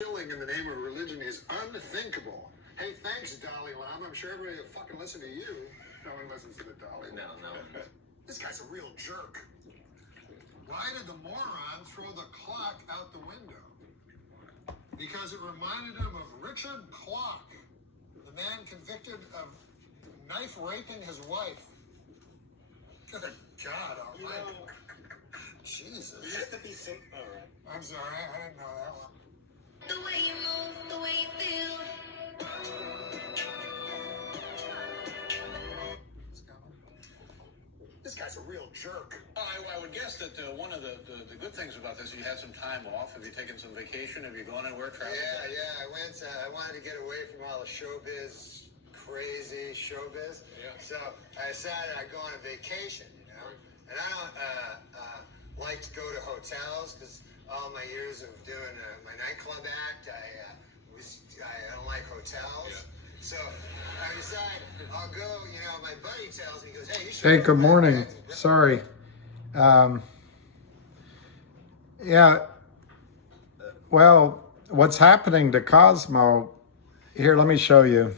Killing in the name of religion is unthinkable. Hey, thanks, Dalai Lama. I'm sure everybody will fucking listen to you. No one listens to the Dalai Lama. No. This guy's a real jerk. Why did the moron throw the clock out the window? Because it reminded him of Richard Clock, the man convicted of knife raping his wife. Good God almighty. Jesus. You used to be simple. All right. I'm sorry, I didn't know that one. The way you move, the way you feel. This guy's a real jerk. I would guess that one of the good things about this, you had some time off. Have you taken some vacation? Have you gone anywhere traveling? Yeah. I wanted to get away from all the showbiz, crazy showbiz. Yeah. So I decided I'd go on a vacation, you know. And I don't like to go to hotels because all my years of doing my nightclub act, I don't like hotels. Yeah. So I decided I'll go, you know, my buddy tells me, he goes, hey, you should. Hey, good morning. Sorry. Yeah. Well, what's happening to Cosmo, here, let me show you.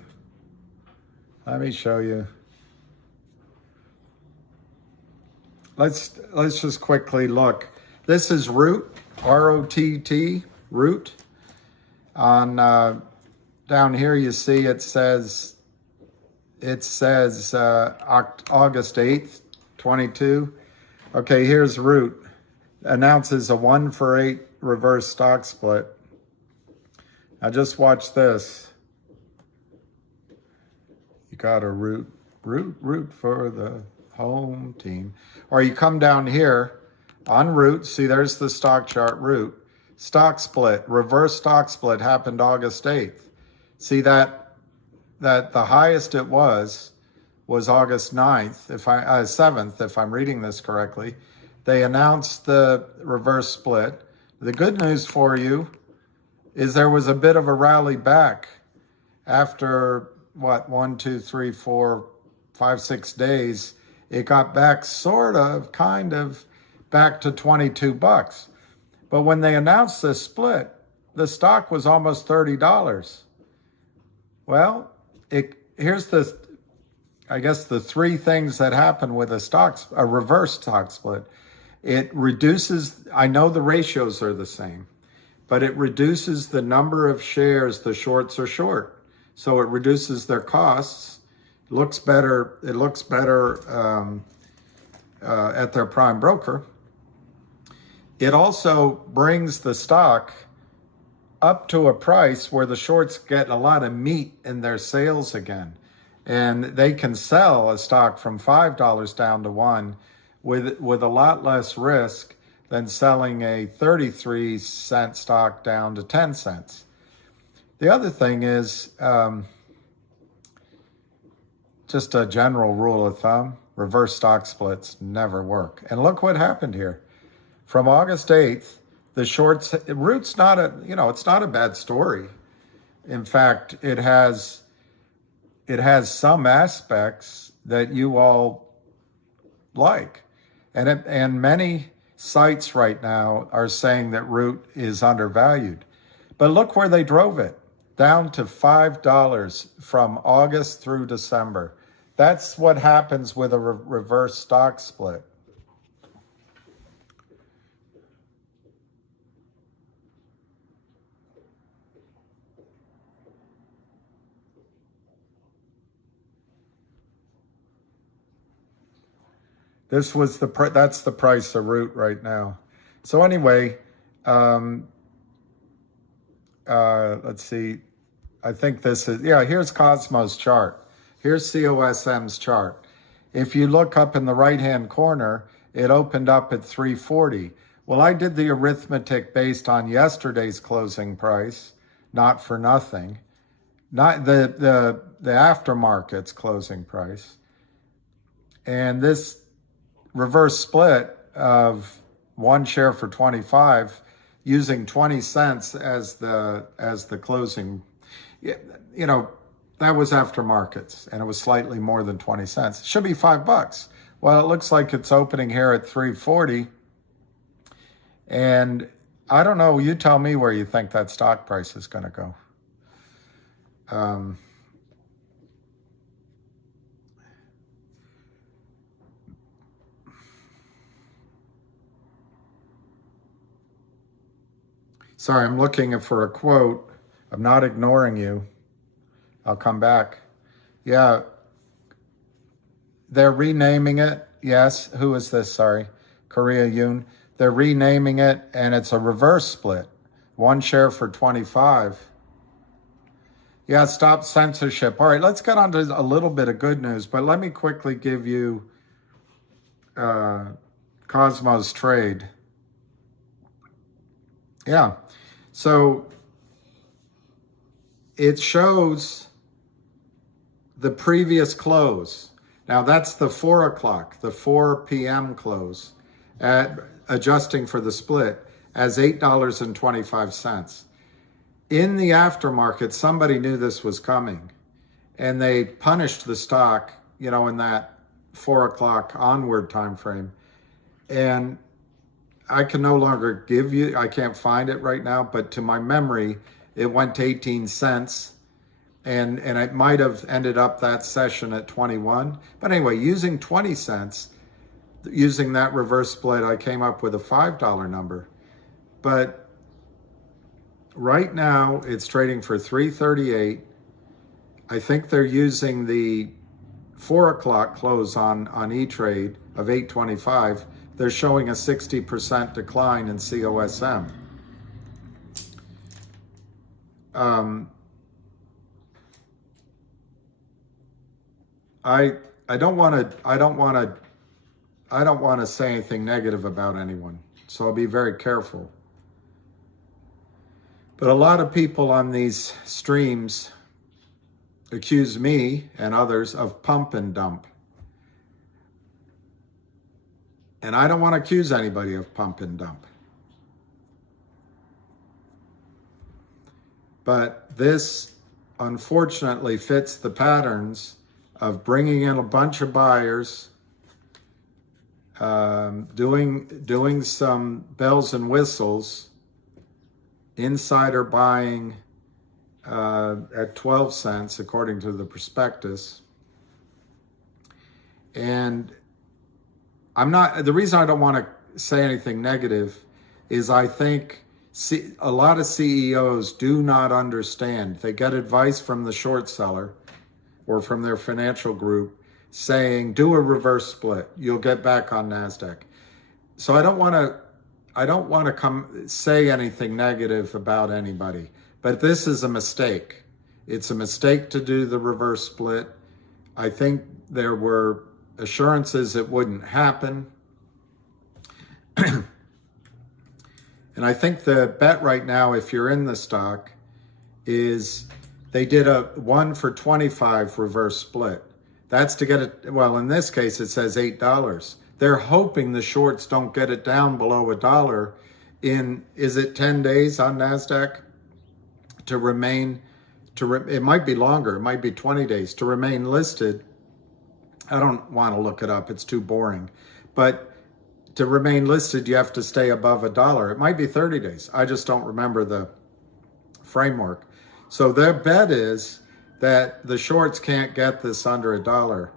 Let's just quickly look. This is Root, R-O-T-T, Root. On down here, you see it says August 8th, 22. Okay, here's Root. Announces a 1-for-8 reverse stock split. Now just watch this. You got a root for the home team. Or you come down here on Root. See, there's the stock chart, Root. Stock split, reverse stock split happened August 8th. See that the highest it was August 9th, 7th, if I'm reading this correctly. They announced the reverse split. The good news for you is there was a bit of a rally back after, 1, 2, 3, 4, 5, 6 days. It got back kind of back to 22 bucks. But when they announced this split, the stock was almost $30. Well, here's the three things that happen with a reverse stock split. It reduces, I know the ratios are the same, but it reduces the number of shares the shorts are short. So it reduces their costs. It looks better at their prime broker. It also brings the stock up to a price where the shorts get a lot of meat in their sales again. And they can sell a stock from $5 down to $1 with a lot less risk than selling a 33-cent stock down to 10 cents. The other thing is, just a general rule of thumb, reverse stock splits never work. And look what happened here. From August 8th, the shorts, Root's it's not a bad story. In fact, it has some aspects that you all like. And many sites right now are saying that Root is undervalued. But look where they drove it, down to $5 from August through December. That's what happens with a reverse stock split. That's the price of Root right now. So anyway, let's see. I think this is, here's Cosmo's chart. Here's COSM's chart. If you look up in the right-hand corner, it opened up at 340. Well, I did the arithmetic based on yesterday's closing price, not for nothing. Not the aftermarket's closing price. And this reverse split of 1 share for 25 using 20 cents as the closing, that was after markets, and it was slightly more than 20 cents. It should be $5. Well, it looks like it's opening here at 340, and I don't know. You tell me where you think that stock price is going to go. Sorry, I'm looking for a quote. I'm not ignoring you. I'll come back. Yeah, they're renaming it. Yes, who is this? Sorry, Korea Yoon. They're renaming it, and it's a reverse split. 1 share for 25. Yeah, stop censorship. All right, let's get on to a little bit of good news, but let me quickly give you Cosmos trade. Yeah, so it shows the previous close. Now that's the 4 o'clock, the 4 p.m. close, at adjusting for the split as $8.25. In the aftermarket, somebody knew this was coming, and they punished the stock, you know, in that 4 o'clock onward time frame. And I can no longer give you, I can't find it right now, but to my memory, it went to 18 cents. And it might have ended up that session at 21. But anyway, using 20 cents, using that reverse split, I came up with a $5 number. But right now, it's trading for $3.38. I think they're using the 4 o'clock close on E-Trade of $8.25. They're showing a 60% decline in COSM. I don't want to say anything negative about anyone, so I'll be very careful. But a lot of people on these streams accuse me and others of pump and dump. And I don't want to accuse anybody of pump and dump. But this unfortunately fits the patterns of bringing in a bunch of buyers, doing some bells and whistles, insider buying at 12 cents, according to the prospectus. And the reason I don't want to say anything negative is I think a lot of CEOs do not understand. They get advice from the short seller or from their financial group saying, do a reverse split, you'll get back on NASDAQ. So I don't want to come say anything negative about anybody, but this is a mistake. It's a mistake to do the reverse split. I think there were assurances it wouldn't happen. And I think the bet right now, if you're in the stock, is they did a 1 for 25 reverse split. That's to get it, well, in this case, it says $8. They're hoping the shorts don't get it down below $1 in, is it 10 days on NASDAQ to remain, it might be longer, it might be 20 days to remain listed. I don't want to look it up, it's too boring. But to remain listed, you have to stay above $1. It might be 30 days. I just don't remember the framework. So their bet is that the shorts can't get this under $1.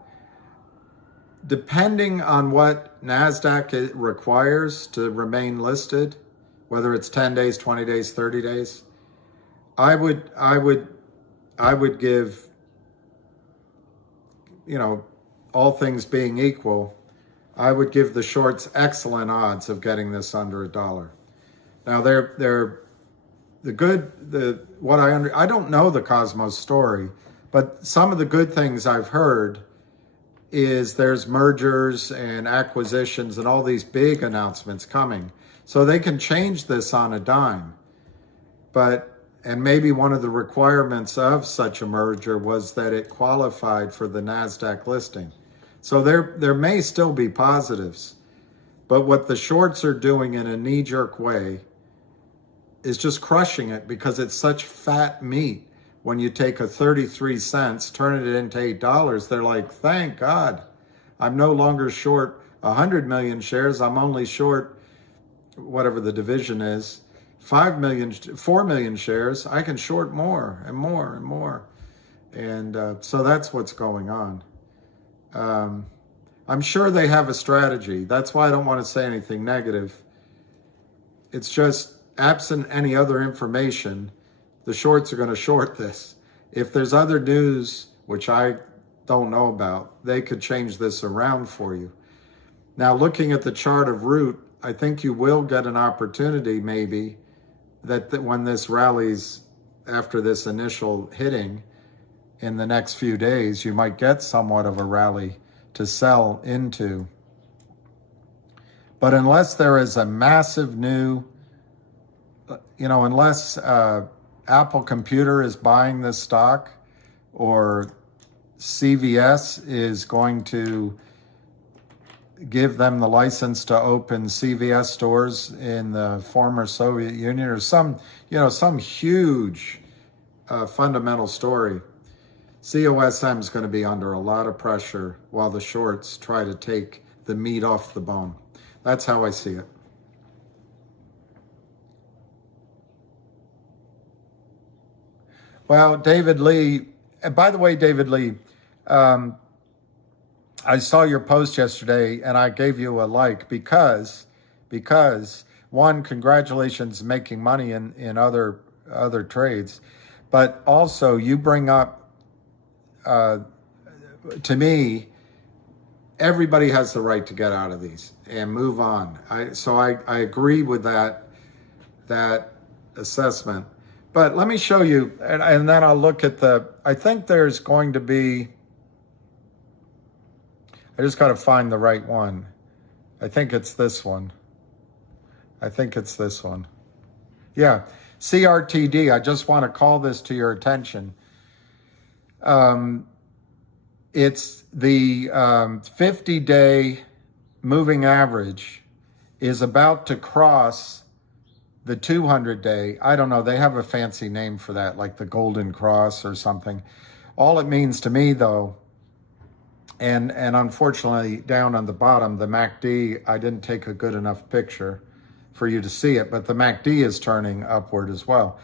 Depending on what NASDAQ requires to remain listed, whether it's 10 days, 20 days, 30 days, I would give, you know, all things being equal, I would give the shorts excellent odds of getting this under $1. Now I don't know the Cosmos story, but some of the good things I've heard is there's mergers and acquisitions and all these big announcements coming. So they can change this on a dime. And maybe one of the requirements of such a merger was that it qualified for the NASDAQ listing. So there may still be positives, but what the shorts are doing in a knee-jerk way is just crushing it because it's such fat meat. When you take a 33 cents, turn it into $8, they're like, thank God, I'm no longer short 100 million shares. I'm only short whatever the division is, 5 million, 4 million shares, I can short more and more and more. And so that's what's going on. I'm sure they have a strategy. That's why I don't want to say anything negative. It's just, absent any other information, the shorts are going to short this. If there's other news, which I don't know about, they could change this around for you. Now, looking at the chart of Root, I think you will get an opportunity maybe that when this rallies after this initial hitting in the next few days, you might get somewhat of a rally to sell into. But unless there is a massive new, unless Apple Computer is buying this stock, or CVS is going to give them the license to open CVS stores in the former Soviet Union, or some huge fundamental story, COSM is going to be under a lot of pressure while the shorts try to take the meat off the bone. That's how I see it. Well, David Lee, and by the way, David Lee, I saw your post yesterday and I gave you a like because one, congratulations making money in other trades, but also you bring up, to me, everybody has the right to get out of these and move on. So I agree with that assessment. But let me show you, and then I'll look at I think there's going to be, I just got to find the right one. I think it's this one. Yeah, CRTD, I just want to call this to your attention. It's the 50-day moving average is about to cross the 200-day. I don't know, they have a fancy name for that, like the Golden Cross or something. All it means to me, though, and unfortunately down on the bottom, the MACD, I didn't take a good enough picture for you to see it, but the MACD is turning upward as well.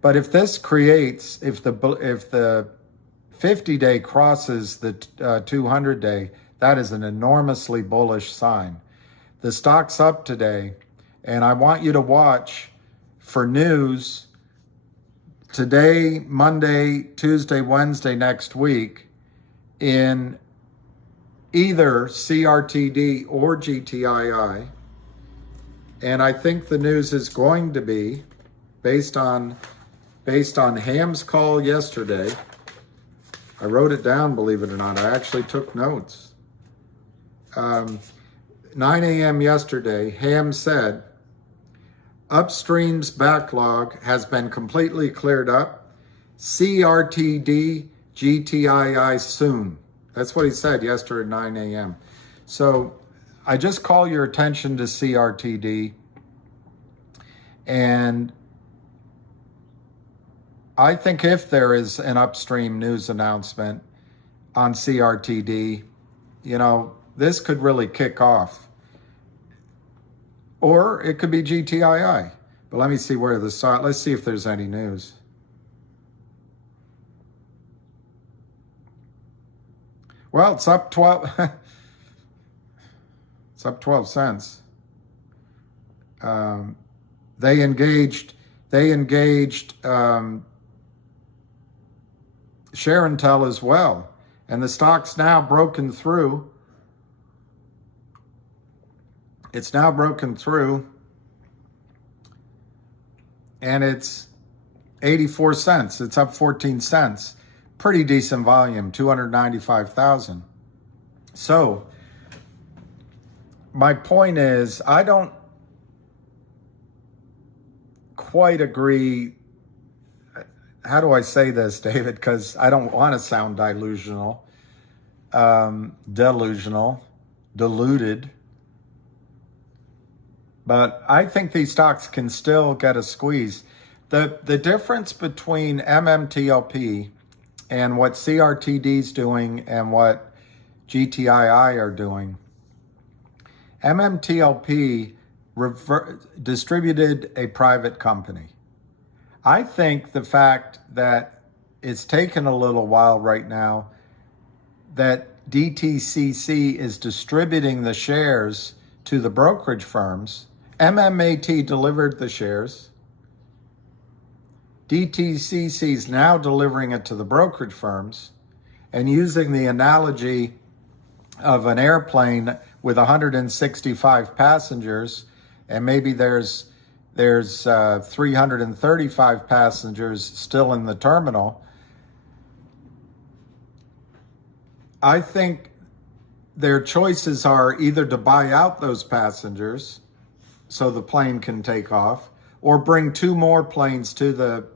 But if this creates, if the 50-day crosses the 200-day, that is an enormously bullish sign. The stock's up today, and I want you to watch for news today, Monday, Tuesday, Wednesday next week in either CRTD or GTII. And I think the news is going to be based on Ham's call yesterday. I wrote it down, believe it or not. I actually took notes. 9 a.m. yesterday, Ham said, upstream's backlog has been completely cleared up. CRTD, GTII soon. That's what he said yesterday at 9 a.m. So I just call your attention to CRTD. And I think if there is an upstream news announcement on CRTD, this could really kick off. Or it could be GTII. But let me see where let's see if there's any news. Well, it's up 12. It's up 12 cents. They engaged Share and Tell as well. And the stock's now broken through. It's now broken through, and it's 84 cents. It's up 14 cents. Pretty decent volume, 295,000. So my point is, I don't quite agree. How do I say this, David? Because I don't want to sound delusional, deluded. But I think these stocks can still get a squeeze. The difference between MMTLP and what CRTD is doing and what GTII are doing, MMTLP distributed a private company. I think the fact that it's taken a little while right now, that DTCC is distributing the shares to the brokerage firms. MMAT delivered the shares. DTCC is now delivering it to the brokerage firms, and using the analogy of an airplane with 165 passengers, and maybe there's 335 passengers still in the terminal. I think their choices are either to buy out those passengers so the plane can take off, or bring 2 more planes to the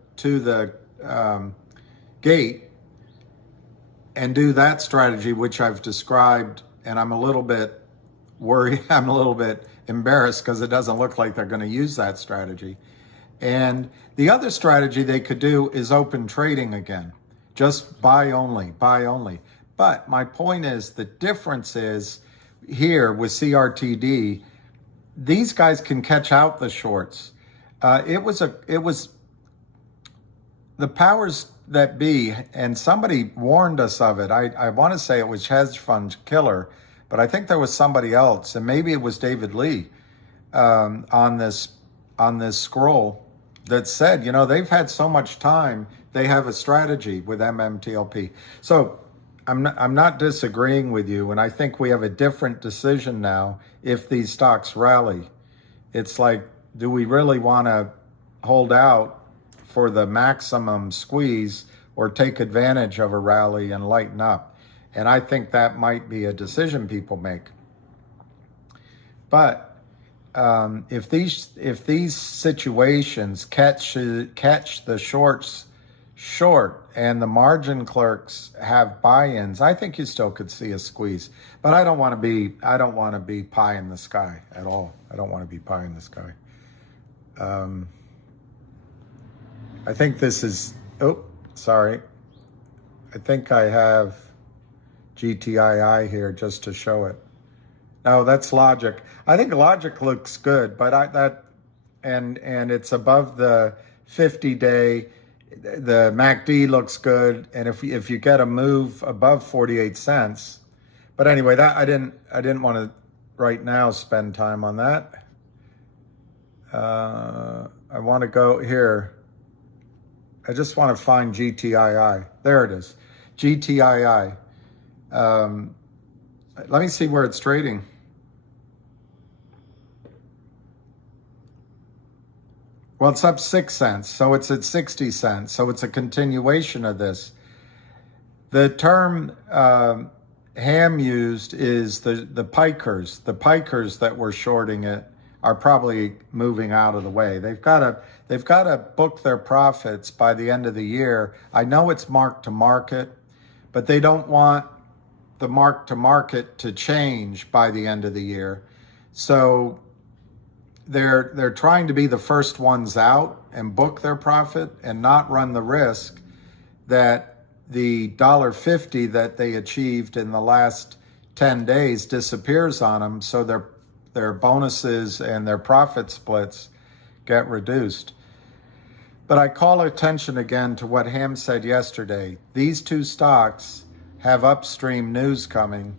gate and do that strategy, which I've described. And I'm a little bit worried. I'm a little bit embarrassed because it doesn't look like they're going to use that strategy. And the other strategy they could do is open trading again. Just buy only, buy only. But my point is, the difference is here with CRTD, these guys can catch out the shorts. It was the powers that be, and somebody warned us of it. I want to say it was Hedge Fund Killer, but I think there was somebody else, and maybe it was David Lee on this scroll that said, you know, they've had so much time, they have a strategy with MMTLP. So I'm not disagreeing with you, and I think we have a different decision now if these stocks rally. It's like, do we really want to hold out for the maximum squeeze or take advantage of a rally and lighten up? And I think that might be a decision people make. But if these situations catch the shorts short and the margin clerks have buy-ins, I think you still could see a squeeze. But I don't want to be pie in the sky at all. I don't want to be pie in the sky. I think this is, I think I have GTII here just to show it. No, that's Logic. I think Logic looks good, but and it's above the 50-day. The MACD looks good, and if you get a move above 48 cents, but anyway, that I didn't want to right now spend time on that. I want to go here. I just want to find GTII. There it is, GTII. Let me see where it's trading. Well, it's up 6 cents, so it's at 60 cents. So it's a continuation of this. The term Ham used is the pikers. The pikers that were shorting it are probably moving out of the way. They've got to book their profits by the end of the year. I know it's mark to market, but they don't want the mark to market to change by the end of the year. So they're trying to be the first ones out and book their profit and not run the risk that the $1.50 that they achieved in the last 10 days disappears on them, so their bonuses and their profit splits get reduced. But I call attention again to what Ham said yesterday. These 2 stocks have upstream news coming,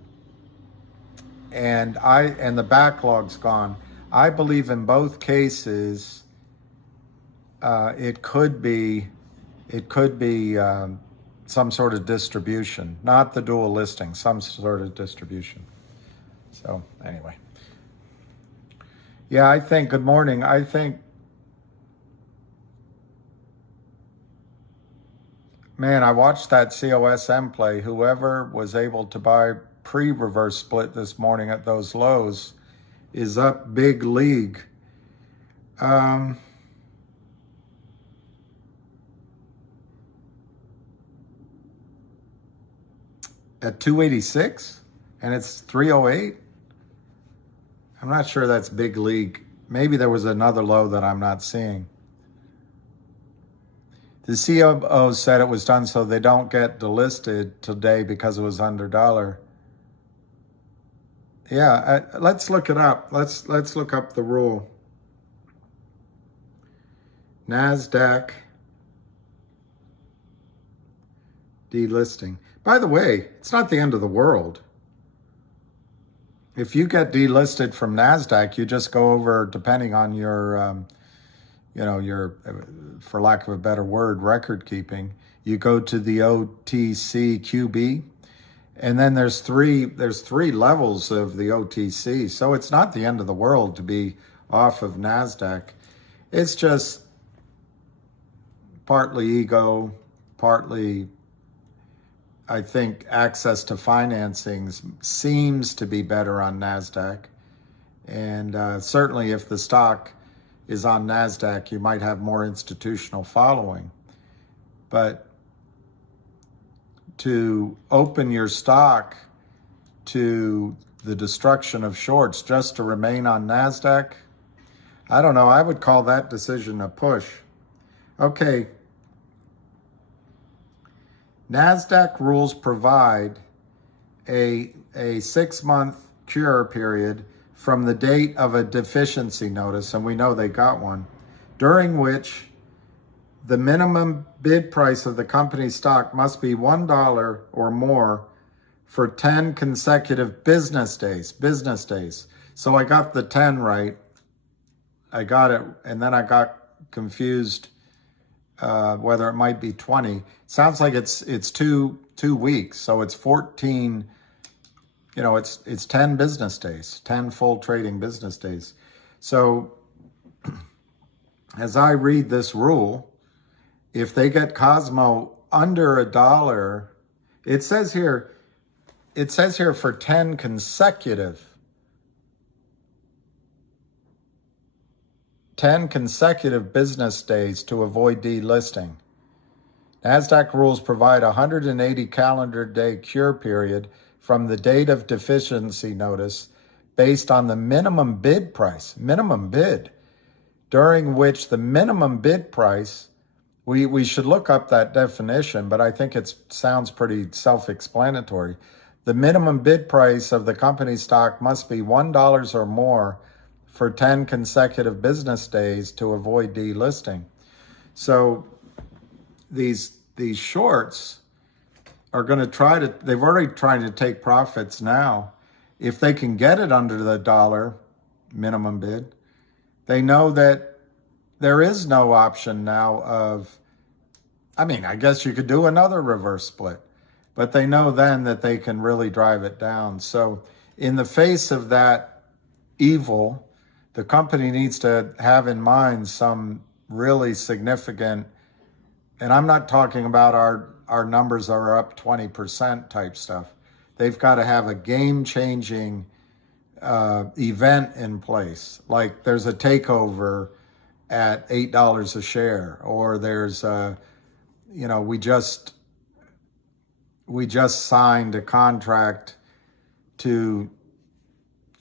and the backlog's gone. I believe in both cases, it could be some sort of distribution, not the dual listing, some sort of distribution. So anyway, yeah, I think. Good morning. I think, man, I watched that COSM play. Whoever was able to buy pre-reverse split this morning at those lows is up big league. At 286 and it's 308. I'm not sure that's big league. Maybe there was another low that I'm not seeing. The COO said it was done so they don't get delisted today because it was under $1. Yeah, let's look it up. Let's look up the rule. NASDAQ delisting. By the way, it's not the end of the world. If you get delisted from NASDAQ, you just go over, depending on your, your, for lack of a better word, record keeping, you go to the OTCQB, and then there's three levels of the OTC. So it's not the end of the world to be off of NASDAQ. It's just partly ego, partly, I think, access to financing seems to be better on NASDAQ. And certainly if the stock is on NASDAQ, you might have more institutional following. But to open your stock to the destruction of shorts just to remain on NASDAQ, I don't know. I would call that decision a push. Okay. NASDAQ rules provide a 6-month cure period from the date of a deficiency notice, and we know they got one, during which the minimum bid price of the company's stock must be $1 or more for 10 consecutive business days. So I got the 10 right. I got it, and then I got confused whether it might be 20. Sounds like it's two weeks, so it's 14. It's 10 business days, 10 full trading business days. So as I read this rule, if they get Cosmo under $1, it says here for 10 consecutive business days to avoid delisting. NASDAQ rules provide a 180 calendar day cure period from the date of deficiency notice based on the minimum bid price, during which the minimum bid price, we should look up that definition, but I think it sounds pretty self-explanatory. The minimum bid price of the company's stock must be $1 or more for 10 consecutive business days to avoid delisting. So these shorts are going to they've already tried to take profits now. If they can get it under the $1 minimum bid, they know that there is no option now of, I guess you could do another reverse split, but they know then that they can really drive it down. So in the face of that evil, the company needs to have in mind some really significant, and I'm not talking about our numbers are up 20% type stuff. They've got to have a game-changing event in place. Like there's a takeover at $8 a share, or there's we just signed a contract to,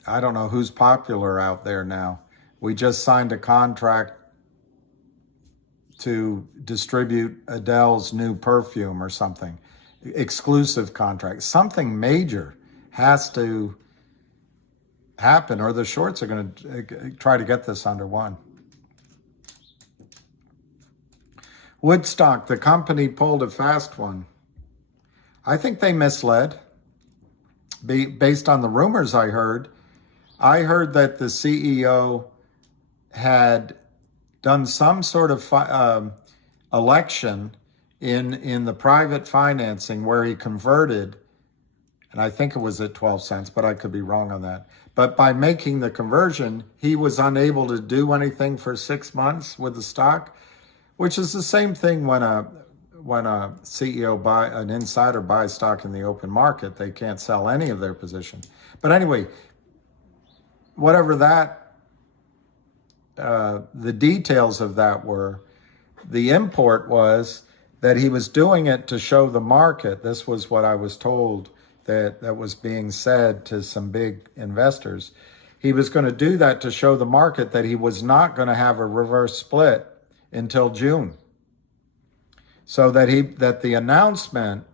I don't know who's popular out there now. We just signed a contract to distribute Adele's new perfume or something. Exclusive contract. Something major has to happen, or the shorts are going to try to get this under one. Woodstock, the company pulled a fast one. I think they misled. Based on the rumors I heard that the CEO had done some sort of election in the private financing where he converted, and I think it was at 12 cents, but I could be wrong on that. But by making the conversion, he was unable to do anything for 6 months with the stock, which is the same thing when a CEO an insider buys stock in the open market, they can't sell any of their position. But anyway, whatever that, the details of that were, the import was that he was doing it to show the market. This was what I was told that was being said to some big investors. He was going to do that to show the market that he was not going to have a reverse split until June. So that the announcement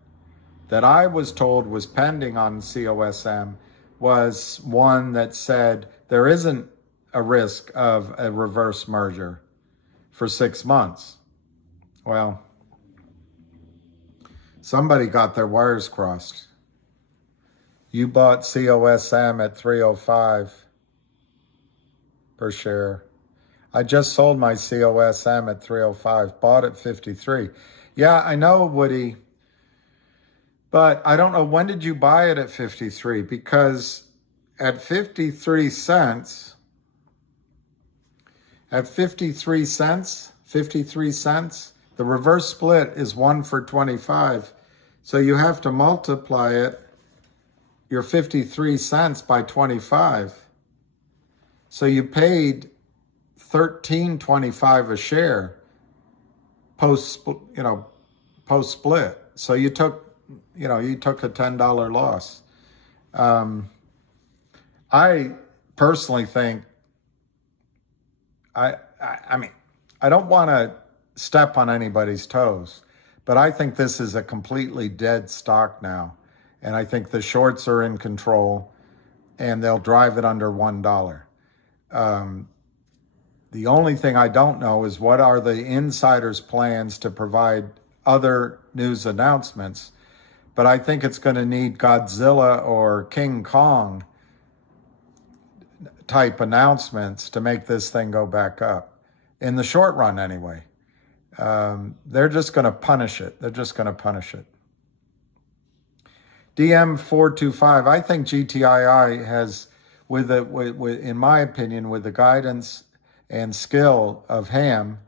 that I was told was pending on COSM was one that said there isn't a risk of a reverse merger for 6 months. Well, somebody got their wires crossed. You bought COSM at 305 per share. I just sold my COSM at 305, bought at 53. Yeah, I know, Woody, but I don't know, when did you buy it at 53? Because at 53 cents, the reverse split is 1 for 25. So you have to multiply it, your 53 cents, by 25. So you paid $13.25 a share post split. So you took a $10 loss. I personally think, I mean, I don't want to step on anybody's toes, but I think this is a completely dead stock now. And I think the shorts are in control and they'll drive it under $1. The only thing I don't know is what are the insiders' plans to provide other news announcements. But I think it's going to need Godzilla or King Kong type announcements to make this thing go back up. In the short run, anyway. They're just going to punish it. DM425, I think GTII has, in my opinion, with the guidance and skill of Ham,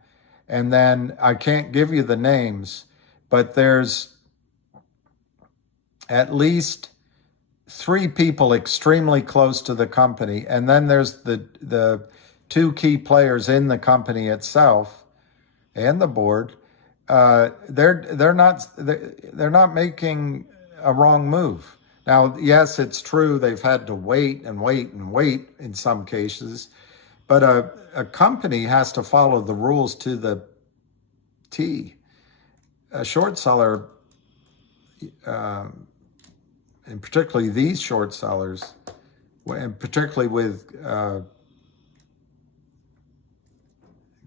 and then I can't give you the names, but there's at least 3 people extremely close to the company, and then there's the 2 key players in the company itself and the board. They're not making a wrong move. Now, yes, it's true they've had to wait in some cases, but a company has to follow the rules to the T. A short seller, and particularly these short sellers, and particularly with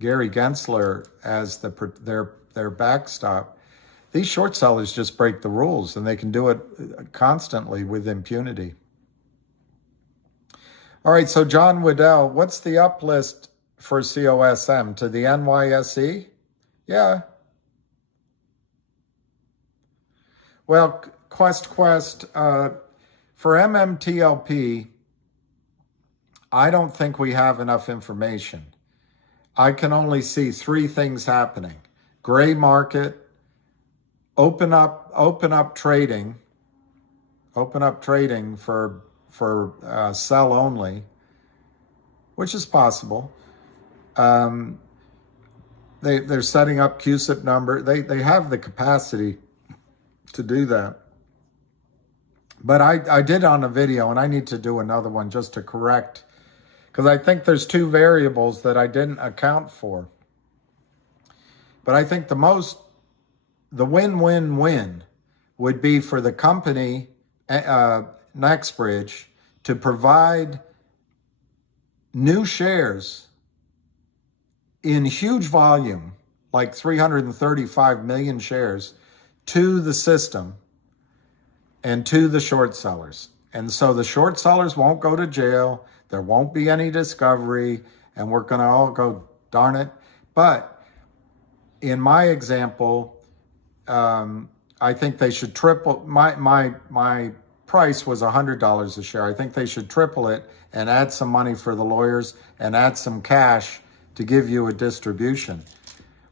Gary Gensler as their backstop, these short sellers just break the rules, and they can do it constantly with impunity. All right, so John Waddell, what's the uplist for COSM to the NYSE? Yeah. Well, Quest, for MMTLP, I don't think we have enough information. I can only see 3 things happening. Gray market, open up trading for sell only, which is possible. They're setting up CUSIP number. They have the capacity to do that. But I did on a video, and I need to do another one just to correct, because I think there's 2 variables that I didn't account for. But I think the win-win-win would be for the company, NextBridge, to provide new shares in huge volume, like 335 million shares, to the system and to the short sellers. And so the short sellers won't go to jail. There won't be any discovery, and we're going to all go, darn it. But in my example, I think they should triple. My price was $100 a share. I think they should triple it and add some money for the lawyers and add some cash to give you a distribution.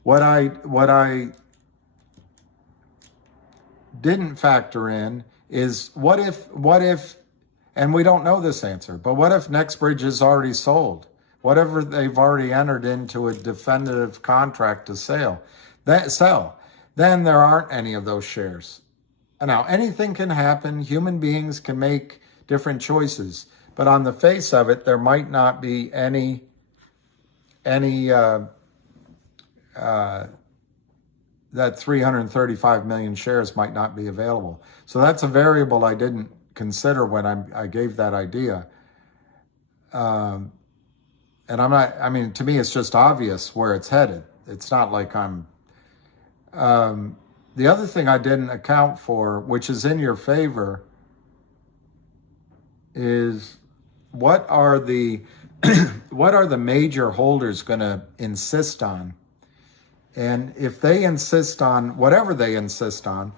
What I didn't factor in is what if, and we don't know this answer, but what if NextBridge is already sold? Whatever they've already entered into a definitive contract to sell, then there aren't any of those shares. Now, anything can happen. Human beings can make different choices, but on the face of it, there might not be any that 335 million shares might not be available. So that's a variable I didn't consider when I gave that idea. And I'm not, I mean, to me, it's just obvious where it's headed. It's not like I'm, the other thing I didn't account for, which is in your favor, is what are the what are the major holders going to insist on? And if they insist on whatever they insist on,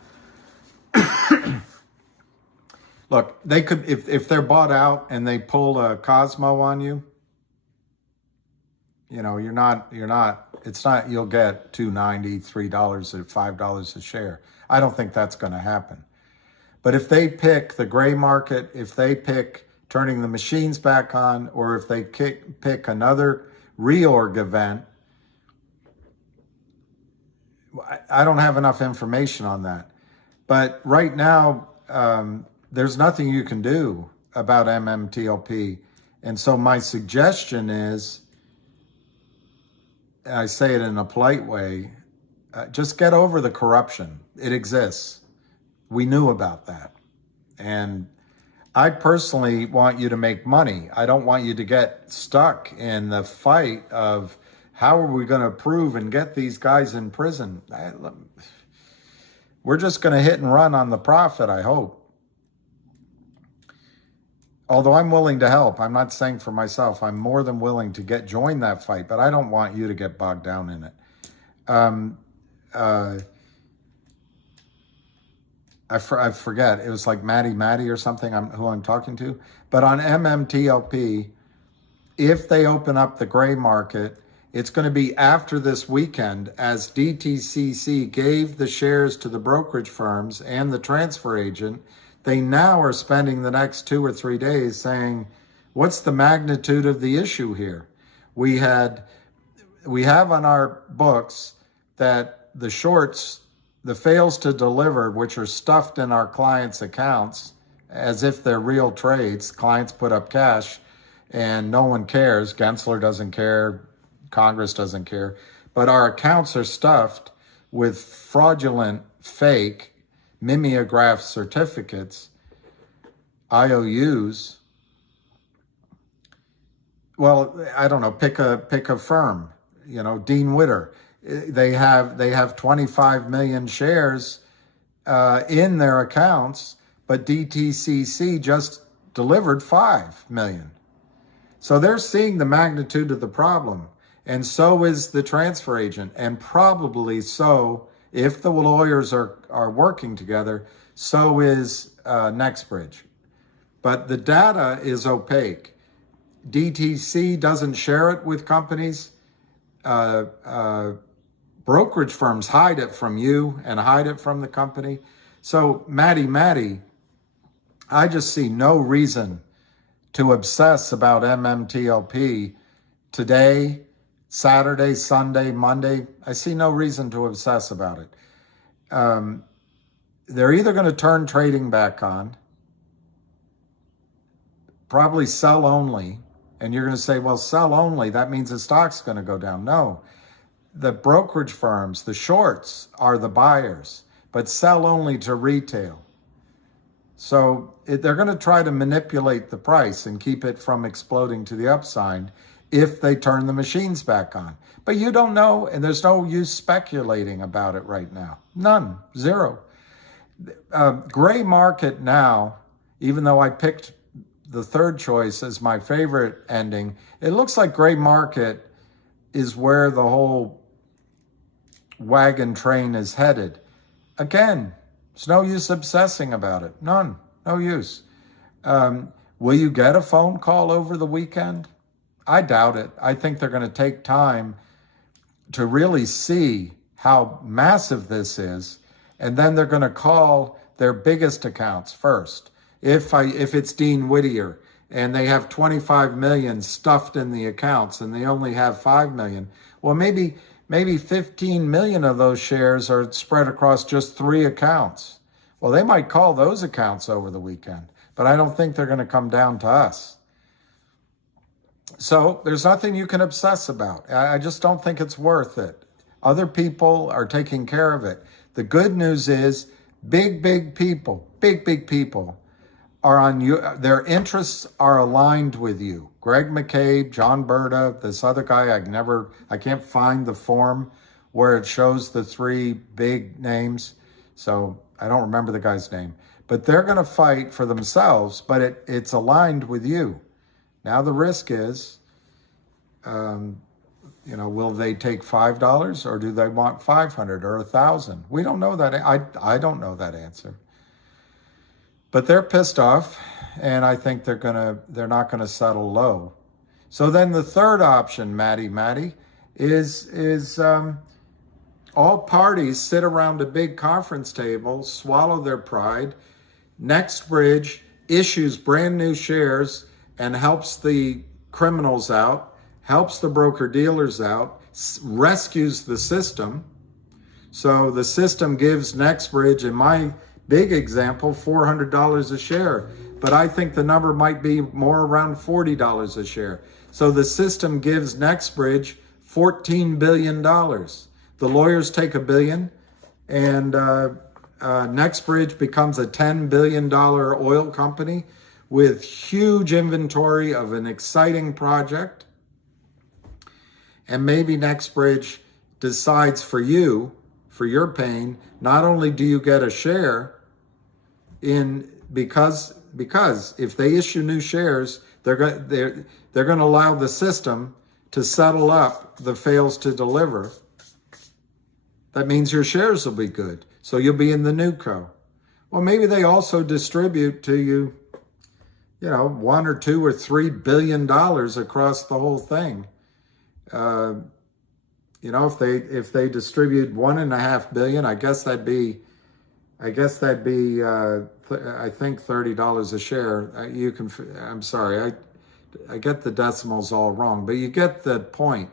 look, they could, if they're bought out and they pull a Cosmo on you, you know, it's not, you'll get $2.90, $3 or $5 a share. I don't think that's going to happen. But if they pick the gray market, if they pick turning the machines back on, or if they pick another reorg event, I don't have enough information on that. But right now, there's nothing you can do about MMTLP. And so my suggestion is, I say it in a polite way, just get over the corruption. It exists. We knew about that. And I personally want you to make money. I don't want you to get stuck in the fight of how are we going to approve and get these guys in prison. We're just going to hit and run on the profit, I hope. Although I'm willing to help. I'm not saying for myself. I'm more than willing to join that fight, but I don't want you to get bogged down in it. I forget. It was like Maddie or something who I'm talking to. But on MMTLP, if they open up the gray market, it's going to be after this weekend, as DTCC gave the shares to the brokerage firms and the transfer agent. They now are spending the next 2 or 3 days saying, what's the magnitude of the issue here? We have on our books that the shorts, the fails to deliver, which are stuffed in our clients' accounts as if they're real trades. Clients put up cash and no one cares. Gensler doesn't care. Congress doesn't care. But our accounts are stuffed with fraudulent, fake, mimeograph certificates, IOUs. Well, I don't know, pick a firm, you know, Dean Witter. They have 25 million shares in their accounts, but DTCC just delivered 5 million. So they're seeing the magnitude of the problem. And so is the transfer agent. And probably so, if the lawyers are working together, so is NextBridge. But the data is opaque. DTC doesn't share it with companies. Brokerage firms hide it from you and hide it from the company. So Maddie, I just see no reason to obsess about MMTLP today, Saturday, Sunday, Monday. I see no reason to obsess about it. They're either going to turn trading back on, probably sell only, and you're going to say, well, sell only, that means the stock's going to go down. No, the brokerage firms, the shorts are the buyers, but sell only to retail. So they're going to try to manipulate the price and keep it from exploding to the upside if they turn the machines back on. But you don't know, and there's no use speculating about it right now. None, zero. Gray market now, even though I picked the third choice as my favorite ending, it looks like gray market is where the whole wagon train is headed. Again, there's no use obsessing about it. None, no use. Will you get a phone call over the weekend? I doubt it. I think they're going to take time to really see how massive this is, and then they're going to call their biggest accounts first. If it's Dean Whittier and they have 25 million stuffed in the accounts and they only have 5 million, well, maybe 15 million of those shares are spread across just 3 accounts. Well, they might call those accounts over the weekend, but I don't think they're going to come down to us. So there's nothing you can obsess about. I just don't think it's worth it. Other people are taking care of it. The good news is big people are on you. Their interests are aligned with you. Greg McCabe, John Berta, this other guy, I can't find the form where it shows the three big names. So I don't remember the guy's name. But they're going to fight for themselves, but it's aligned with you. Now the risk is, will they take $5 or do they want 500 or 1,000? We don't know that. I don't know that answer. But they're pissed off, and I think they're not gonna settle low. So then the third option, Maddie, is all parties sit around a big conference table, swallow their pride. NextBridge issues brand new shares and helps the criminals out, helps the broker-dealers out, rescues the system. So the system gives NextBridge, in my big example, $400 a share. But I think the number might be more around $40 a share. So the system gives NextBridge $14 billion. The lawyers take $1 billion, and NextBridge becomes a $10 billion oil company with huge inventory of an exciting project. And maybe NextBridge decides for you, for your pain, not only do you get a share because if they issue new shares, they're going to allow the system to settle up the fails to deliver. That means your shares will be good. So you'll be in the new co. Well, maybe they also distribute to you, $1 or $2 or $3 billion across the whole thing. If they distribute $1.5 billion, I think $30 a share. I'm sorry, I get the decimals all wrong, but you get the point.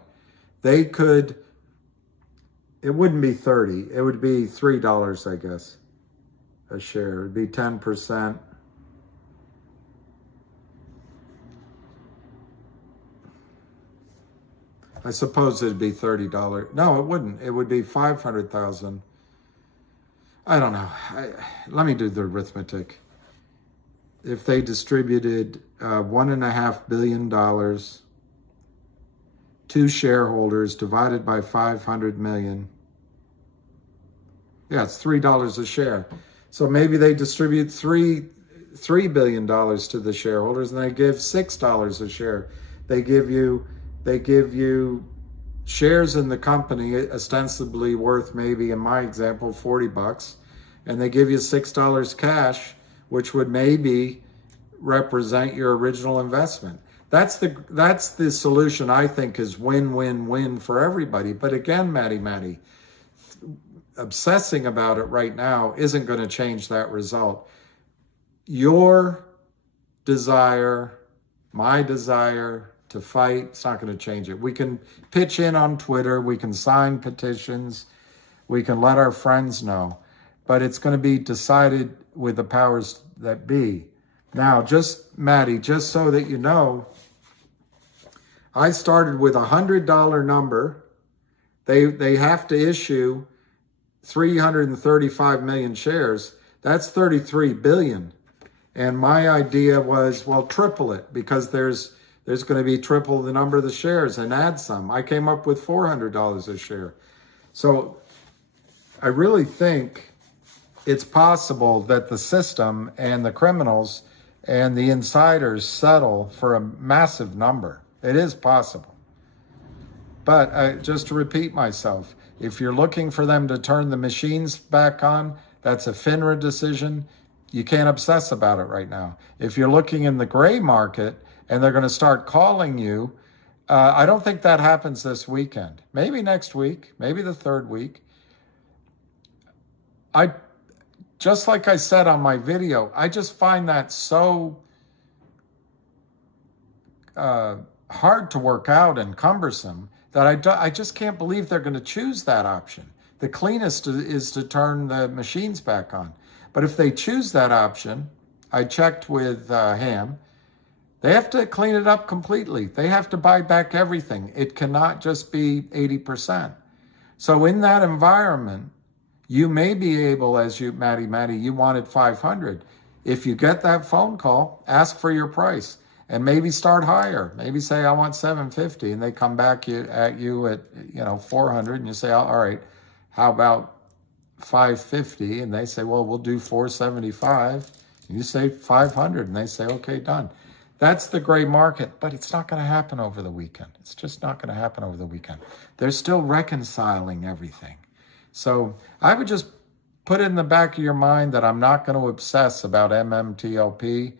It wouldn't be 30, it would be $3, I guess, a share. It'd be 10%. I suppose it'd be $30. No, it wouldn't. It would be 500,000. I don't know. Let me do the arithmetic. If they distributed $1.5 billion to shareholders divided by 500 million, it's $3 a share. So maybe they distribute $3 billion to the shareholders, and they give $6 a share. They give you shares in the company ostensibly worth, maybe in my example, $40, and they give you $6 cash, which would maybe represent your original investment. That's the solution I think is win-win-win for everybody. But again, Maddie, obsessing about it right now isn't going to change that result. Your desire, my desire to fight, it's not going to change it. We can pitch in on Twitter, we can sign petitions, we can let our friends know, but it's going to be decided with the powers that be. Now, Maddie, just so that you know, I started with $100 number. They have to issue 335 million shares. That's 33 billion. And my idea was, well, triple it, because there's going to be triple the number of the shares and add some. I came up with $400 a share. So I really think it's possible that the system and the criminals and the insiders settle for a massive number. It is possible. But just to repeat myself, if you're looking for them to turn the machines back on, that's a FINRA decision. You can't obsess about it right now. If you're looking in the gray market and they're going to start calling you, I don't think that happens this weekend. Maybe next week, maybe the third week. Just like I said on my video, I just find that so hard to work out and cumbersome that I just can't believe they're going to choose that option. The cleanest is to turn the machines back on. But if they choose that option, I checked with Ham, they have to clean it up completely. They have to buy back everything. It cannot just be 80%. So in that environment, you may be able, as you, Maddie, you wanted 500. if you get that phone call, ask for your price and maybe start higher. Maybe say, I want 750, and they come back at you at 400, and you say, all right, how about 550? And they say, well, we'll do 475. And you say 500, and they say, okay, done. That's the gray market, but it's not going to happen over the weekend. It's just not going to happen over the weekend. They're still reconciling everything. So I would just put it in the back of your mind that I'm not going to obsess about MMTLP.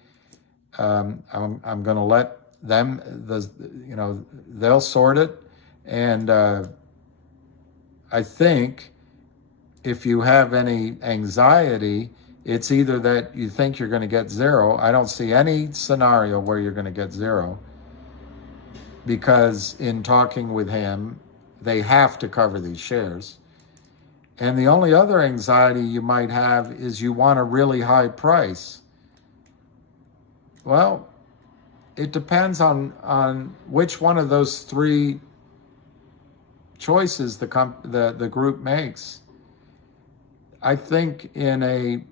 I'm going to let them, they'll sort it. And I think if you have any anxiety, it's either that you think you're going to get zero. I don't see any scenario where you're going to get zero, because in talking with him, they have to cover these shares. And the only other anxiety you might have is you want a really high price. Well, it depends on which one of those three choices the group makes. I think in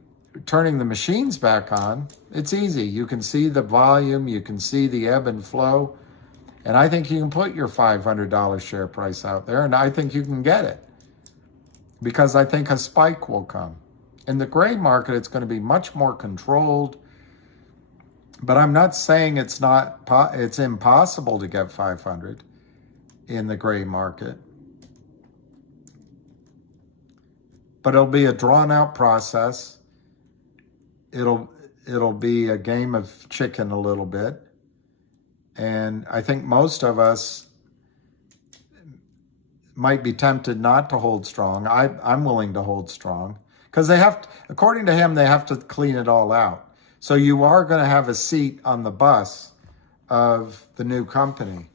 turning the machines back on, it's easy. You can see the volume, you can see the ebb and flow, and I think you can put your $500 share price out there, and I think you can get it, because I think a spike will come. In the gray market, it's going to be much more controlled, but I'm not saying it's impossible to get 500 in the gray market. But it'll be a drawn-out process. It'll be a game of chicken a little bit. And I think most of us might be tempted not to hold strong. I'm willing to hold strong, because they have to, according to him, they have to clean it all out. So you are going to have a seat on the bus of the new company.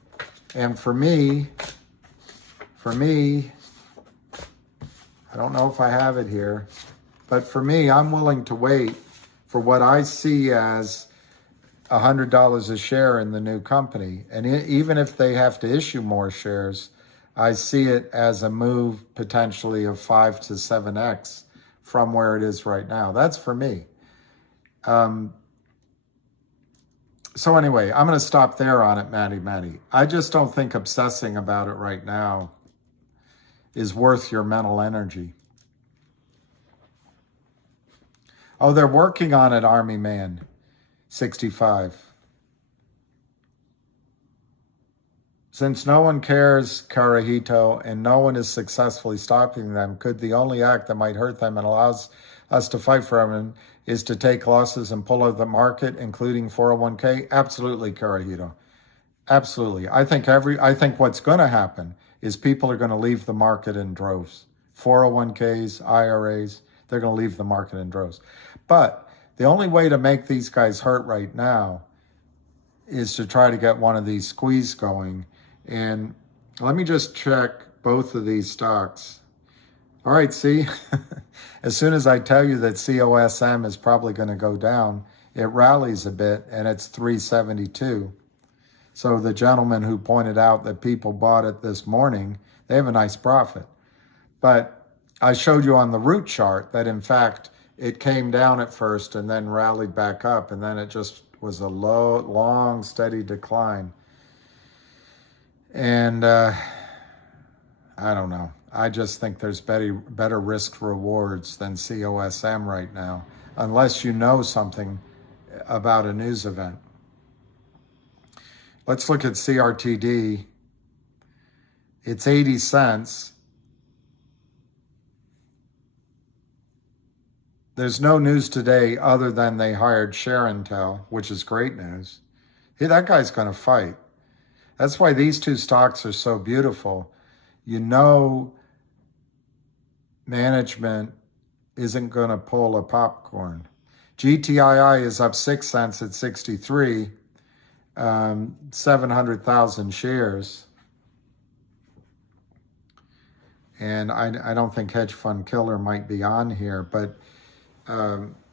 And for me, I don't know if I have it here, but for me, I'm willing to wait for what I see as $100 a share in the new company. And even if they have to issue more shares, I see it as a move potentially of 5 to 7x from where it is right now. That's for me. So anyway, I'm going to stop there on it, Matty. I just don't think obsessing about it right now is worth your mental energy. Oh, they're working on it, Army Man 65. Since no one cares, Karahito, and no one is successfully stopping them, could the only act that might hurt them and allows us to fight for them is to take losses and pull out of the market, including 401k? Absolutely, Karahito. Absolutely. I think what's going to happen is people are going to leave the market in droves. 401ks, IRAs, they're going to leave the market in droves. But the only way to make these guys hurt right now is to try to get one of these squeeze going. And let me just check both of these stocks. All right, see, as soon as I tell you that COSM is probably going to go down, it rallies a bit, and it's 372. So the gentleman who pointed out that people bought it this morning, they have a nice profit. But I showed you on the root chart that, in fact, it came down at first and then rallied back up, and then it just was a long, steady decline. And I don't know. I just think there's better risk rewards than COSM right now, unless you know something about a news event. Let's look at CRTD. It's 80 cents. There's no news today other than they hired ShareIntel, which is great news. Hey, that guy's going to fight. That's why these two stocks are so beautiful. You know, management isn't going to pull a popcorn. GTII is up 6 cents at 63, 700,000 shares. And I don't think Hedge Fund Killer might be on here, but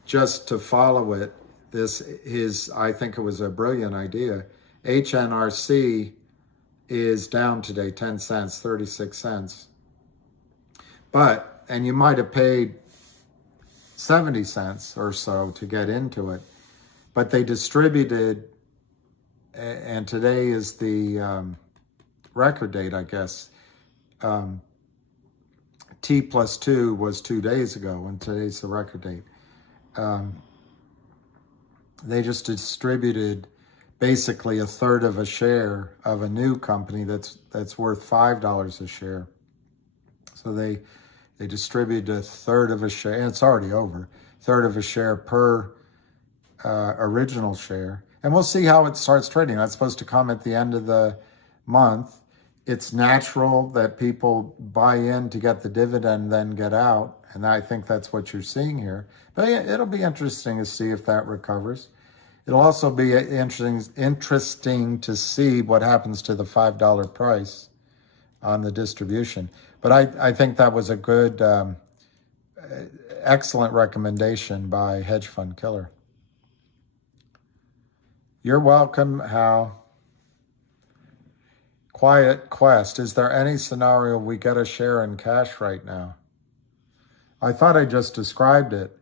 just to follow it, I think it was a brilliant idea. HNRC is down today, 10 cents, 36 cents. And you might have paid 70 cents or so to get into it. But they distributed, and today is the record date, I guess. T plus 2 was 2 days ago, and today's the record date. They just distributed basically a third of a share of a new company that's worth $5 a share. So they distributed a third of a share, and it's already over, third of a share per original share. And we'll see how it starts trading. That's supposed to come at the end of the month. It's natural that people buy in to get the dividend, then get out. And I think that's what you're seeing here. But it'll be interesting to see if that recovers. It'll also be interesting to see what happens to the $5 price on the distribution. But I think that was a good, excellent recommendation by Hedge Fund Killer. You're welcome, Hal. Quiet Quest, is there any scenario we get a share in cash right now? I thought I just described it,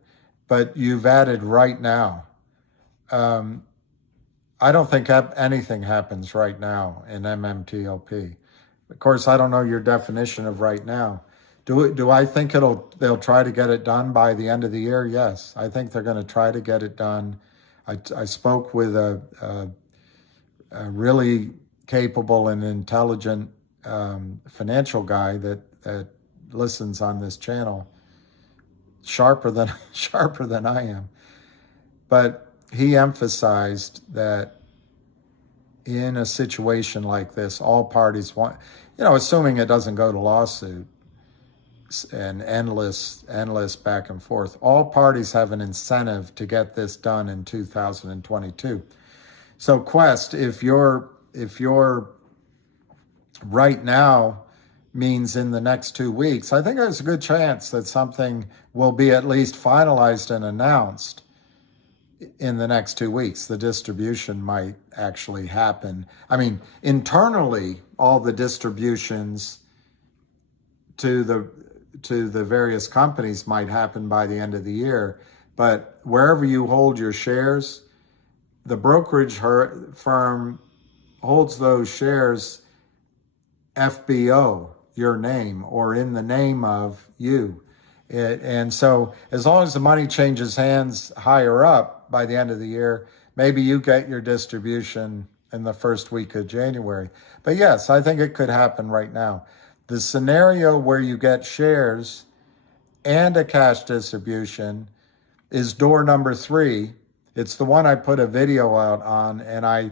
but you've added right now. I don't think anything happens right now in MMTLP. Of course, I don't know your definition of right now. Do I think they'll try to get it done by the end of the year? Yes, I think they're going to try to get it done. I spoke with a really capable and intelligent financial guy that listens on this channel, sharper than I am. But he emphasized that in a situation like this, all parties want, assuming it doesn't go to lawsuit and endless back and forth, all parties have an incentive to get this done in 2022. So Quest, if you're right now means in the next 2 weeks, I think there's a good chance that something will be at least finalized and announced in the next 2 weeks. The distribution might actually happen. I mean, internally, all the distributions to the various companies might happen by the end of the year. But wherever you hold your shares, the brokerage firm holds those shares FBO, your name, or in the name of you. And so as long as the money changes hands higher up by the end of the year, maybe you get your distribution in the first week of January. But yes, I think it could happen right now. The scenario where you get shares and a cash distribution is door number 3. It's the one I put a video out on, and I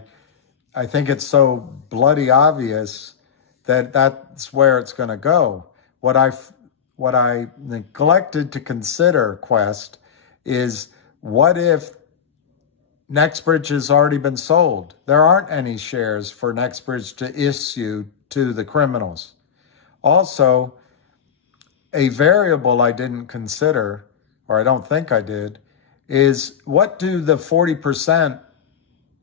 think it's so bloody obvious that that's where it's going to go. What I neglected to consider, Quest, is what if NextBridge has already been sold? There aren't any shares for NextBridge to issue to the criminals. Also, a variable I didn't consider, or I don't think I did, is what do the 40%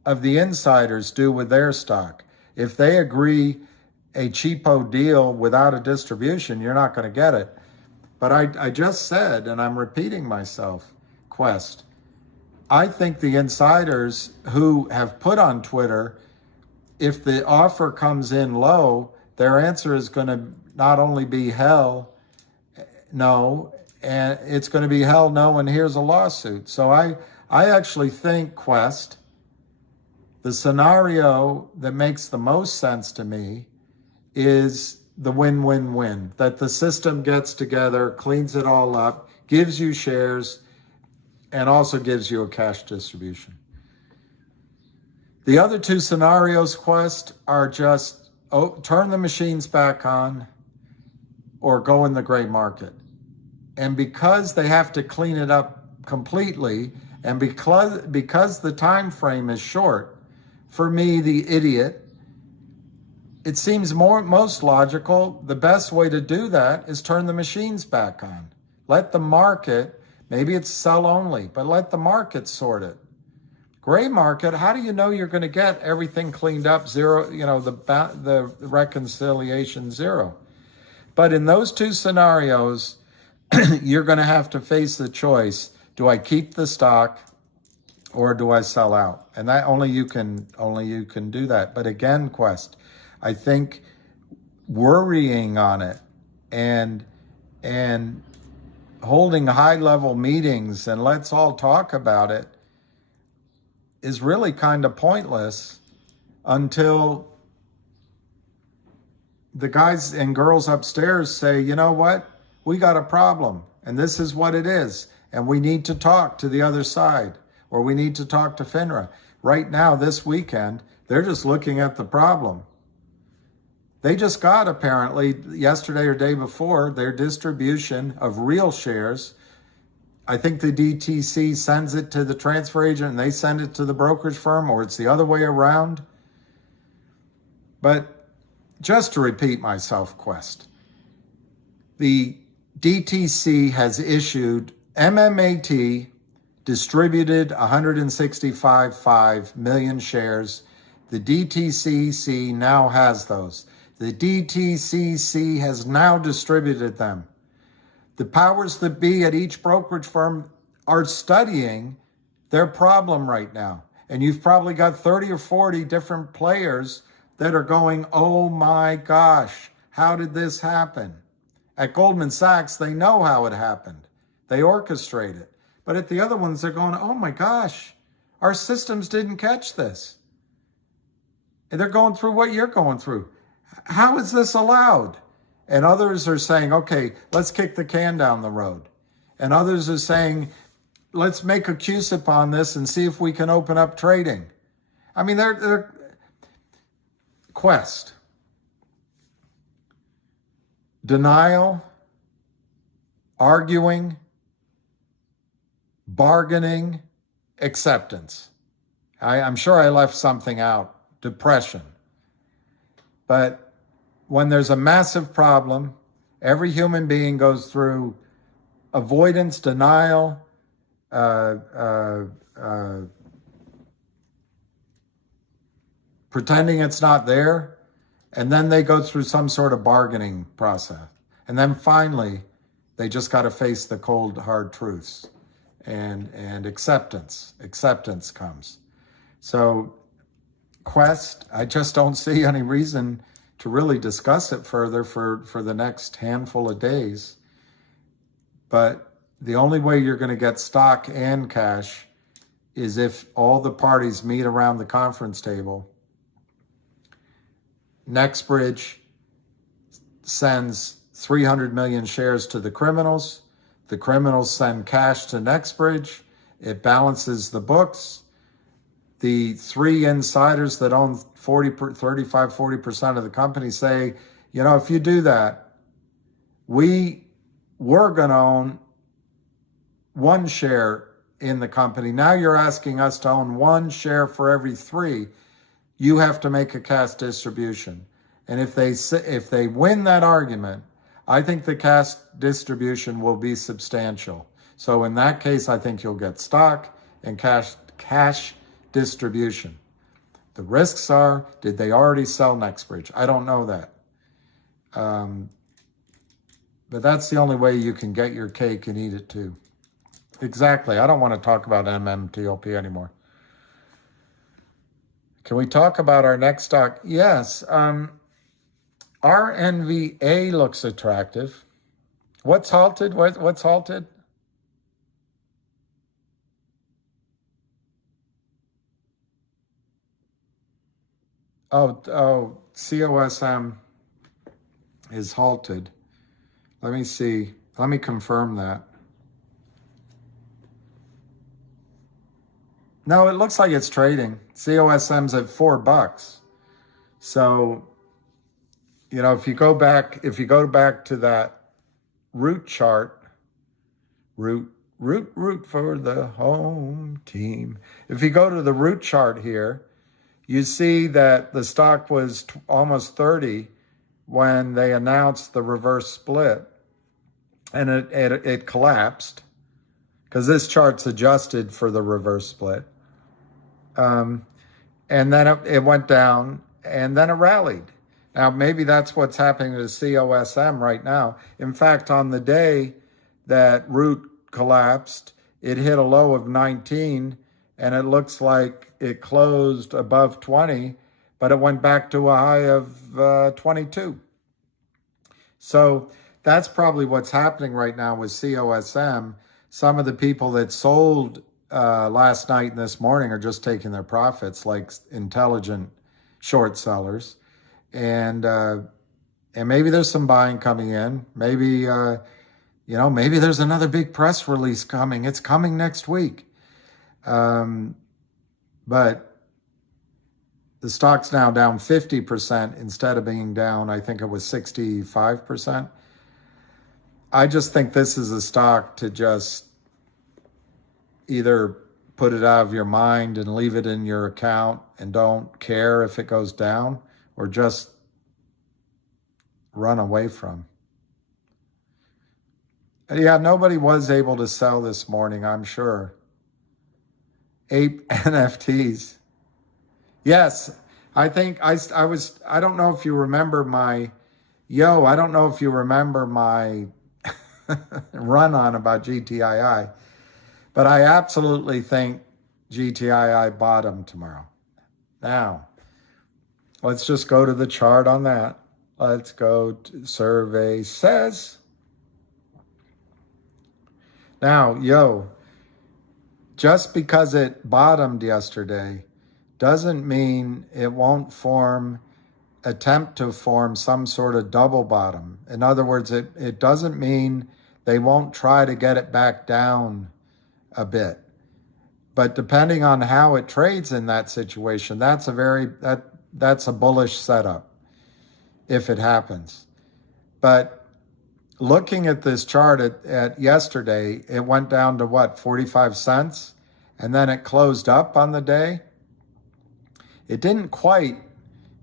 of the insiders do with their stock? If they agree a cheapo deal without a distribution, you're not going to get it. But I just said, and I'm repeating myself, Quest, I think the insiders who have put on Twitter, if the offer comes in low, their answer is going to not only be hell no, and it's going to be hell no, and here's a lawsuit. So I actually think, Quest, the scenario that makes the most sense to me is the win-win-win, that the system gets together, cleans it all up, gives you shares, and also gives you a cash distribution. The other two scenarios, Quest, are just turn the machines back on or go in the gray market. And because they have to clean it up completely, and because the time frame is short, for me, the idiot, it seems most logical, the best way to do that is turn the machines back on. Let the market, maybe it's sell only, but let the market sort it. Gray market, how do you know you're going to get everything cleaned up, zero, the reconciliation zero? But in those two scenarios, you're going to have to face the choice. Do I keep the stock or do I sell out? And that only you can do that. But again, Quest, I think worrying on it and holding high-level meetings and let's all talk about it is really kind of pointless until the guys and girls upstairs say, you know what, we got a problem and this is what it is. And we need to talk to the other side or we need to talk to FINRA. Right now, this weekend, they're just looking at the problem. They just got, apparently, yesterday or day before, their distribution of real shares. I think the DTC sends it to the transfer agent and they send it to the brokerage firm, or it's the other way around. But just to repeat myself, Quest, the DTC has issued MMAT distributed 165.5 million shares. The DTCC now has those. The DTCC has now distributed them. The powers that be at each brokerage firm are studying their problem right now. And you've probably got 30 or 40 different players that are going, oh my gosh, how did this happen? At Goldman Sachs, they know how it happened. They orchestrate it. But at the other ones, they're going, oh my gosh, our systems didn't catch this. And they're going through what you're going through. How is this allowed? And others are saying, okay, let's kick the can down the road. And others are saying, let's make a CUSIP on this and see if we can open up trading. I mean, they're Quest. Denial, arguing, bargaining, acceptance. I'm sure I left something out. Depression. But when there's a massive problem, every human being goes through avoidance, denial, pretending it's not there, and then they go through some sort of bargaining process. And then finally, they just got to face the cold, hard truths. And acceptance comes. So Quest, I just don't see any reason to really discuss it further for the next handful of days. But the only way you're going to get stock and cash is if all the parties meet around the conference table. NextBridge sends 300 million shares to the criminals. The criminals send cash to NextBridge. It balances the books. The three insiders that own 40% of the company say, you know, if you do that, we're going to own one share in the company. Now you're asking us to own one share for every three. You have to make a cash distribution. And if they win that argument, I think the cash distribution will be substantial. So in that case, I think you'll get stock and cash distribution. The risks are, did they already sell NextBridge? I don't know that. But that's the only way you can get your cake and eat it too. Exactly. I don't want to talk about MMTLP anymore. Can we talk about our next stock? Yes. RNVA looks attractive. What's halted? What's halted? Oh, COSM is halted. Let me see. Let me confirm that. No, it looks like it's trading. COSM's at $4. So, you know, if you go back to that root chart, root for the home team. If you go to the root chart here, you see that the stock was almost 30 when they announced the reverse split, and it collapsed because this chart's adjusted for the reverse split. And then it went down, and then it rallied. Now, maybe that's what's happening to COSM right now. In fact, on the day that Root collapsed, it hit a low of 19, and it looks like it closed above 20, but it went back to a high of 22. So that's probably what's happening right now with COSM. Some of the people that sold last night and this morning are just taking their profits, like intelligent short sellers. And maybe there's some buying coming in. Maybe, maybe there's another big press release coming. It's coming next week. But the stock's now down 50% instead of being down, I think it was 65%. I just think this is a stock to just either put it out of your mind and leave it in your account and don't care if it goes down, or just run away from. Yeah, nobody was able to sell this morning, I'm sure. Ape NFTs. Yes, I think I don't know if you remember my run on about GTII, but I absolutely think GTII bottom tomorrow. Now, let's just go to the chart on that. Let's go to survey says. Now, just because it bottomed yesterday doesn't mean it won't attempt to form some sort of double bottom. In other words, it doesn't mean they won't try to get it back down a bit. But depending on how it trades in that situation, that's a bullish setup if it happens. But looking at this chart at yesterday, it went down to what, 45 cents? And then it closed up on the day. It didn't quite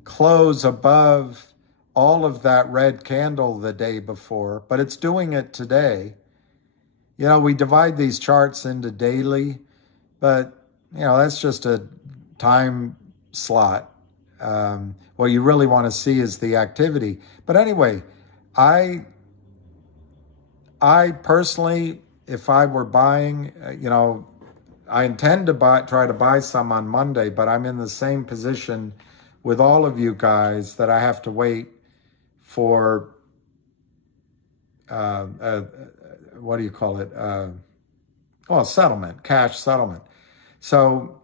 close above all of that red candle the day before, but it's doing it today. We divide these charts into daily, but, that's just a time slot. What you really want to see is the activity. But anyway, I personally, if I were buying, I intend to try to buy some on Monday, but I'm in the same position with all of you guys that I have to wait for, what do you call it? Settlement, cash settlement. So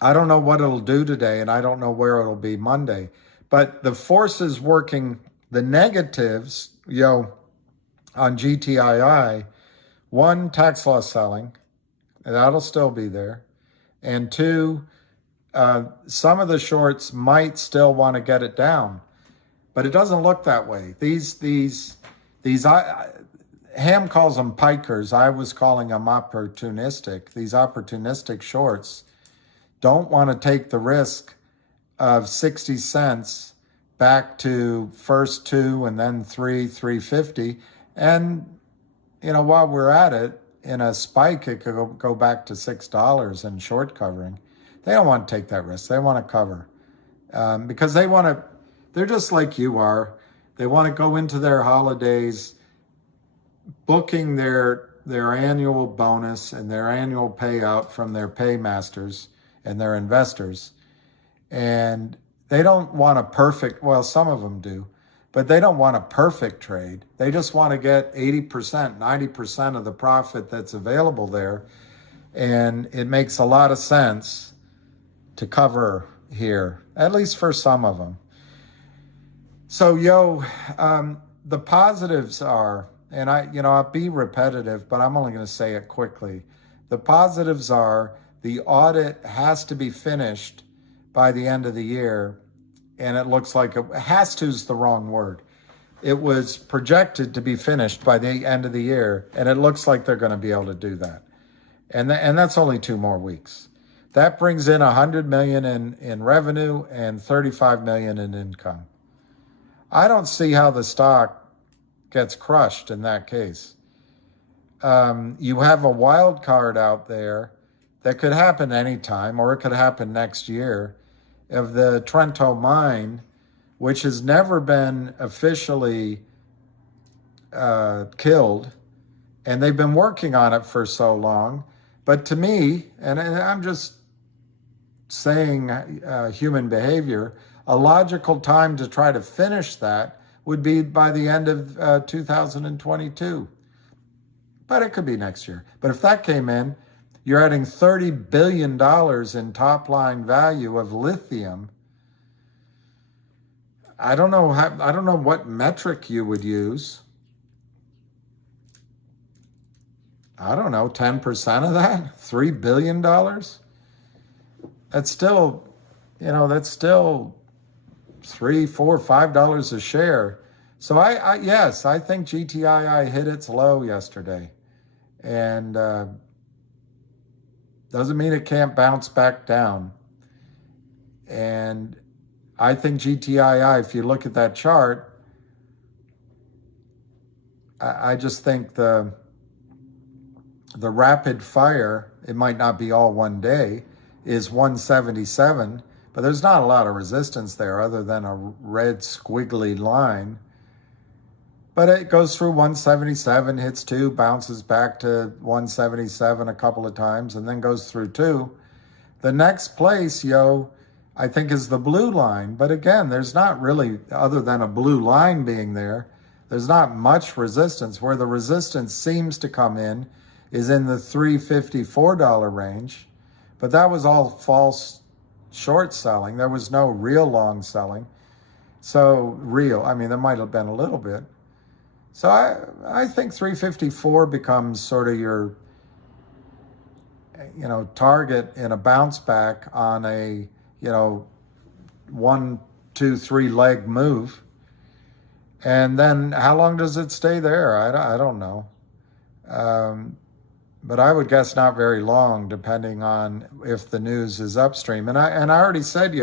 I don't know what it'll do today, and I don't know where it'll be Monday. But the forces working, the negatives, on GTII, one, tax loss selling, and that'll still be there. And two, some of the shorts might still want to get it down, but it doesn't look that way. These Ham calls them pikers. I was calling them opportunistic. These opportunistic shorts don't want to take the risk of 60 cents back to first 2 and then 3.50. And, while we're at it, in a spike, it could go back to $6 in short covering. They don't want to take that risk. They want to cover because they're just like you are. They want to go into their holidays booking their annual bonus and their annual payout from their paymasters and their investors. And they don't want a perfect, well, some of them do, but they don't want a perfect trade. They just want to get 80%, 90% of the profit that's available there. And it makes a lot of sense to cover here, at least for some of them. So, the positives are, and I'll be repetitive, but I'm only going to say it quickly. The positives are the audit has to be finished by the end of the year. And it looks like has to is the wrong word. It was projected to be finished by the end of the year, and it looks like they're going to be able to do that. And that's only 2 more weeks. That brings in $100 million in revenue and $35 million in income. I don't see how the stock gets crushed in that case. You have a wild card out there that could happen anytime, or it could happen next year, of the Trento mine, which has never been officially killed, And they've been working on it for so long. But to me, and I'm just saying human behavior, a logical time to try to finish that would be by the end of 2022. But it could be next year. But if that came in, you're adding $30 billion in top line value of lithium. I don't know what metric you would use. I don't know, 10% of that? $3 billion? That's still, that's still $3, $4, $5 a share. So yes, I think GTII hit its low yesterday. And doesn't mean it can't bounce back down. And I think GTII, if you look at that chart, I just think the rapid fire, it might not be all one day, is 177, but there's not a lot of resistance there other than a red squiggly line. But it goes through 177, hits 2, bounces back to 177 a couple of times, and then goes through 2. The next place, I think is the blue line. But again, there's not really, other than a blue line being there, there's not much resistance. Where the resistance seems to come in is in the $354 range. But that was all false short selling. There was no real long selling. So there might have been a little bit. So I think 354 becomes sort of your, target in a bounce back on a, 1, 2, 3 leg move. And then how long does it stay there? I don't know. But I would guess not very long, depending on if the news is upstream. And I already said,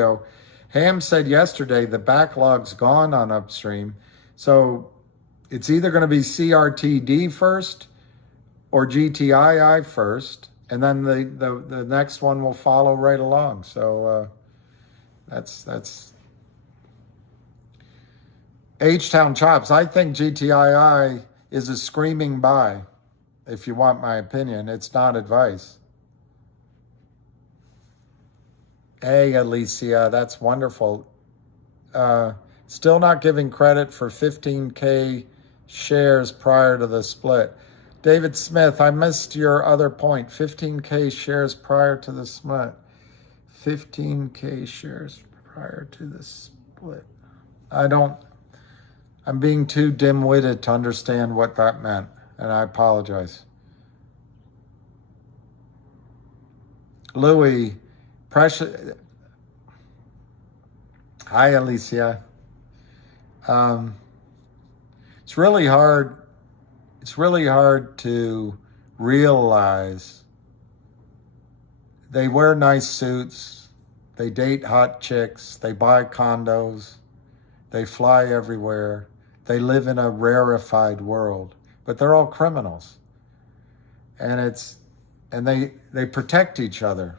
Ham said yesterday the backlog's gone on upstream. So it's either going to be CRTD first or GTII first, and then the next one will follow right along. So that's H-Town Chops. I think GTII is a screaming buy. If you want my opinion, it's not advice. Hey, Alicia, that's wonderful. Still not giving credit for 15K shares prior to the split. David Smith, I missed your other point. 15K shares prior to the split. 15K shares prior to the split. I'm being too dim-witted to understand what that meant, and I apologize. Louis, precious. Hi, Alicia. It's really hard to realize they wear nice suits, they date hot chicks, they buy condos, they fly everywhere, they live in a rarefied world, but they're all criminals. And they protect each other.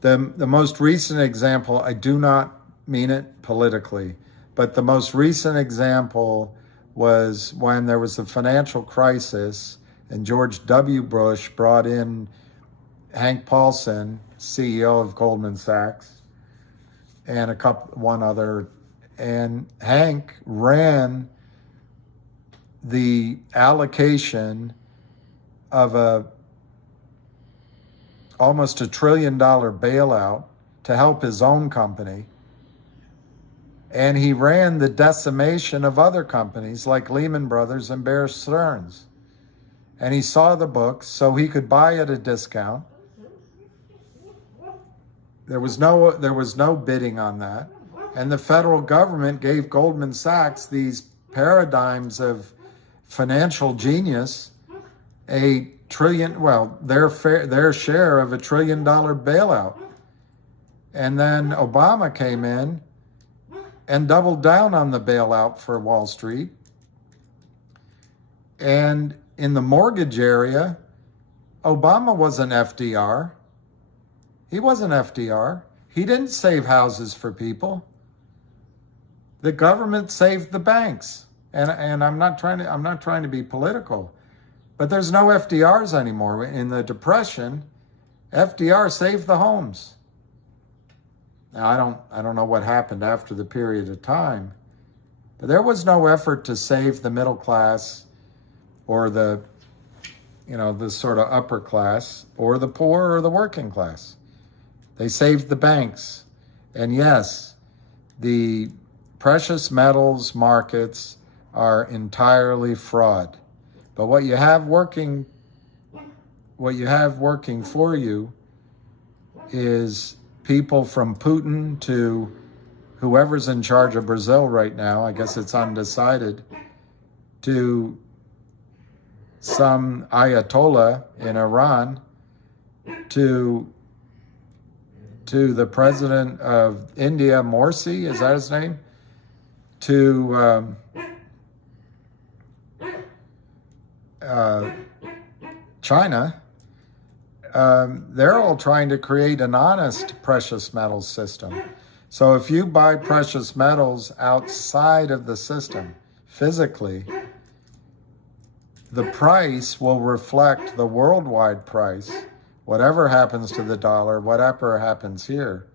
The most recent example, I do not mean it politically, but the most recent example was when there was a financial crisis and George W. Bush brought in Hank Paulson, CEO of Goldman Sachs, and one other, and Hank ran the allocation of almost $1 trillion bailout to help his own company. And he ran the decimation of other companies like Lehman Brothers and Bear Stearns. And he saw the books so he could buy at a discount. There was no bidding on that. And the federal government gave Goldman Sachs these paradigms of financial genius, their share of $1 trillion bailout. And then Obama came in and doubled down on the bailout for Wall Street. And in the mortgage area, Obama wasn't FDR. He wasn't FDR. He didn't save houses for people. The government saved the banks. And I'm not trying to be political, But there's no FDRs anymore. In the Depression, FDR saved the homes. Now, I don't know what happened after the period of time, but there was no effort to save the middle class or the sort of upper class or the poor or the working class. They saved the banks. And yes, the precious metals markets are entirely fraud. But what you have working for you is people from Putin to whoever's in charge of Brazil right now, I guess it's undecided, to some Ayatollah in Iran, to the president of India, Morsi, is that his name? To China. They're all trying to create an honest precious metals system. So if you buy precious metals outside of the system, physically, the price will reflect the worldwide price, whatever happens to the dollar, whatever happens here.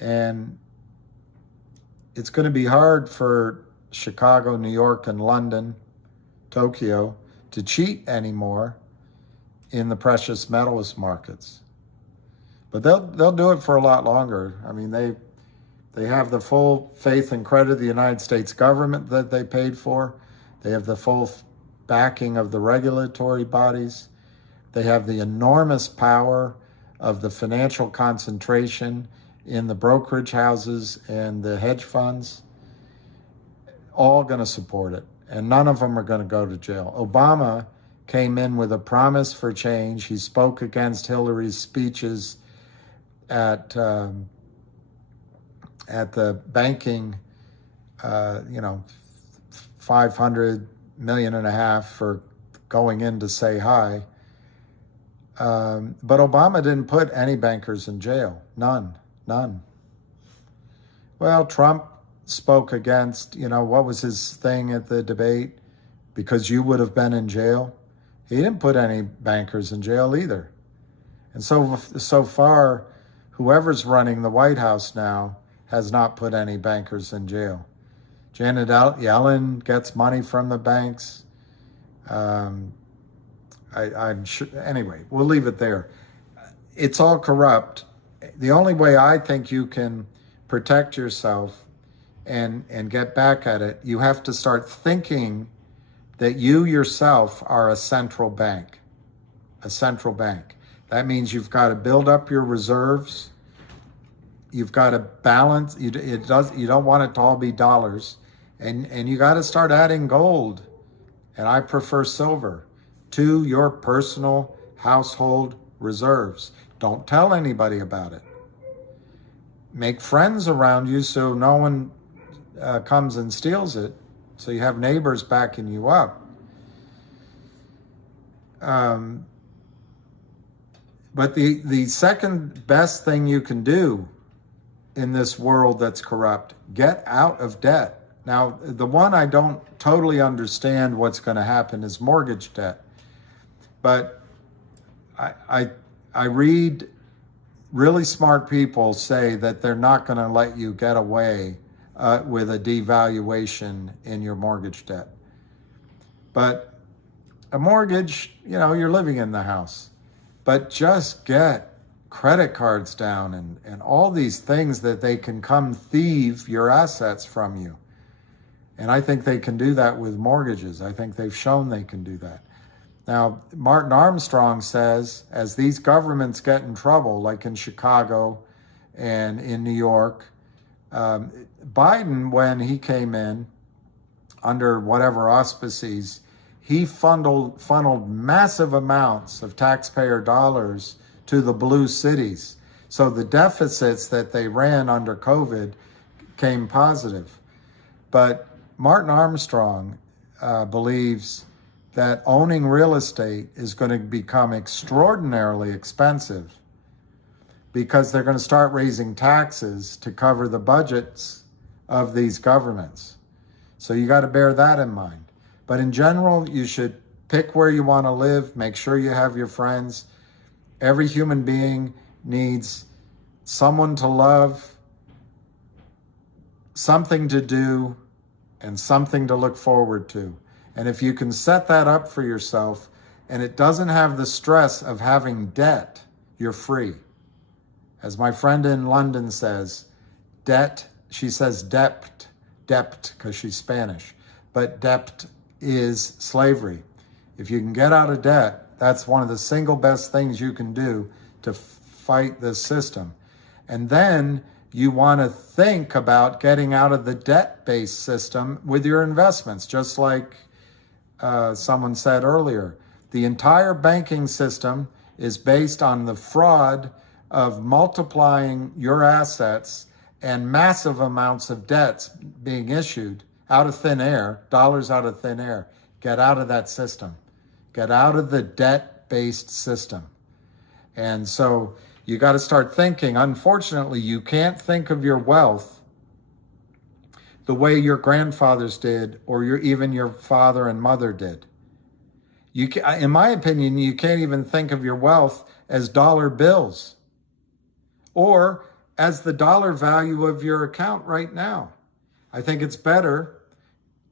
And it's going to be hard for Chicago, New York, and London, Tokyo, to cheat anymore in the precious metals markets. But they'll do it for a lot longer. I mean, they have the full faith and credit of the United States government that they paid for. They have the full backing of the regulatory bodies. They have the enormous power of the financial concentration in the brokerage houses and the hedge funds. All going to support it. And none of them are going to go to jail. Obama came in with a promise for change. He spoke against Hillary's speeches at the banking, $500 million and a half for going in to say hi. But Obama didn't put any bankers in jail. None. Well, Trump spoke against, what was his thing at the debate? Because you would have been in jail. He didn't put any bankers in jail either. And so far, whoever's running the White House now has not put any bankers in jail. Janet Yellen gets money from the banks. I'm sure. Anyway, we'll leave it there. It's all corrupt. The only way I think you can protect yourself and get back at it, you have to start thinking that you yourself are a central bank. A central bank. That means you've got to build up your reserves. You've got to balance. You don't want it to all be dollars, and you got to start adding gold, and I prefer silver, to your personal household reserves. Don't tell anybody about it. Make friends around you so no one comes and steals it, so you have neighbors backing you up. But the second best thing you can do in this world that's corrupt, get out of debt. Now, the one I don't totally understand what's going to happen is mortgage debt. But I read really smart people say that they're not going to let you get away with a devaluation in your mortgage debt. But a mortgage, you're living in the house. But just get credit cards down and all these things that they can come thieve your assets from you. And I think they can do that with mortgages. I think they've shown they can do that. Now, Martin Armstrong says, as these governments get in trouble, like in Chicago and in New York, Biden, when he came in, under whatever auspices, he funneled massive amounts of taxpayer dollars to the blue cities. So the deficits that they ran under COVID came positive. But Martin Armstrong believes that owning real estate is going to become extraordinarily expensive because they're going to start raising taxes to cover the budgets of these governments. So you got to bear that in mind. But in general, you should pick where you want to live. Make sure you have your friends. Every human being needs someone to love, something to do, and something to look forward to. And if you can set that up for yourself, and it doesn't have the stress of having debt, you're free. As my friend in London says, debt, she says debt, because she's Spanish, but debt is slavery. If you can get out of debt, that's one of the single best things you can do to fight this system. And then you want to think about getting out of the debt-based system with your investments, just like someone said earlier. The entire banking system is based on the fraud of multiplying your assets and massive amounts of debts being issued out of thin air, dollars out of thin air. Get out of that system. Get out of the debt-based system. And so you got to start thinking. Unfortunately, you can't think of your wealth the way your grandfathers did, or even your father and mother did. In my opinion, you can't even think of your wealth as dollar bills or as the dollar value of your account right now. I think it's better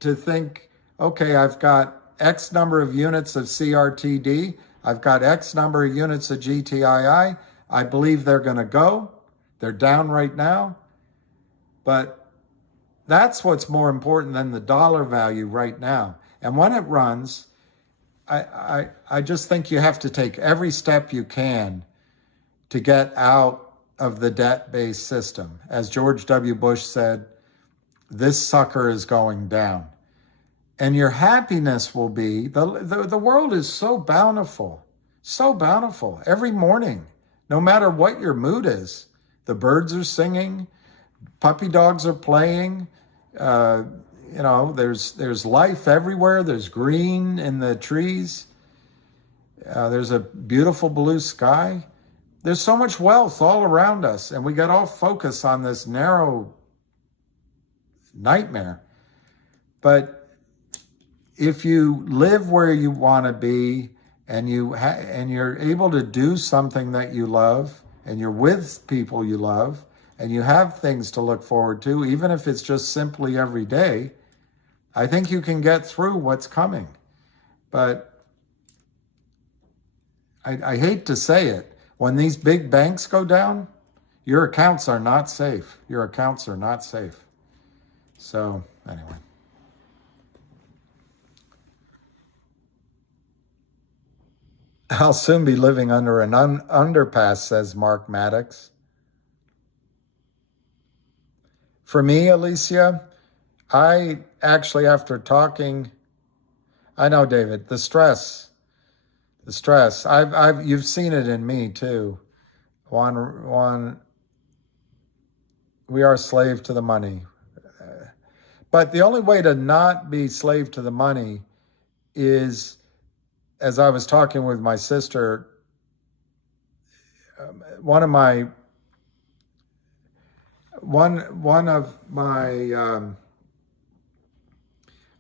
to think, okay, I've got X number of units of CRTD. I've got X number of units of GTII. I believe they're going to go. They're down right now. But that's what's more important than the dollar value right now. And when it runs, I just think you have to take every step you can to get out of the debt-based system. As George W. Bush said, this sucker is going down. And your happiness will be, the world is so bountiful every morning, no matter what your mood is. The birds are singing, puppy dogs are playing, there's life everywhere. There's green in the trees. There's a beautiful blue sky. There's so much wealth all around us, and we got all focused on this narrow nightmare. But if you live where you want to be, and you're able to do something that you love, and you're with people you love, and you have things to look forward to, even if it's just simply every day, I think you can get through what's coming. But I hate to say it, when these big banks go down, your accounts are not safe. Your accounts are not safe. So, anyway. I'll soon be living under an underpass, says Mark Maddox. For me, Alicia, I actually, after talking, I know, David, the stress, you've seen it in me too. We are slave to the money. But the only way to not be slave to the money is, as I was talking with my sister, one of my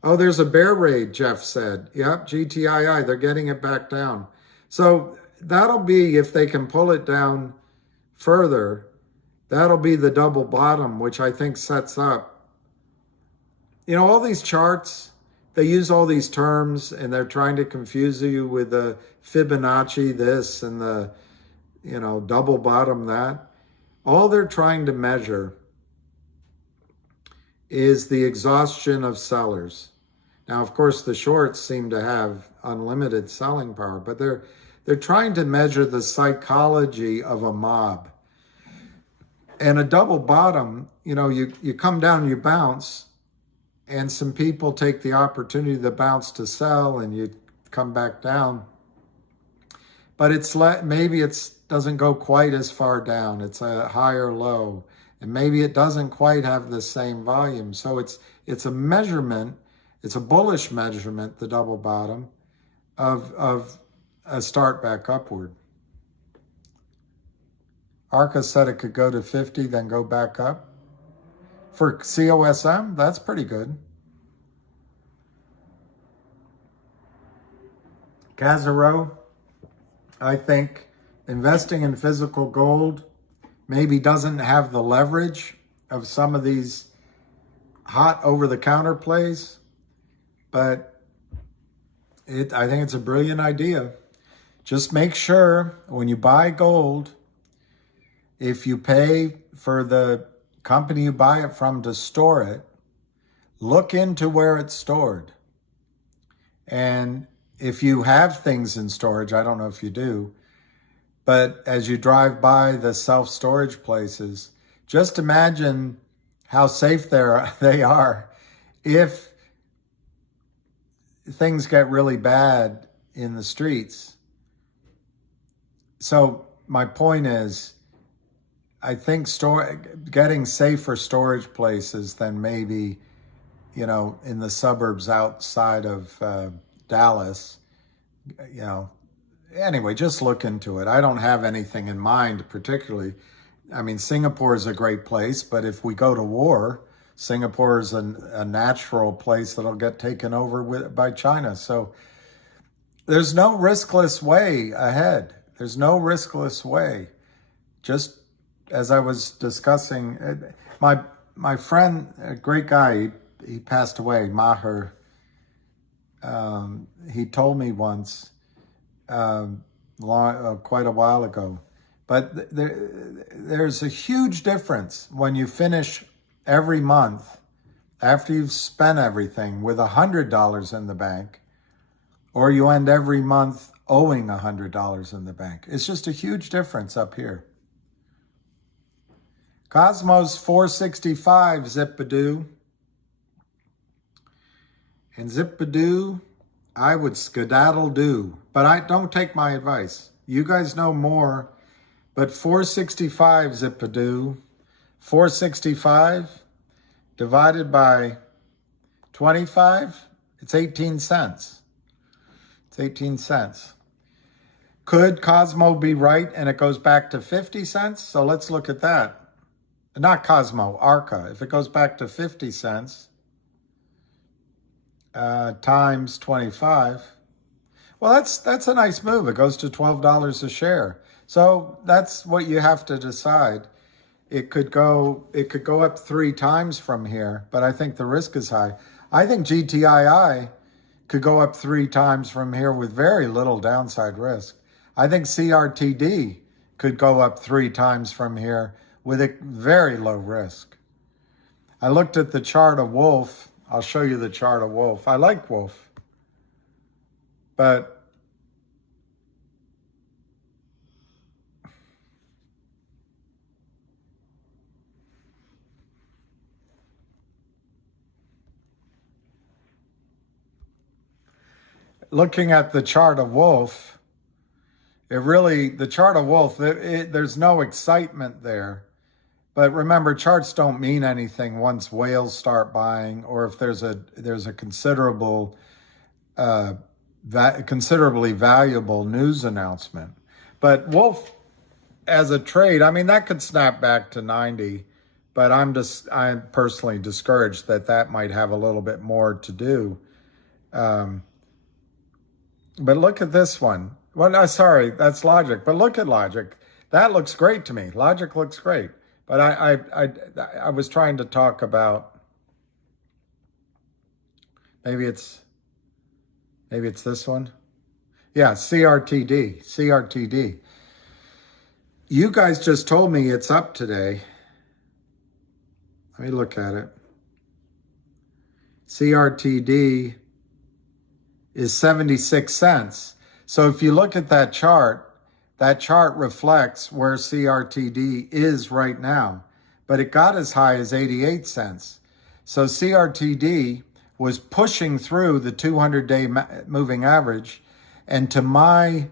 there's a bear raid, Jeff said. Yep, GTII, they're getting it back down. So that'll be, if they can pull it down further, that'll be the double bottom, which I think sets up, all these charts, they use all these terms and they're trying to confuse you with the Fibonacci this and the, double bottom that. All they're trying to measure is the exhaustion of sellers. Now, of course, the shorts seem to have unlimited selling power, but they're trying to measure the psychology of a mob. And a double bottom, you come down, you bounce, and some people take the opportunity to bounce to sell, and you come back down. But maybe it doesn't go quite as far down. It's a higher low, and maybe it doesn't quite have the same volume. So it's a measurement. It's a bullish measurement, the double bottom, of a start back upward. Arca said it could go to 50, then go back up. For COSM, that's pretty good. Casero, I think investing in physical gold maybe doesn't have the leverage of some of these hot over-the-counter plays, but I think it's a brilliant idea. Just make sure when you buy gold, if you pay for the company you buy it from to store it, look into where it's stored. And if you have things in storage, I don't know if you do, but as you drive by the self-storage places, just imagine how safe they are if things get really bad in the streets. So my point is, I think getting safer storage places than maybe, in the suburbs outside of Dallas, anyway, just look into it. I don't have anything in mind particularly. I mean, Singapore is a great place, but if we go to war, Singapore is a natural place that'll get taken over by China. So there's no riskless way ahead. There's no riskless way. Just as I was discussing, my friend, a great guy, he passed away, Maher. He told me once, quite a while ago, but there's a huge difference when you finish every month after you've spent everything with $100 in the bank, or you end every month owing $100 in the bank. It's just a huge difference up here. Cosmos 465, Zippadoo. And Zippadoo, I would skedaddle do, but don't take my advice. You guys know more, but 465 Zippadoo, 465 divided by 25, it's 18 cents. It's 18 cents. Could Cosmo be right and it goes back to 50 cents? So let's look at that. Not Cosmo, Arca. If it goes back to 50 cents times 25, well, that's a nice move. It goes to $12 a share. So that's what you have to decide. It could go up 3 times from here, but I think the risk is high. I think GTII could go up 3 times from here with very little downside risk. I think CRTD could go up 3 times from here with a very low risk. I looked at the chart of Wolf. I'll show you the chart of Wolf. I like Wolf, but looking at the chart of Wolf, the chart of Wolf, there's no excitement there. But remember, charts don't mean anything once whales start buying, or if there's a considerably valuable news announcement. But Wolf, as a trade, I mean, that could snap back to 90, but I'm personally discouraged that might have a little bit more to do. But look at this one. Well, sorry, that's Logic. But look at Logic. That looks great to me. Logic looks great. But I was trying to talk about, maybe it's this one. Yeah, CRTD. You guys just told me it's up today. Let me look at it. CRTD is 76 cents. So if you look at that chart reflects where CRTD is right now, but it got as high as 88 cents. So CRTD was pushing through the 200-day moving average, and to my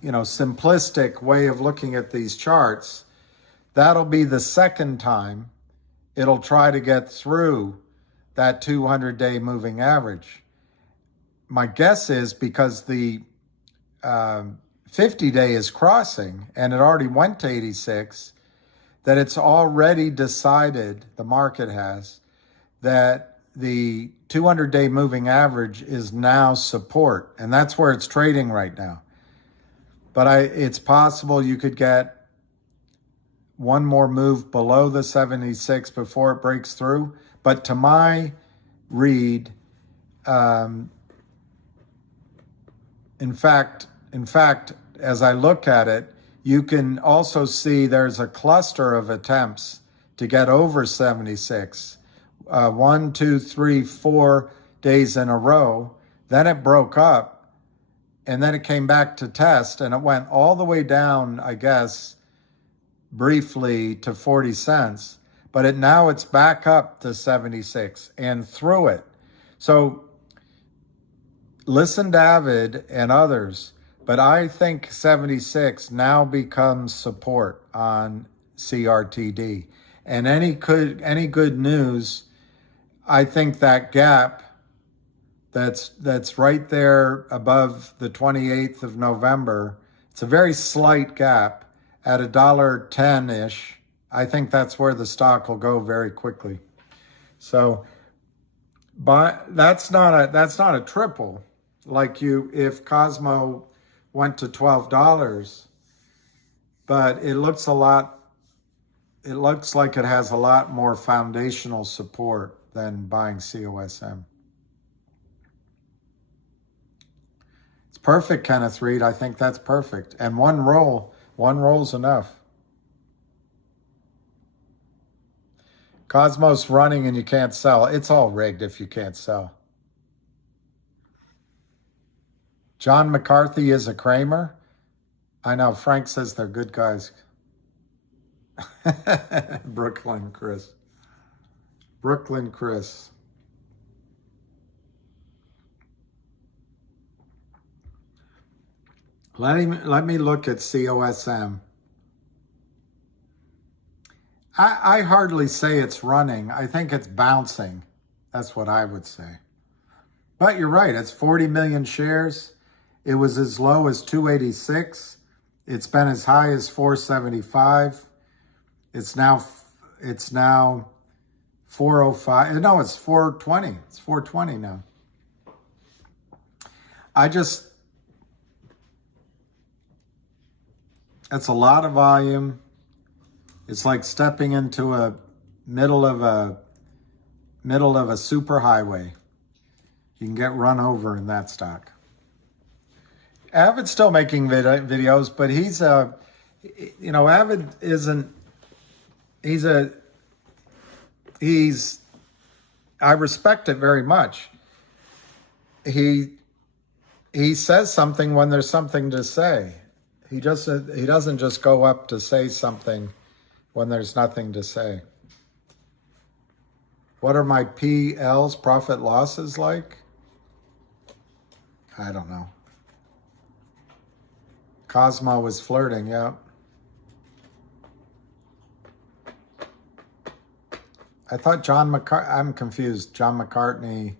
simplistic way of looking at these charts, that'll be the second time it'll try to get through that 200-day moving average. My guess is because the 50-day is crossing and it already went to 86, that it's already decided, the market has, that the 200-day moving average is now support, and that's where it's trading right now. But it's possible you could get one more move below the 76 before it breaks through. But to my read, in fact, as I look at it, you can also see there's a cluster of attempts to get over 76. 1, 2, 3, 4 days in a row. Then it broke up, and then it came back to test, and it went all the way down, I guess, briefly to 40 cents. But now it's back up to 76 and through it. So listen, David and others, but I think 76 now becomes support on CRTD. And any good news, I think that gap that's right there above the 28th of November, it's a very slight gap at $1.10-ish. I think that's where the stock will go very quickly. So, but that's not a triple like if Cosmo went to $12, but it looks like it has a lot more foundational support than buying COSM. It's perfect, Kenneth Reed. I think that's perfect. And one roll's enough. Cosmos running and you can't sell. It's all rigged if you can't sell. John McCarthy is a Kramer. I know. Frank says they're good guys. Brooklyn Chris. Let me look at COSM. I hardly say it's running. I think it's bouncing. That's what I would say. But you're right. It's 40 million shares. It was as low as 286. It's been as high as 475. It's now 405. No, it's 420. It's 420 now. That's a lot of volume. It's like stepping into a middle of a superhighway. You can get run over in that stock. Avid's still making videos, but Avid isn't. I respect it very much. He says something when there's something to say. He doesn't just go up to say something when there's nothing to say. What are my PLs, profit losses, like? I don't know. Cosmo was flirting, yeah. I thought I'm confused. John McCartney,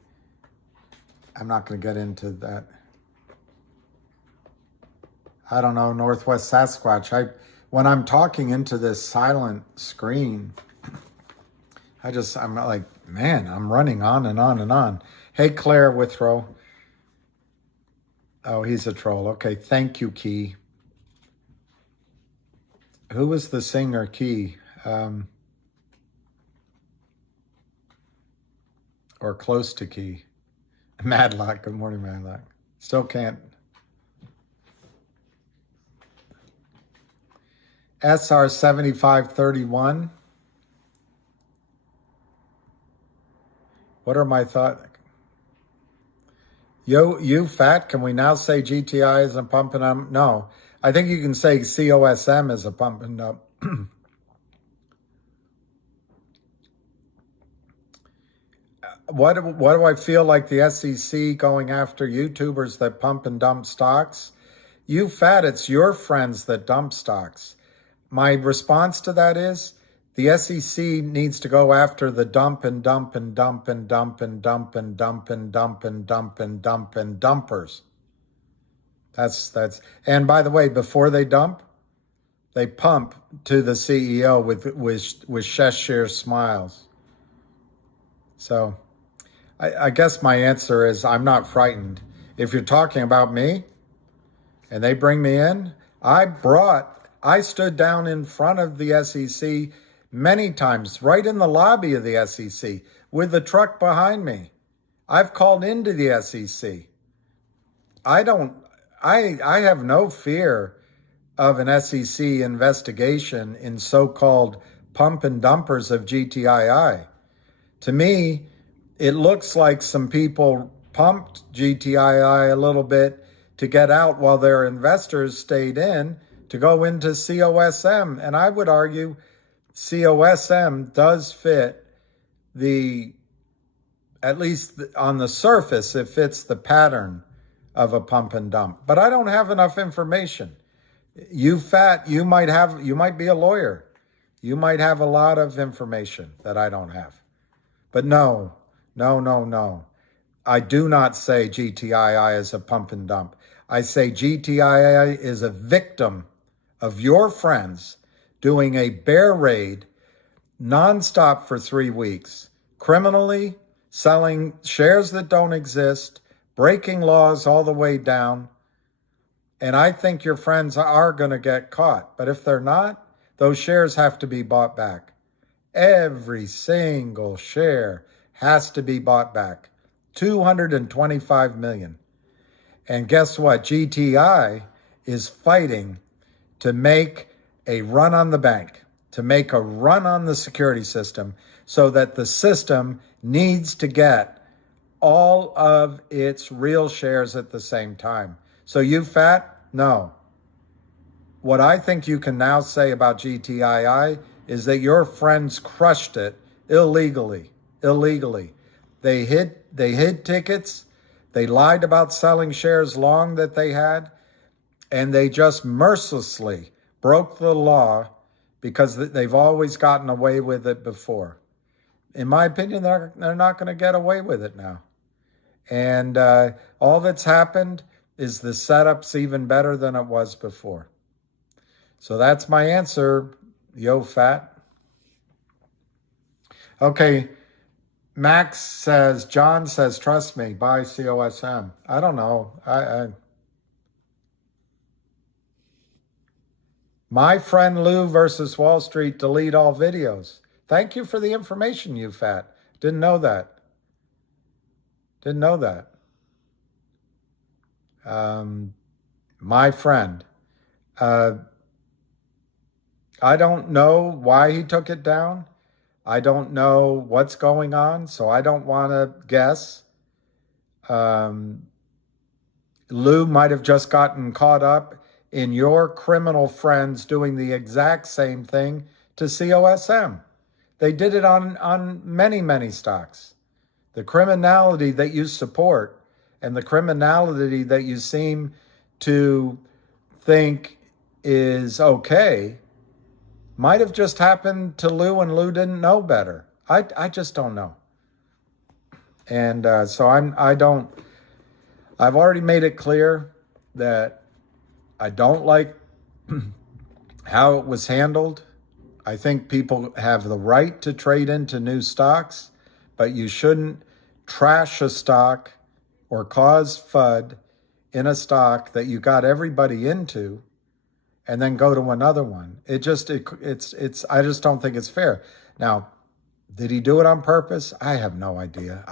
I'm not going to get into that. I don't know, Northwest Sasquatch. When I'm talking into this silent screen, I'm like, man, I'm running on and on and on. Hey, Claire Withrow. Oh, he's a troll. Okay, thank you, Key. Who was the singer, Key? Or close to Key. Madlock. Good morning, Madlock. Still can't. SR 7531. What are my thoughts? You fat, can we now say GTI is a pumping up? No. I think you can say COSM is a pumping up. What do I feel like the SEC going after YouTubers that pump and dump stocks? You fat, it's your friends that dump stocks. My response to that is the SEC needs to go after the dump and dump and dump and dump and dump and dump and dump and dump and dump and dumpers. That's and by the way, before they dump, they pump to the CEO with Cheshire smiles. So I guess my answer is I'm not frightened. If you're talking about me and they bring me in, I stood down in front of the SEC many times, right in the lobby of the SEC with the truck behind me. I've called into the SEC. I have no fear of an SEC investigation in so-called pump and dumpers of GTII. To me, it looks like some people pumped GTII a little bit to get out while their investors stayed in to go into COSM. And I would argue COSM does fit at least on the surface, it fits the pattern of a pump and dump. But I don't have enough information. You might be a lawyer. You might have a lot of information that I don't have. But no. I do not say GTII is a pump and dump. I say GTII is a victim of your friends doing a bear raid nonstop for 3 weeks, criminally selling shares that don't exist, breaking laws all the way down. And I think your friends are going to get caught. But if they're not, those shares have to be bought back. Every single share has to be bought back. 225 million. And guess what? GTI is fighting to make a run on the bank, to make a run on the security system, so that the system needs to get all of its real shares at the same time. So you fat? No. What I think you can now say about GTII is that your friends crushed it illegally. They hid tickets. They lied about selling shares long that they had. And they just mercilessly broke the law because they've always gotten away with it before. In my opinion, they're not going to get away with it now. And all that's happened is the setup's even better than it was before. So that's my answer, yo fat. Okay, John says, trust me, buy COSM. I don't know. My friend Lou versus Wall Street, delete all videos. Thank you for the information, you fat. Didn't know that. My friend. I don't know why he took it down. I don't know what's going on, so I don't want to guess. Lou might have just gotten caught up in your criminal friends doing the exact same thing to COSM. They did it on many stocks. The criminality that you support and the criminality that you seem to think is okay might have just happened to Lou, and Lou didn't know better. I just don't know. And so I've already made it clear that I don't like how it was handled. I think people have the right to trade into new stocks, but you shouldn't trash a stock or cause FUD in a stock that you got everybody into and then go to another one. I just don't think it's fair. Now, did he do it on purpose? I have no idea.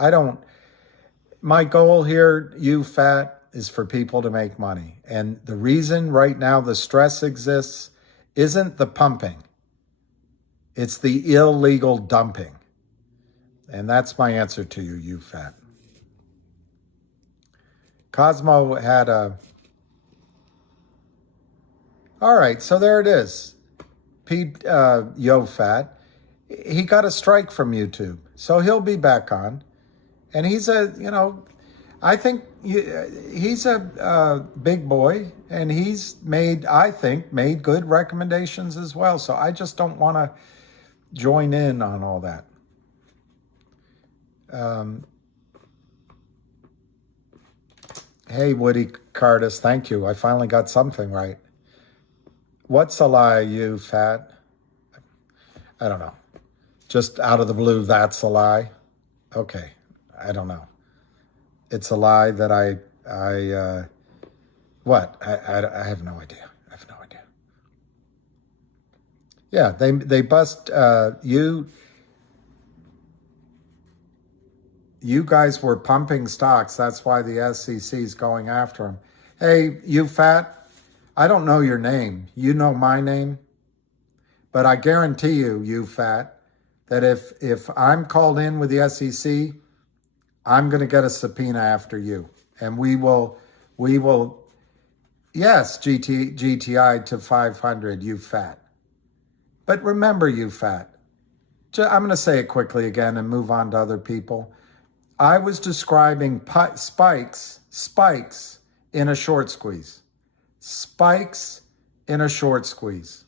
My goal here, you fat, is for people to make money. And the reason right now the stress exists isn't the pumping. It's the illegal dumping. And that's my answer to you, you fat. Cosmo had all right, so there it is. Pete, yo fat, he got a strike from YouTube. So he'll be back on. And he's I think he's a big boy, and he's made good recommendations as well. So I just don't want to join in on all that. Hey, Woody Cardis, thank you. I finally got something right. What's a lie, you fat? I don't know. Just out of the blue, that's a lie. Okay. I don't know. It's a lie that I have no idea. I have no idea. Yeah, they bust you guys were pumping stocks. That's why the SEC is going after them. Hey, you fat, I don't know your name. You know my name. But I guarantee you, you fat, that if I'm called in with the SEC, I'm going to get a subpoena after you. And we will, yes, GTI to 500, you fat. But remember, you fat, I'm going to say it quickly again and move on to other people. I was describing spikes in a short squeeze. Spikes in a short squeeze.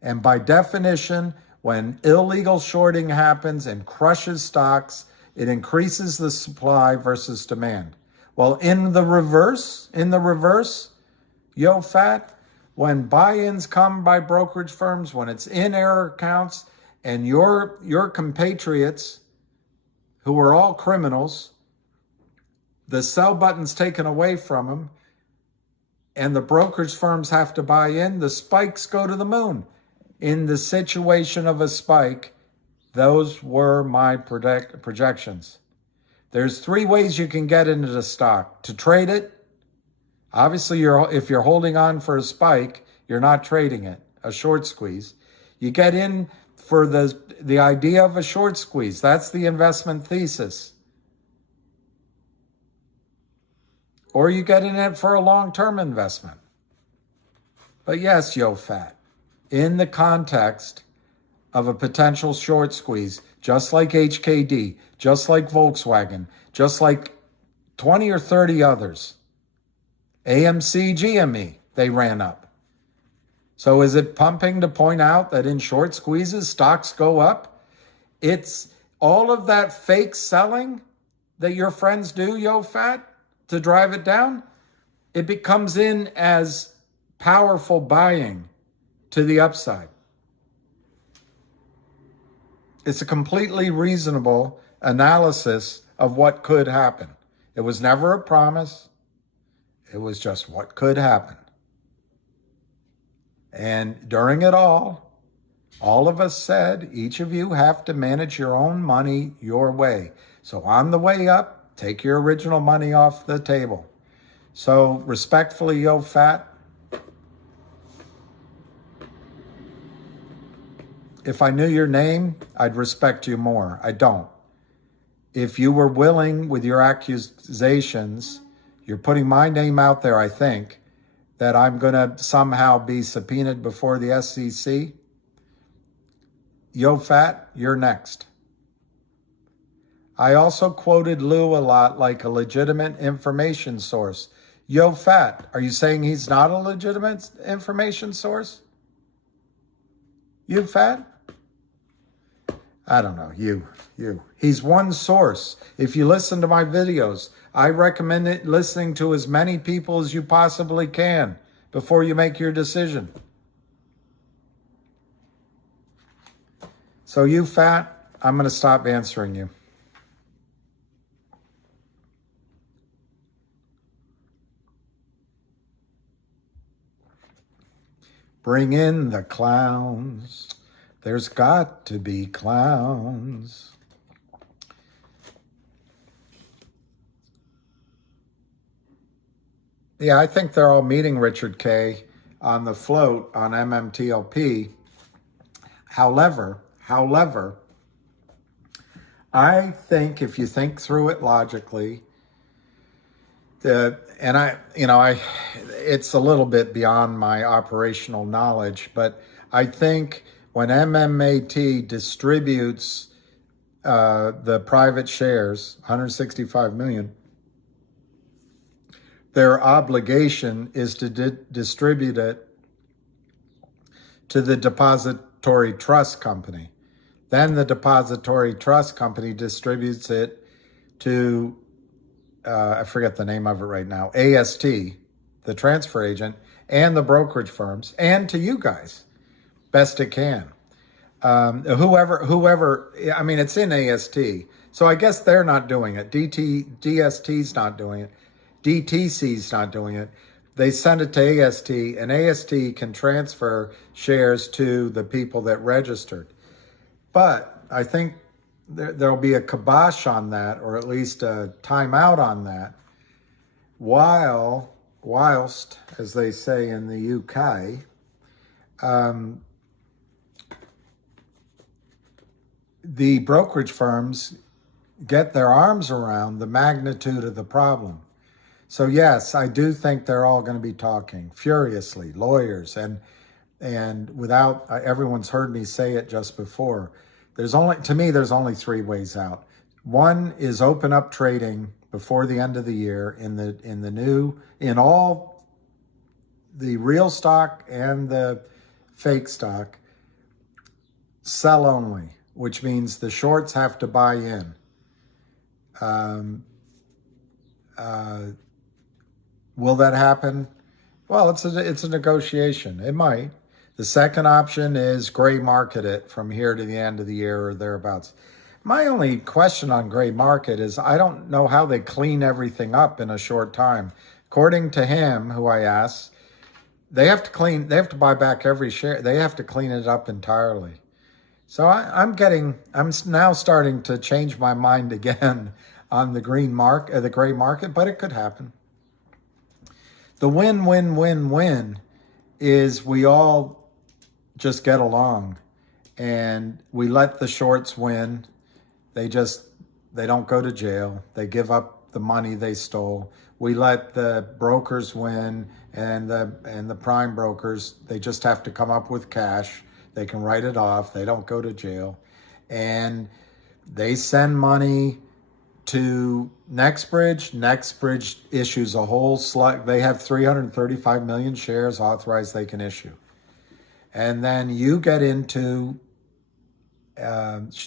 And by definition, when illegal shorting happens and crushes stocks, it increases the supply versus demand. Well, in the reverse, yo fat, when buy-ins come by brokerage firms, when it's in error accounts, and your compatriots, who are all criminals, the sell button's taken away from them, and the brokerage firms have to buy in, the spikes go to the moon. In the situation of a spike, those were my projections. There's 3 ways you can get into the stock. To trade it, obviously if you're holding on for a spike, you're not trading it, a short squeeze. You get in for the idea of a short squeeze. That's the investment thesis. Or you get in it for a long-term investment. But yes, yo fat, in the context of a potential short squeeze, just like HKD, just like Volkswagen, just like 20 or 30 others, AMC, GME, they ran up. So is it pumping to point out that in short squeezes, stocks go up? It's all of that fake selling that your friends do, yo fat, to drive it down. It becomes in as powerful buying to the upside. It's a completely reasonable analysis of what could happen. It was never a promise. It was just what could happen. And during it all of us said, each of you have to manage your own money your way. So on the way up, take your original money off the table. So respectfully, yo fat, if I knew your name, I'd respect you more. I don't. If you were willing with your accusations, you're putting my name out there, I think, that I'm going to somehow be subpoenaed before the SEC. Yo fat, you're next. I also quoted Lou a lot like a legitimate information source. Yo fat, are you saying he's not a legitimate information source? You fat? I don't know, you. He's one source. If you listen to my videos, I recommend listening to as many people as you possibly can before you make your decision. So you fat, I'm going to stop answering you. Bring in the clowns. There's got to be clowns. Yeah, I think they're all meeting Richard K. on the float on MMTLP. However, I think if you think through it logically, it's a little bit beyond my operational knowledge, but I think when MMAT distributes the private shares, 165 million, their obligation is to distribute it to the depository trust company. Then the depository trust company distributes it to, I forget the name of it right now, AST, the transfer agent, and the brokerage firms, and to you guys, best it can. Whoever, I mean, it's in AST. So I guess they're not doing it. DST's not doing it. DTC's not doing it. They send it to AST, and AST can transfer shares to the people that registered. But I think there'll be a kibosh on that, or at least a timeout on that, whilst, as they say in the UK, the brokerage firms get their arms around the magnitude of the problem. So yes, I do think they're all going to be talking furiously, lawyers, and without, everyone's heard me say it just before. There's only three ways out. One is open up trading before the end of the year in all the real stock and the fake stock, sell only, which means the shorts have to buy in. Will that happen? Well, it's a negotiation. It might. The second option is gray market it from here to the end of the year or thereabouts. My only question on gray market is I don't know how they clean everything up in a short time. According to him, who I asked, they have to buy back every share. They have to clean it up entirely. So I'm now starting to change my mind again on the gray market, but it could happen. The win-win-win-win is we all just get along and we let the shorts win. They don't go to jail. They give up the money they stole. We let the brokers win and the prime brokers, they just have to come up with cash. They can write it off. They don't go to jail. And they send money to NextBridge. NextBridge issues a whole slug. They have 335 million shares authorized they can issue. And then you get into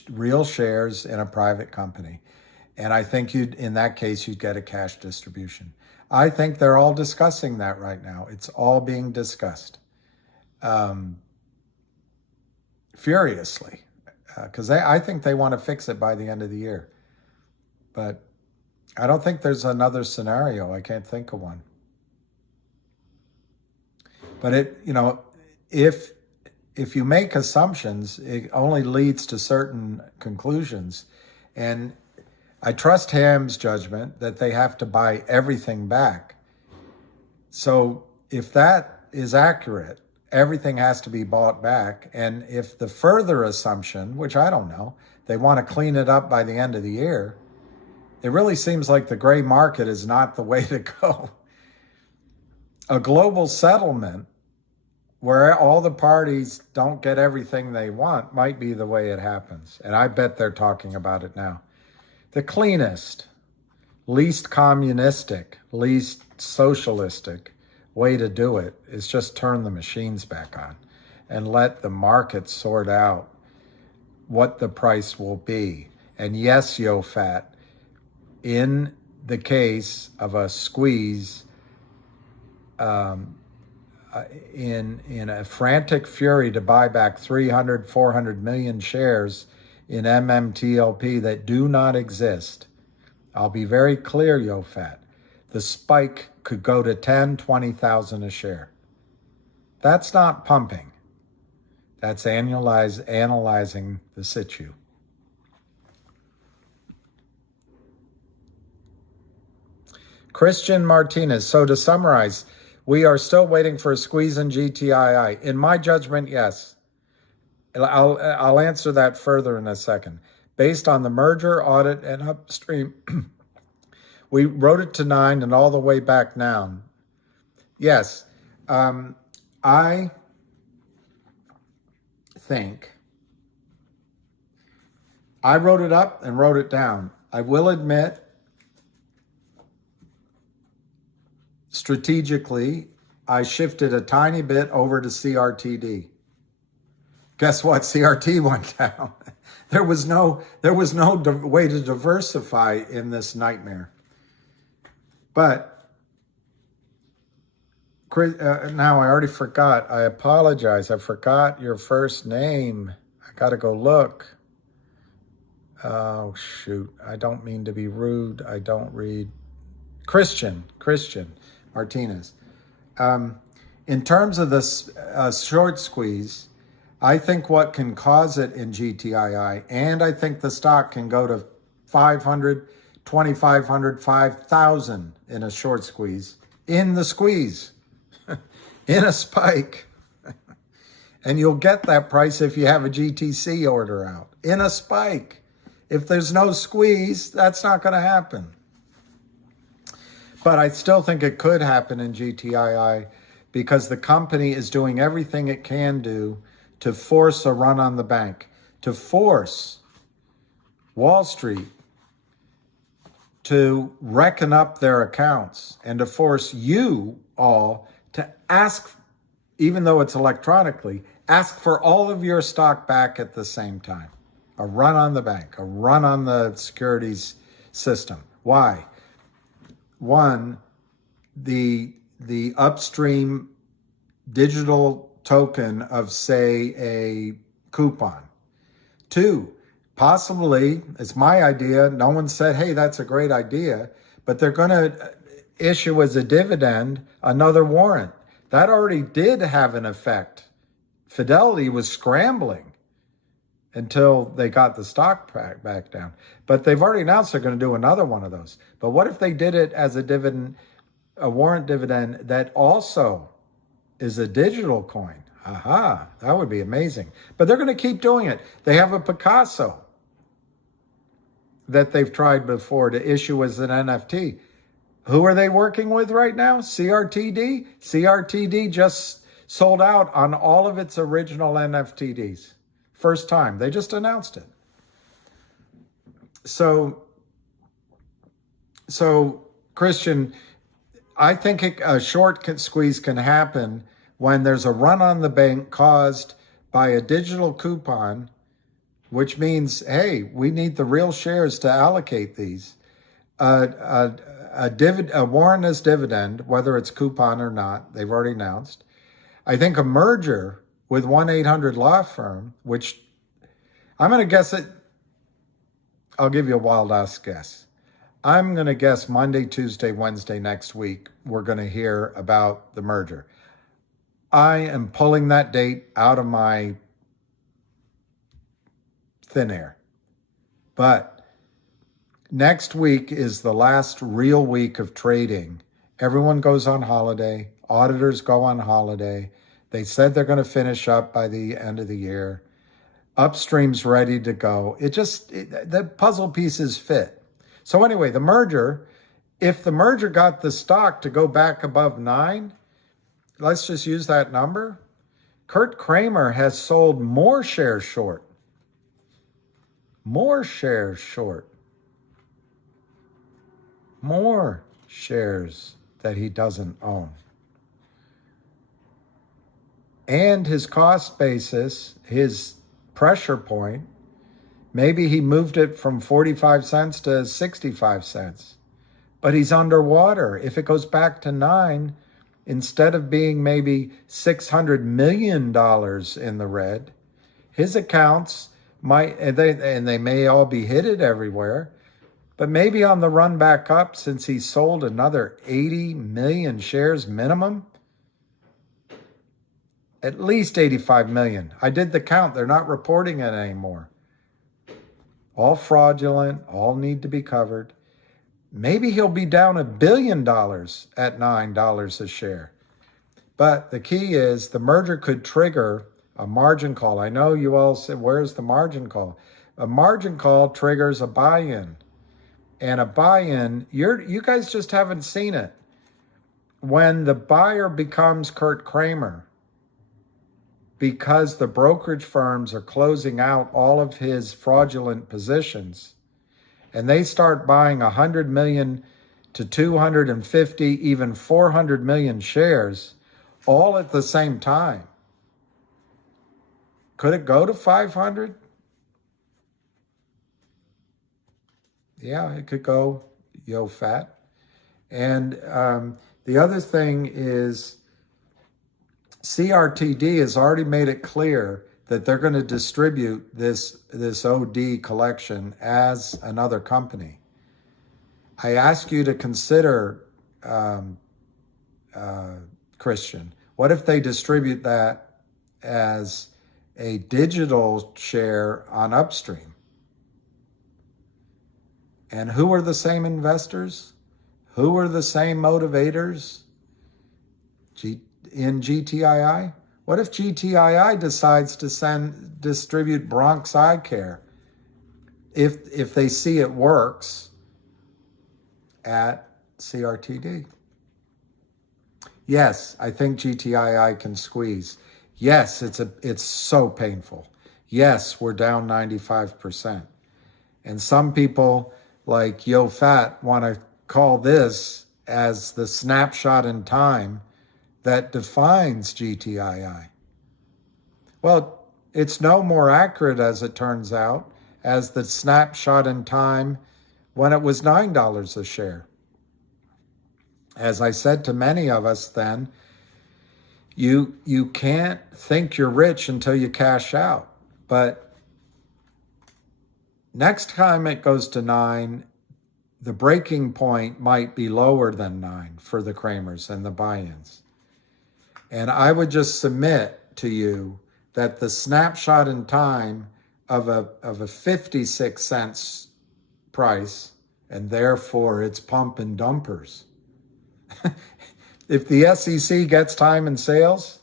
real shares in a private company. And I think in that case, you'd get a cash distribution. I think they're all discussing that right now. It's all being discussed furiously because I think they want to fix it by the end of the year. But I don't think there's another scenario. I can't think of one. But if you make assumptions, it only leads to certain conclusions. And I trust Ham's judgment that they have to buy everything back. So if that is accurate, everything has to be bought back. And if the further assumption, which I don't know, they want to clean it up by the end of the year, it really seems like the gray market is not the way to go. A global settlement where all the parties don't get everything they want might be the way it happens. And I bet they're talking about it now. The cleanest, least communistic, least socialistic way to do it is just turn the machines back on and let the market sort out what the price will be. And yes, Fat, in the case of a squeeze, in a frantic fury to buy back 300, 400 million shares in MMTLP that do not exist, I'll be very clear, Fat, the spike could go to 10, 20,000 a share. That's not pumping. That's analyzing the situ. Christian Martinez. So to summarize, we are still waiting for a squeeze in GTII. In my judgment, yes. I'll answer that further in a second. Based on the merger, audit, and upstream, we wrote it to 9 and all the way back down. Yes, I think I wrote it up and wrote it down. I will admit, strategically, I shifted a tiny bit over to CRTD. Guess what? CRT went down. There was no way to diversify in this nightmare. But now I already forgot. I apologize. I forgot your first name. I got to go look. Oh, shoot. I don't mean to be rude. I don't read. Christian Martinez. In terms of this short squeeze, I think what can cause it in GTII, and I think the stock can go to 500, 2,500, 5,000 in a short squeeze, in the squeeze, in a spike. And you'll get that price if you have a GTC order out, in a spike. If there's no squeeze, that's not going to happen. But I still think it could happen in GTII because the company is doing everything it can do to force a run on the bank, to force Wall Street to reckon up their accounts and to force you all to ask, even though it's electronically, ask for all of your stock back at the same time. A run on the bank, a run on the securities system. Why? One, the upstream digital token of, say, a coupon. Two, possibly, it's my idea, no one said, hey, that's a great idea, but they're going to issue as a dividend another warrant. That already did have an effect. Fidelity was scrambling until they got the stock back down. But they've already announced they're going to do another one of those. But what if they did it as a dividend, a warrant dividend that also is a digital coin? Aha, that would be amazing. But they're going to keep doing it. They have a Picasso that they've tried before to issue as an NFT. Who are they working with right now? CRTD? CRTD just sold out on all of its original NFTDs. First time. They just announced it. So Christian, I think a short squeeze can happen when there's a run on the bank caused by a digital coupon, which means, hey, we need the real shares to allocate these. A warrant as dividend, whether it's coupon or not, they've already announced. I think a merger with 1-800 law firm, which I'm going to guess it. I'll give you a wild ass guess. I'm going to guess Monday, Tuesday, Wednesday next week, we're going to hear about the merger. I am pulling that date out of my thin air. But next week is the last real week of trading. Everyone goes on holiday. Auditors go on holiday. They said they're going to finish up by the end of the year. Upstream's ready to go. The puzzle pieces fit. So anyway, the merger, if the merger got the stock to go back above 9, let's just use that number. Kurt Kramer has sold more shares short. More shares short. More shares that he doesn't own. And his cost basis, his pressure point, maybe he moved it from 45 cents to 65 cents. But he's underwater. If it goes back to 9, instead of being maybe $600 million in the red, his accounts might, and they may all be hidden everywhere, but maybe on the run back up, since he sold another 80 million shares minimum, at least 85 million. I did the count. They're not reporting it anymore. All fraudulent, all need to be covered. Maybe he'll be down $1 billion at $9 a share. But the key is the merger could trigger a margin call. I know you all said, where's the margin call? A margin call triggers a buy-in. And a buy-in, you guys just haven't seen it. When the buyer becomes Kurt Kramer, because the brokerage firms are closing out all of his fraudulent positions, and they start buying 100 million to 250, even 400 million shares, all at the same time. Could it go to 500? Yeah, it could go fat. And the other thing is CRTD has already made it clear that they're going to distribute this OD collection as another company. I ask you to consider, Christian, what if they distribute that as a digital share on Upstream? And who are the same investors? Who are the same motivators in GTII? What if GTII decides to distribute Bronx Eye Care if they see it works at CRTD? Yes, I think GTII can squeeze. Yes, it's so painful. Yes, we're down 95%. And some people like Yo Fat want to call this as the snapshot in time that defines GTII. Well, it's no more accurate, as it turns out, as the snapshot in time when it was $9 a share. As I said to many of us then, you can't think you're rich until you cash out. But next time it goes to 9, the breaking point might be lower than 9 for the Kramers and the buy-ins. And I would just submit to you that the snapshot in time of a 56 cents price, and therefore it's pump and dumpers. If the SEC gets time and sales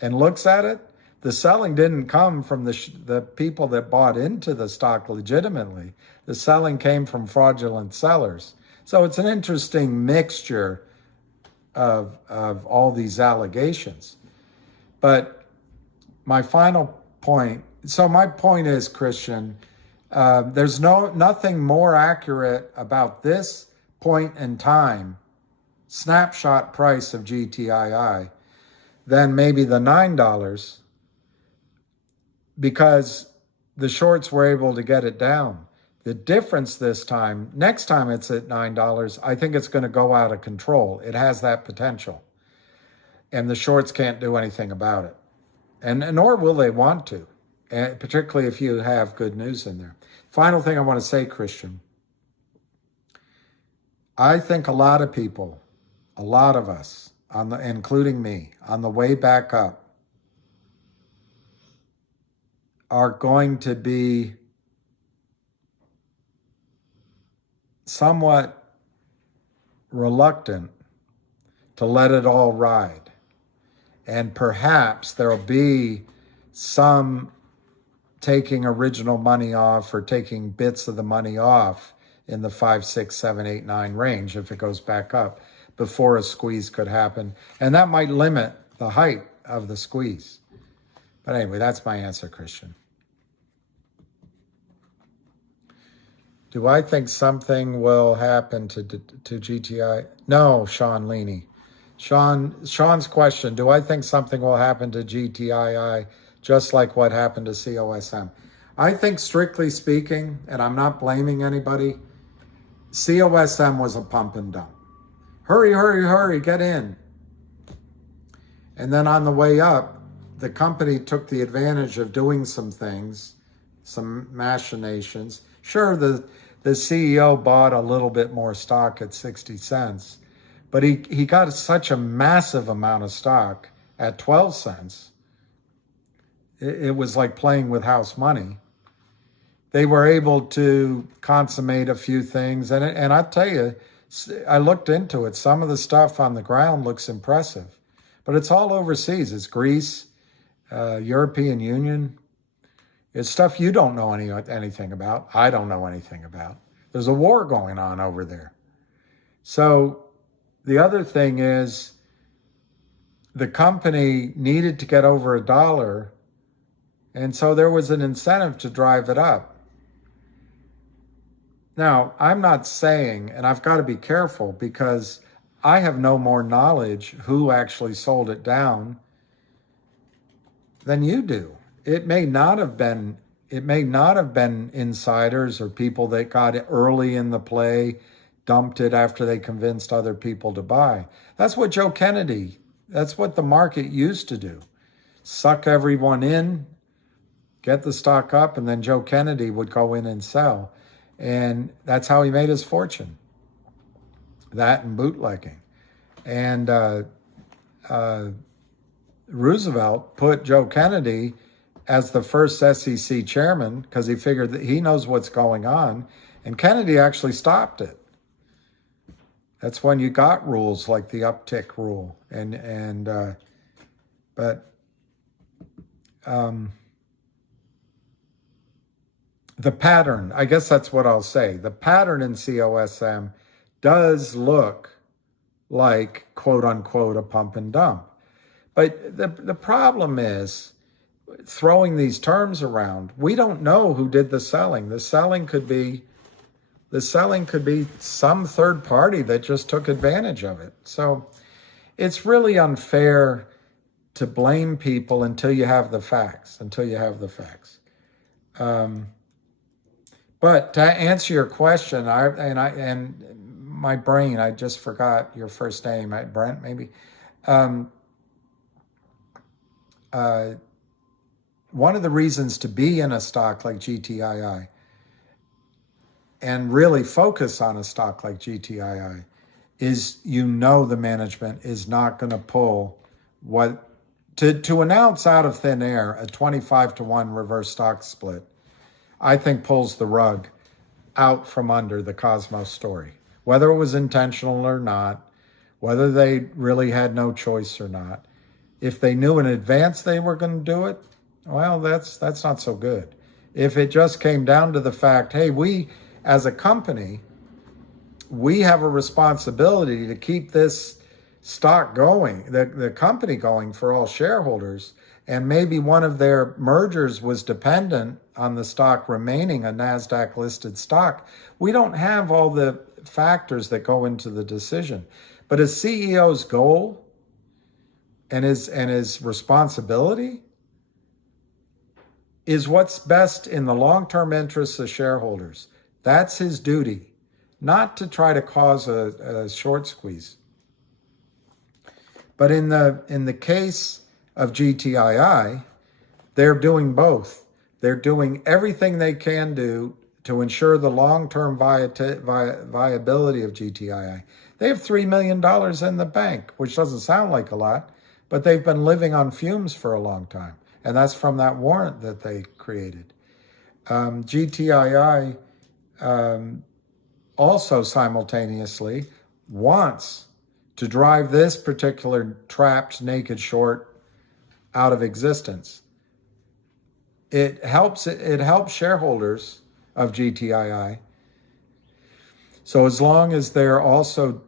and looks at it, the selling didn't come from the people that bought into the stock legitimately. The selling came from fraudulent sellers. So it's an interesting mixture of all these allegations. But my final point, so my point is, Christian, there's nothing more accurate about this point in time, snapshot price of GTII, than maybe the $9, because the shorts were able to get it down. The difference this time, next time it's at $9, I think it's going to go out of control. It has that potential. And the shorts can't do anything about it. And nor will they want to, particularly if you have good news in there. Final thing I want to say, Christian. I think a lot of people, a lot of us, including me, on the way back up, are going to be somewhat reluctant to let it all ride. And perhaps there'll be some taking original money off or taking bits of the money off in the 5, 6, 7, 8, 9 range if it goes back up before a squeeze could happen. And that might limit the height of the squeeze. But anyway, that's my answer, Christian. Do I think something will happen to GTI? No, Sean Leaney. Sean's question, do I think something will happen to GTII just like what happened to COSM? I think, strictly speaking, and I'm not blaming anybody, COSM was a pump and dump. Hurry, hurry, hurry, get in. And then on the way up, the company took the advantage of doing some things, some machinations. Sure, the CEO bought a little bit more stock at 60 cents, but he got such a massive amount of stock at 12 cents. It was like playing with house money. They were able to consummate a few things. And I'll tell you, I looked into it. Some of the stuff on the ground looks impressive, but it's all overseas. It's Greece, European Union. It's stuff you don't know anything about. I don't know anything about. There's a war going on over there. So the other thing is the company needed to get over $1, and so there was an incentive to drive it up. Now, I'm not saying, and I've got to be careful because I have no more knowledge who actually sold it down than you do. It may not have been insiders or people that got it early in the play, dumped it after they convinced other people to buy. That's what the market used to do. Suck everyone in get the stock up, and then Joe Kennedy would go in and sell. And that's how he made his fortune. That and bootlegging. And Roosevelt put Joe Kennedy as the first SEC chairman because he figured that he knows what's going on. And Kennedy actually stopped it. That's when you got rules like the uptick rule. The pattern, I guess that's what I'll say. The pattern in COSM does look like, quote unquote, a pump and dump. But the problem is throwing these terms around. We don't know who did the selling. The selling could be some third party that just took advantage of it. So it's really unfair to blame people until you have the facts, But to answer your question, my brain, I just forgot your first name, Brent, maybe. One of the reasons to be in a stock like GTII and really focus on a stock like GTII is the management is not going to pull to announce out of thin air a 25-to-1 reverse stock split. I think pulls the rug out from under the Cosmos story, whether it was intentional or not, whether they really had no choice or not. If they knew in advance they were going to do it, well, that's not so good. If it just came down to the fact, hey, we as a company, we have a responsibility to keep this stock going, the company going for all shareholders, and maybe one of their mergers was dependent on the stock remaining a NASDAQ listed stock. We don't have all the factors that go into the decision. But a CEO's goal and his responsibility is what's best in the long-term interests of shareholders. That's his duty, not to try to cause a short squeeze. But in the case of GTII, they're doing both. They're doing everything they can do to ensure the long-term viability of GTII. They have $3 million in the bank, which doesn't sound like a lot, but they've been living on fumes for a long time. And that's from that warrant that they created. GTII also simultaneously wants to drive this particular trapped naked short out of existence. It helps shareholders of GTII. So as long as they're also,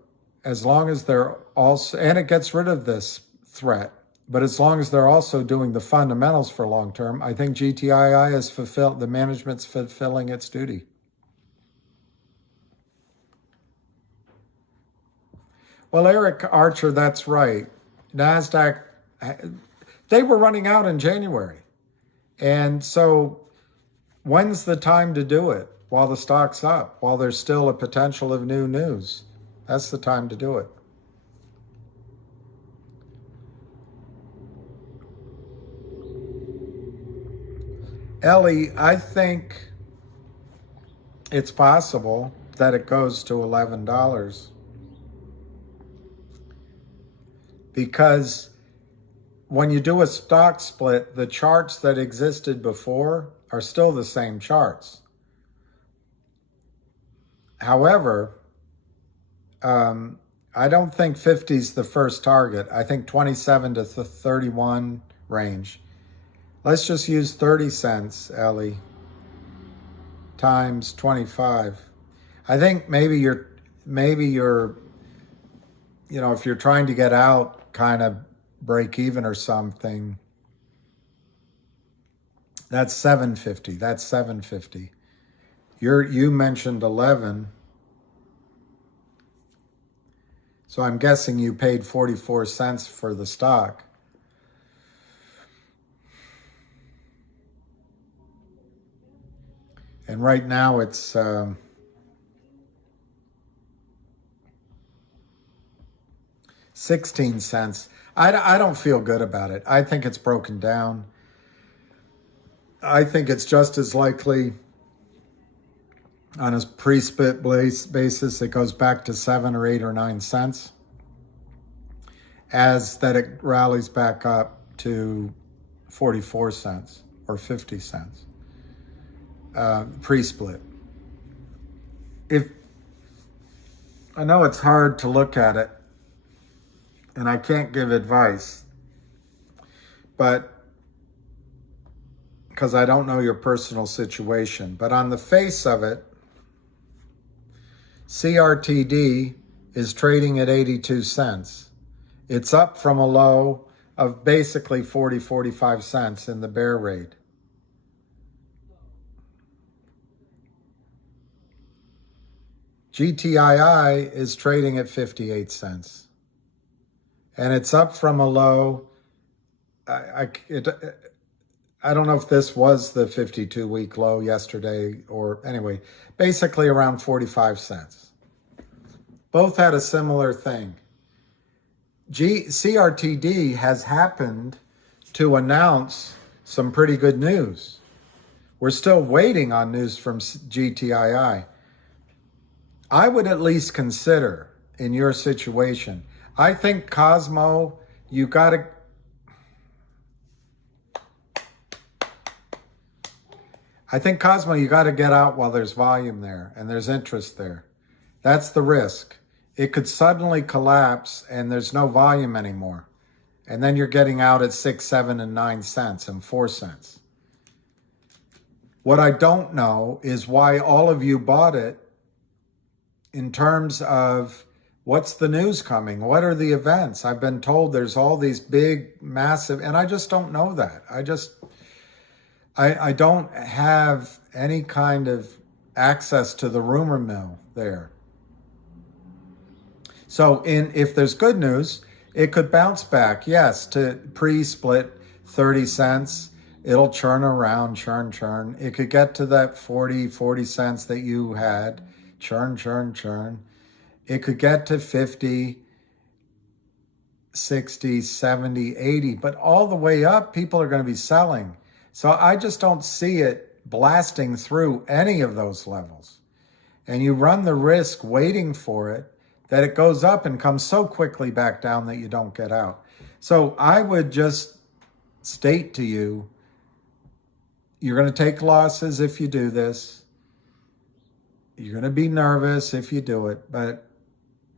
and it gets rid of this threat, but as long as they're also doing the fundamentals for long term, I think GTII is the management's fulfilling its duty. Well, Eric Archer, that's right. NASDAQ, they were running out in January. And so when's the time to do it? While the stock's up, while there's still a potential of new news. That's the time to do it. Ellie, I think it's possible that it goes to $11. Because when you do a stock split, the charts that existed before are still the same charts. However, I don't think 50 is the first target. I think 27 to 31 range. Let's just use 30 cents, Ellie, times 25. I think maybe you're, if you're trying to get out, kind of break even or something, that's 750. That's 750. You mentioned 11. So I'm guessing you paid 44 cents for the stock. And right now it's 16 cents. I don't feel good about it. I think it's broken down. I think it's just as likely on a pre-split basis it goes back to 7 or 8 or 9 cents as that it rallies back up to 44 cents or 50 cents pre-split. If I know it's hard to look at it and I can't give advice, but because I don't know your personal situation, but on the face of it, CRTD is trading at 82 cents. It's up from a low of basically 45 cents in the bear raid. GTII is trading at 58 cents. And it's up from a low, I don't know if this was the 52-week low yesterday or anyway, basically around 45 cents. Both had a similar thing. CRTD has happened to announce some pretty good news. We're still waiting on news from GTII. I would at least consider, in your situation, I think Cosmo, you got to... I think Cosmo, you got to get out while there's volume there and there's interest there. That's the risk. It could suddenly collapse and there's no volume anymore. And then you're getting out at 6, 7, and 9 cents and 4 cents. What I don't know is why all of you bought it in terms of what's the news coming? What are the events? I've been told there's all these big, massive, and I just don't know that. I don't have any kind of access to the rumor mill there. So if there's good news, it could bounce back, yes, to pre-split 30 cents. It'll churn around, churn. It could get to that 40 cents that you had, churn. It could get to 50, 60, 70, 80, but all the way up, people are going to be selling. So I just don't see it blasting through any of those levels. And you run the risk waiting for it that it goes up and comes so quickly back down that you don't get out. So I would just state to you, you're going to take losses if you do this. You're going to be nervous if you do it, but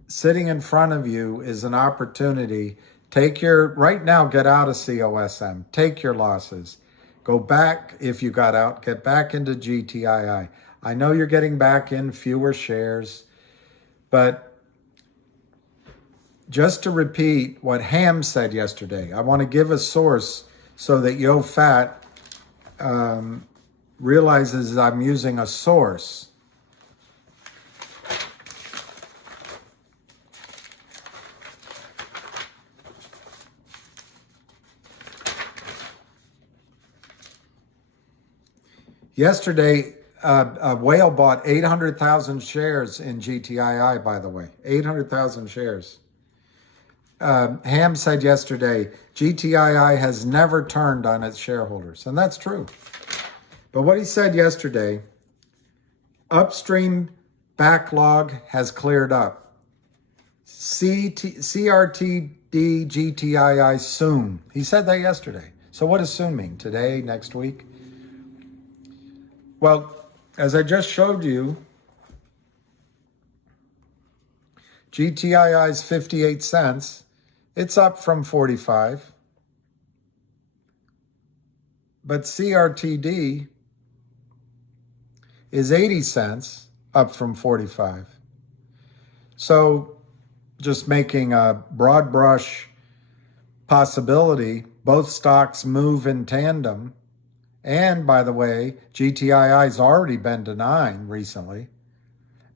sitting in front of you is an opportunity. Right now, get out of COSM. Take your losses. Go back, if you got out, get back into GTII. I know you're getting back in fewer shares, but just to repeat what Ham said yesterday, I want to give a source so that Yo Fat realizes I'm using a source. Yesterday, a whale bought 800,000 shares in GTII, by the way. 800,000 shares. Ham said yesterday, GTII has never turned on its shareholders. And that's true. But what he said yesterday, upstream backlog has cleared up. CRTD GTII soon. He said that yesterday. So what does soon mean? Today, next week? Well, as I just showed you, GTII is 58 cents. It's up from 45. But CRTD is 80 cents, up from 45. So just making a broad brush possibility, both stocks move in tandem. And by the way, GTII's already been to 9 recently.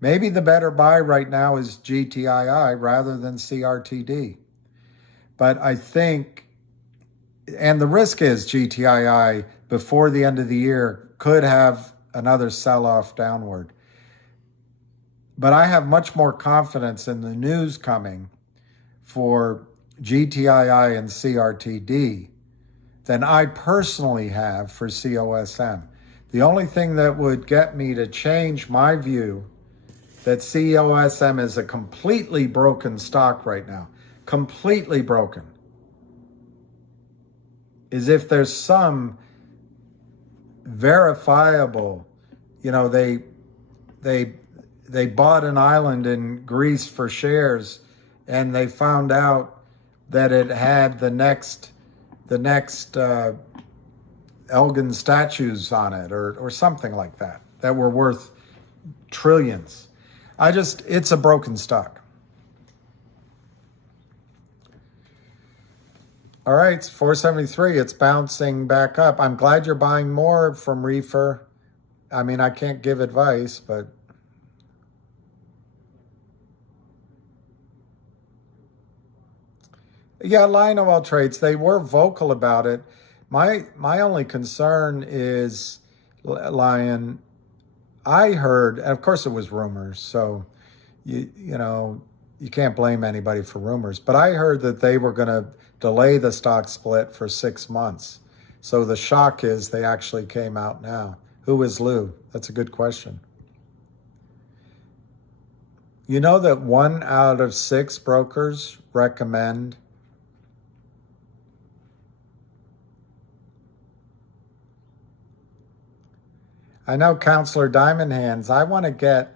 Maybe the better buy right now is GTII rather than CRTD. But I think, and the risk is GTII before the end of the year could have another sell-off downward. But I have much more confidence in the news coming for GTII and CRTD than I personally have for COSM. The only thing that would get me to change my view that COSM is a completely broken stock right now, completely broken, is if there's some verifiable, you know, they bought an island in Greece for shares and they found out that it had the next Elgin statues on it or something like that were worth trillions. It's a broken stock. All right, it's 473. It's bouncing back up. I'm glad you're buying more from Reefer. I mean, I can't give advice, but yeah, Lionel Trades, they were vocal about it. My only concern is, Lion, I heard, and of course it was rumors, so you know, you can't blame anybody for rumors, but I heard that they were going to delay the stock split for 6 months. So the shock is they actually came out now. Who is Lou? That's a good question. You know that 1 out of 6 brokers recommend I know Counselor Diamond Hands. I want to get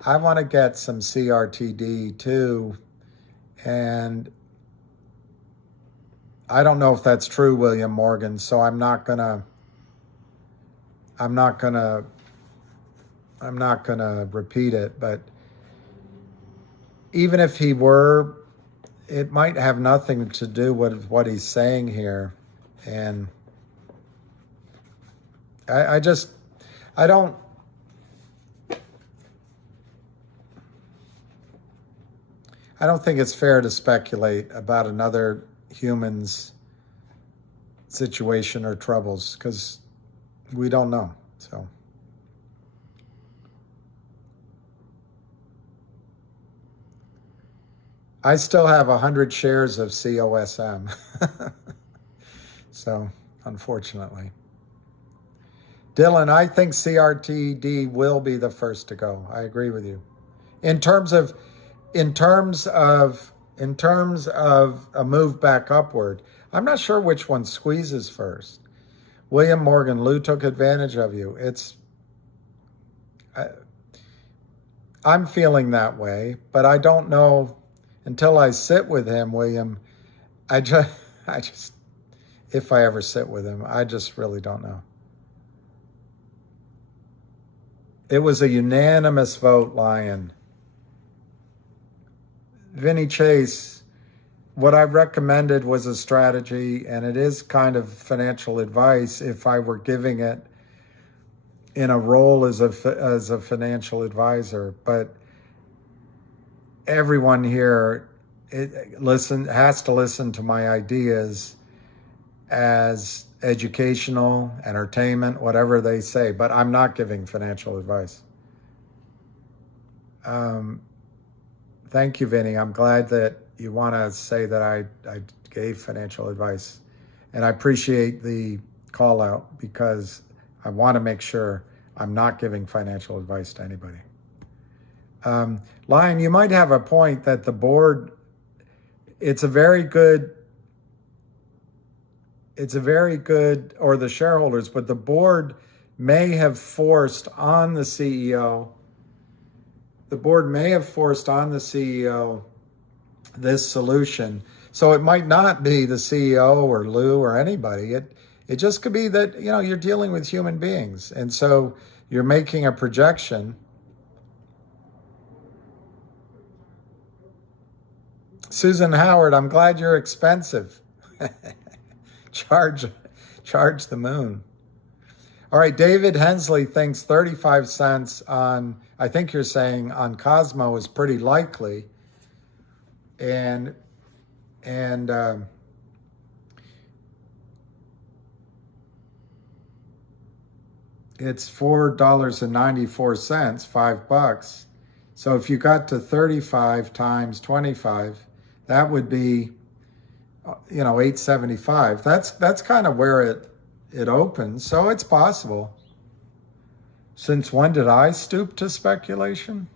some CRTD too, and I don't know if that's true, William Morgan. So I'm not gonna repeat it. But even if he were, it might have nothing to do with what he's saying here, and I don't think it's fair to speculate about another human's situation or troubles because we don't know. So I still have 100 shares of COSM. So unfortunately. Dylan, I think CRTD will be the first to go. I agree with you. In terms of a move back upward, I'm not sure which one squeezes first. William Morgan, Lou took advantage of you. I'm feeling that way, but I don't know until I sit with him, William. I just, if I ever sit with him, I just really don't know. It was a unanimous vote, Lion. Vinny Chase, what I recommended was a strategy, and it is kind of financial advice if I were giving it in a role as a financial advisor. But everyone here has to listen to my ideas as educational, entertainment, whatever they say, but I'm not giving financial advice. Thank you, Vinny. I'm glad that you want to say that I gave financial advice. And I appreciate the call out because I want to make sure I'm not giving financial advice to anybody. Lion, you might have a point that the board, it's a very good, or the shareholders, but the board may have forced on the CEO, this solution. So it might not be the CEO or Lou or anybody. It just could be that, you know, you're dealing with human beings. And so you're making a projection. Susan Howard, I'm glad you're expensive. Charge the moon. All right, David Hensley thinks 35 cents on, I think you're saying on Cosmo is pretty likely. And it's $4.94, $5. So if you got to 35 times 25, that would be, you know, 875. That's kind of where it opens. So it's possible. Since when did I stoop to speculation?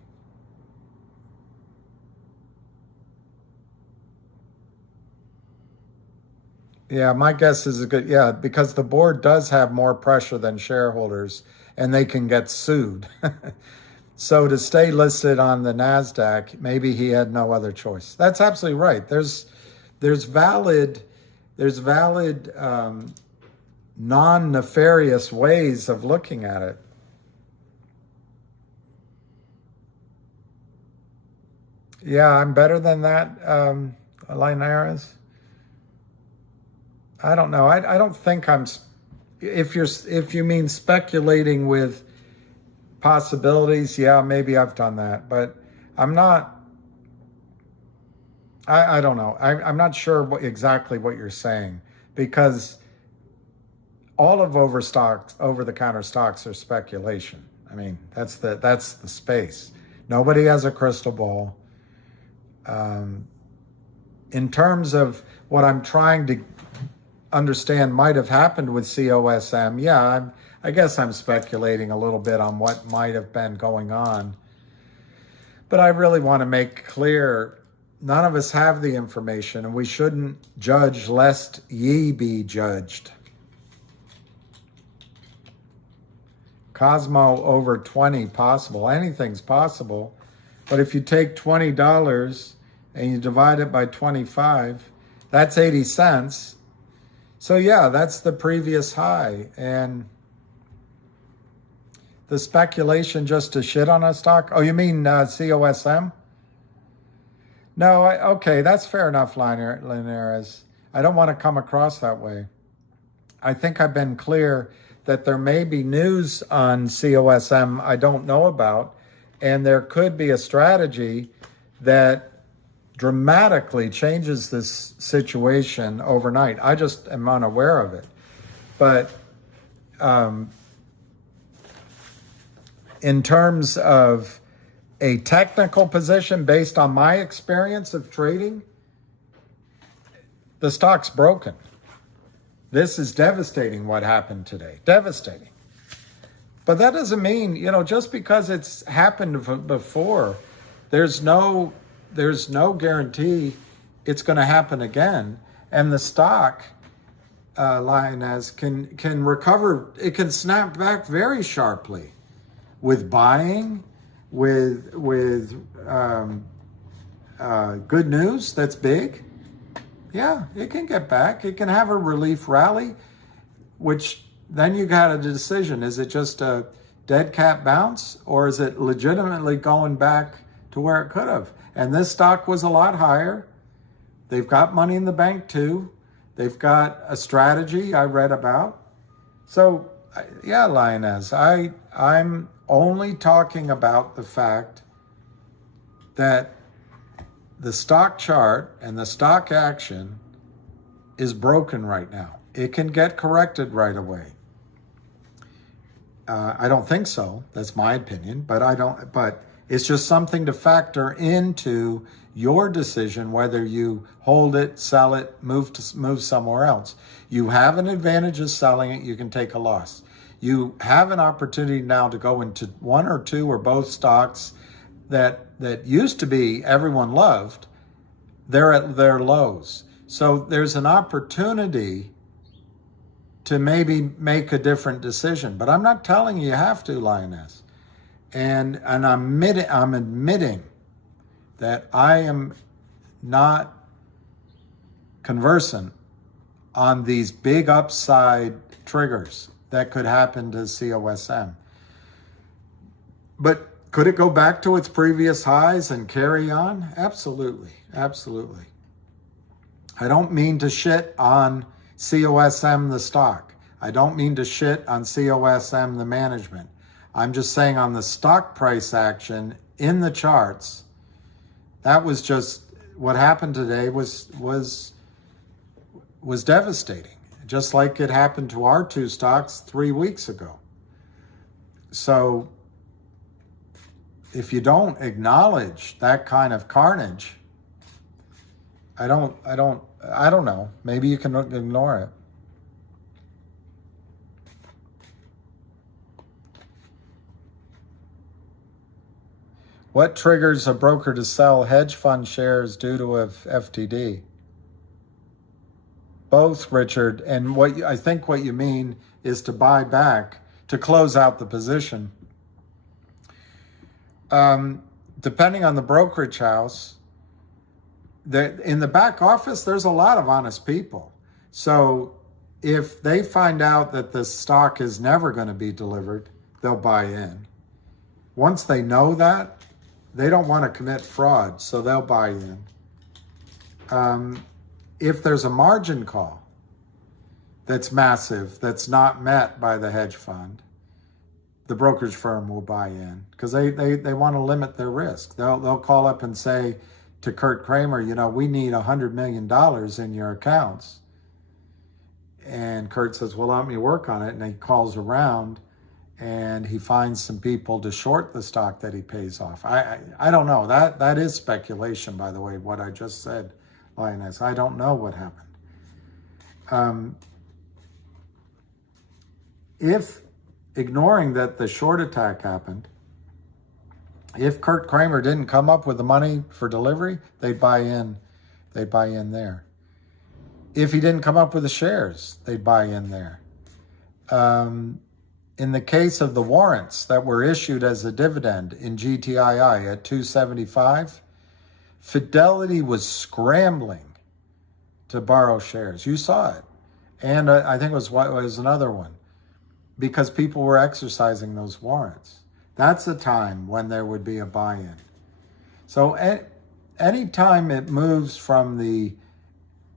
Yeah, my guess is a good, yeah, because the board does have more pressure than shareholders and they can get sued. So to stay listed on the NASDAQ, maybe he had no other choice. That's absolutely right. There's valid non-nefarious ways of looking at it. Yeah, I'm better than that, Linares. I don't know. I don't think I'm. If you mean speculating with possibilities, yeah, maybe I've done that, but I'm not. I don't know. I'm not sure exactly what you're saying, because all of over-the-counter stocks are speculation. I mean, that's the space. Nobody has a crystal ball. In terms of what I'm trying to understand might have happened with COSM, yeah, I guess I'm speculating a little bit on what might have been going on. But I really want to make clear, none of us have the information, and we shouldn't judge lest ye be judged. Cosmo over 20 possible. Anything's possible. But if you take $20 and you divide it by 25, that's 80 cents. So yeah, that's the previous high. And the speculation just to shit on a stock? Oh, you mean COSM? No, okay, that's fair enough, Linares. I don't want to come across that way. I think I've been clear that there may be news on COSM I don't know about, and there could be a strategy that dramatically changes this situation overnight. I just am unaware of it. But in terms of a technical position based on my experience of trading, the stock's broken. This is devastating what happened today. Devastating. But that doesn't mean, just because it's happened before, there's no guarantee it's going to happen again. And the stock, Lioness, can recover. It can snap back very sharply with buying, with good news that's big. Yeah, it can get back. It can have a relief rally, which then you got a decision. Is it just a dead cat bounce, or is it legitimately going back to where it could have? And this stock was a lot higher. They've got money in the bank too. They've got a strategy I read about. So yeah, Lioness, I'm only talking about the fact that the stock chart and the stock action is broken right now. It can get corrected right away. I don't think so. That's my opinion, but it's just something to factor into your decision whether you hold it, sell it, move somewhere else. You have an advantage of selling it. You can take a loss. You have an opportunity now to go into one or two or both stocks that used to be everyone loved. They're at their lows. So there's an opportunity to maybe make a different decision. But I'm not telling you have to, Lioness. And I'm admitting that I am not conversant on these big upside triggers that could happen to COSM. But could it go back to its previous highs and carry on? Absolutely, absolutely. I don't mean to shit on COSM, the stock. I don't mean to shit on COSM, the management. I'm just saying on the stock price action in the charts, that was just what happened today was devastating, just like it happened to our two stocks 3 weeks ago. So if you don't acknowledge that kind of carnage, I don't I don't know. Maybe you can ignore it. What triggers a broker to sell hedge fund shares due to a FTD? Both, Richard. And I think what you mean is to buy back, to close out the position. Depending on the brokerage house, in the back office, there's a lot of honest people. So if they find out that the stock is never going to be delivered, they'll buy in. Once they know that, they don't want to commit fraud, so they'll buy in. If there's a margin call that's massive, that's not met by the hedge fund, the brokerage firm will buy in because they want to limit their risk. They'll call up and say to Kurt Kramer, we need $100 million in your accounts. And Kurt says, well, let me work on it. And he calls around and he finds some people to short the stock that he pays off. I don't know. That is speculation, by the way, what I just said, Lioness. I don't know what happened. If ignoring that the short attack happened, if Kurt Kramer didn't come up with the money for delivery, they'd buy in. They'd buy in there. If he didn't come up with the shares, they'd buy in there. In the case of the warrants that were issued as a dividend in GTII at 275, Fidelity was scrambling to borrow shares. You saw it. And I think it was another one, because people were exercising those warrants. That's the time when there would be a buy-in. So any time it moves from the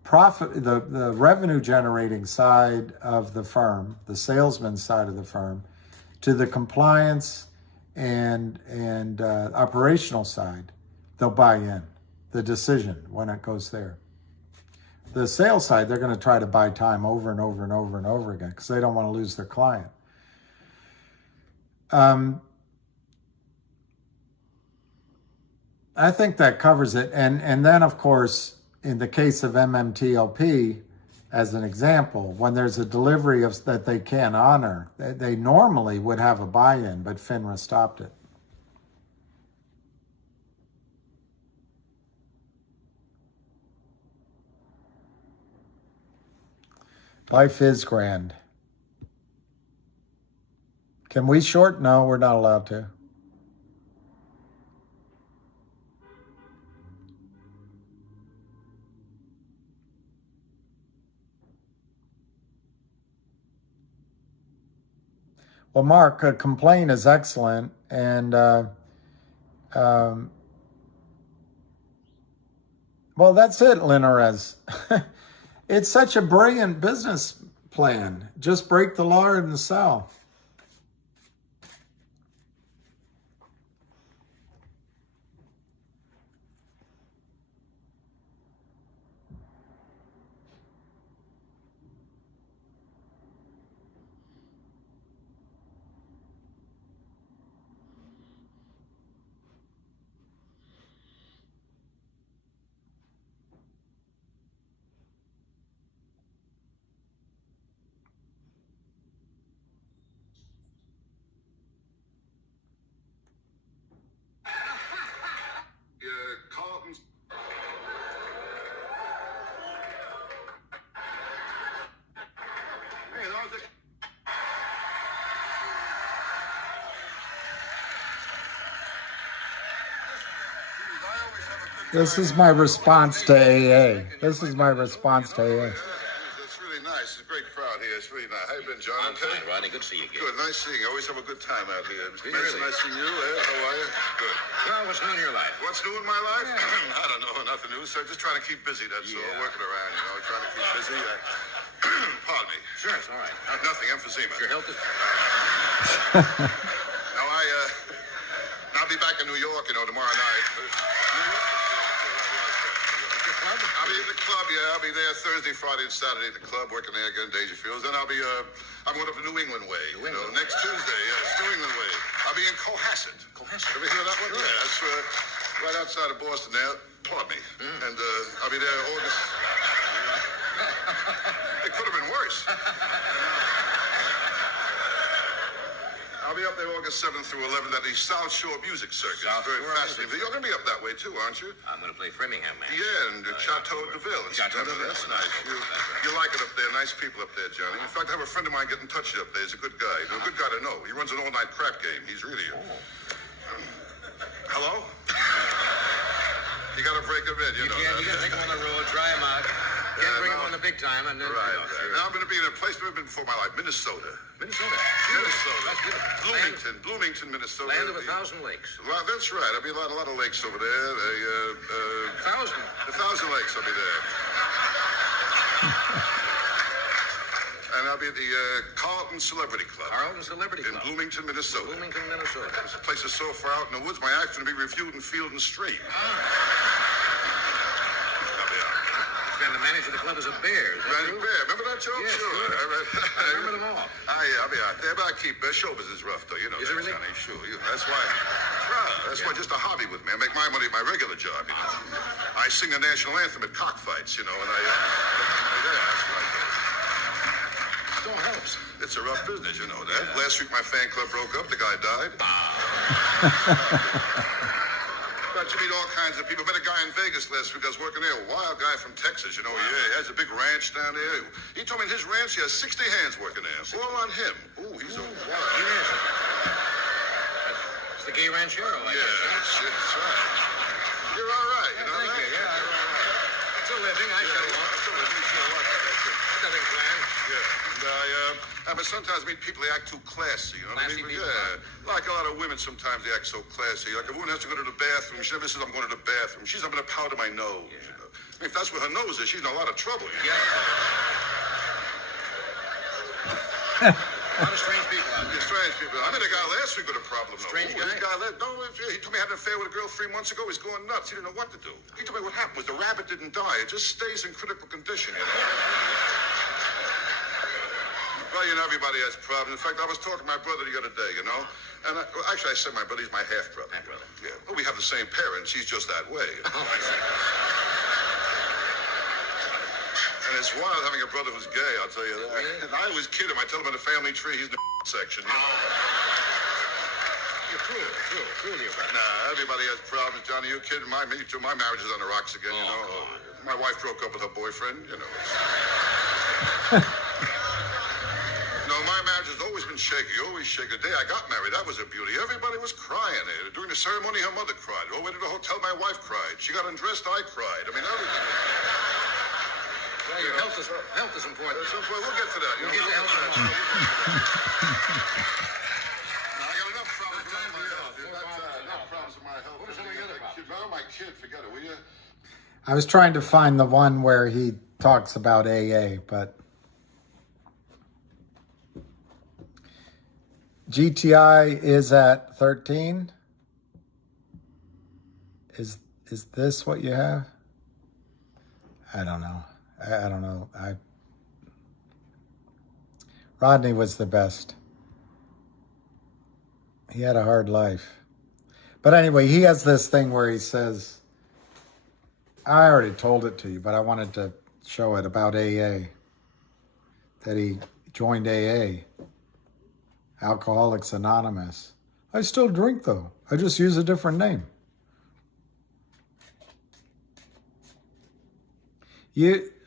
profit, the revenue generating side of the firm, the salesman side of the firm, to the compliance and operational side, they'll buy in the decision when it goes there. The sales side, they're going to try to buy time over and over and over and over again because they don't want to lose their client. I think that covers it. And then, of course, in the case of MMTLP, as an example, when there's a delivery that they can't honor, they normally would have a buy-in, but FINRA stopped it. Life is grand. Can we short? No, we're not allowed to. Well, Mark, a complaint is excellent, and well, that's it, Linares. It's such a brilliant business plan. Just break the law and sell. This is my response to AA. This is my response to AA. It's really nice. It's a great crowd here. It's really nice. How you been, John? I'm fine, Rodney. Good to see you again. Good. Nice seeing you. Always have a good time out here. Mr. Really? Mason, nice seeing you. How are you? Good. Well, what's new in your life? What's new in my life? I don't know. Nothing new, sir. Just trying to keep busy, that's all. Working around, trying to keep busy. Pardon me. Sure, it's all right. Nothing. Emphysema. Your health is... No, I'll be back in New York, tomorrow night. I'll be at the club, I'll be there Thursday, Friday, and Saturday at the club, working there again, Dangerfields. Then I'll be, I'm going up to New England Way, next Tuesday, yes, New England Way. I'll be in Cohasset. Cohasset? Ever hear that one? Sure. Yeah, that's right outside of Boston there. Pardon me. And I'll be there August. out there August 7th through 11th at the South Shore Music Circus. South Very Shore fascinating. You're going to be up that way too, aren't you? I'm going to play Framingham, man. Yeah, and Chateau DeVille. Chateau DeVille. That's nice. You like it up there. Nice people up there, Johnny. In fact, I have a friend of mine get in touch up there. He's a good guy. He's a good guy to know. He runs an all-night crap game. He's really hello? You got to break him in, you know. You got to take him on the road, try him out. Can't bring him on the big time, and then... Right. Now I'm going to be in a place I've been before my life, Minnesota. Minnesota. That's beautiful. Bloomington, Minnesota. Land of 1,000 lakes. Well, that's right. There'll be a lot of lakes over there. 1,000. 1,000 lakes will be there. And I'll be at the Carlton Celebrity Club. Carlton Celebrity in Club. Bloomington, Minnesota. Bloomington, Minnesota. This place is so far out in the woods, my acts will be reviewed in Field and Stream. And the manager of the club is a bear. Is that true? Bear. Remember that joke? Yes, sure. I remember them all. I'll be out there, but I keep show business rough, though. You know Is that, it really? Johnny. Sure. That's why. That's why just a hobby with me. I make my money at my regular job, you know. I sing the national anthem at cockfights, you know, and I that's right. Still helps. It's a rough business, you know that. Yeah. Last week my fan club broke up. The guy died. But you meet all kinds of people. Met a guy in Vegas last week. I was working there. A wild guy from Texas, you know. Yeah, he has a big ranch down there. He told me in his ranch he has 60 hands working there. All on him. Ooh, he's a wild. It's the gay ranchero, I guess. Yeah, that's right. You're all right, you know. Thank you. Yeah, it's a living. I show up. It's a living. Sure, Nothing planned. Yeah. But sometimes I meet people, they act too classy, you know what I mean? Classy people, Yeah. Like a lot of women, sometimes they act so classy. Like a woman has to go to the bathroom. She never says, I'm going to the bathroom. She's, I'm going to powder my nose. Yeah. You know? I mean, if that's where her nose is, she's in a lot of trouble. You know? Yeah. A lot of strange people out there. Strange people. I met a guy last week with a problem. Strange guy? He told me he had an affair with a girl 3 months ago. He's going nuts. He didn't know what to do. He told me what happened was the rabbit didn't die. It just stays in critical condition, you know? Well, you know, everybody has problems. In fact, I was talking to my brother the other day, you know? And actually, I said my brother, he's my half-brother. Half-brother. Yeah. Well, we have the same parents. He's just that way. You know? Oh, I see. And it's wild having a brother who's gay, I'll tell you that. Really? And I always kid him. I tell him in the family tree, he's in the section, you know? You're cruel, your brother. Nah, everybody has problems, Johnny. You kidding? Me too. My marriage is on the rocks again, you know? Come on. My wife broke up with her boyfriend, you know. No, my marriage has always been shaky, always shaky. The day I got married, that was a beauty. Everybody was crying. During the ceremony, her mother cried. All the way to the hotel, my wife cried. She got undressed, I cried. I mean, everything. Well, your health is important. We'll get to that. We'll get to health in a moment. I got enough problems with my health. Enough problems with my health. What are some of the other problems? No, my kid, forget it, will you? I was trying to find the one where he talks about AA, but GTI is at 13. Is this what you have? I don't know. I don't know. Rodney was the best. He had a hard life. But anyway, he has this thing where he says, I already told it to you, but I wanted to show it about AA. That he joined AA. Alcoholics Anonymous. I still drink, though. I just use a different name.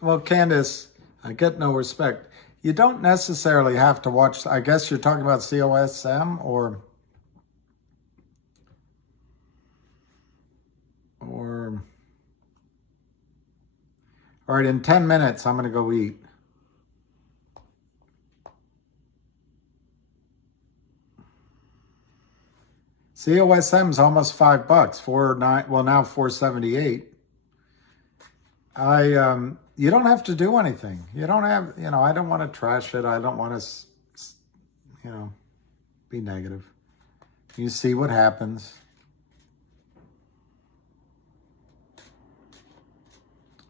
Well, Candace, I get no respect. You don't necessarily have to watch, I guess you're talking about COSM or all right, in 10 minutes, I'm going to go eat. COSM's almost $5, well, now $4.78. You don't have to do anything. You don't have, I don't want to trash it. I don't want to, be negative. You see what happens.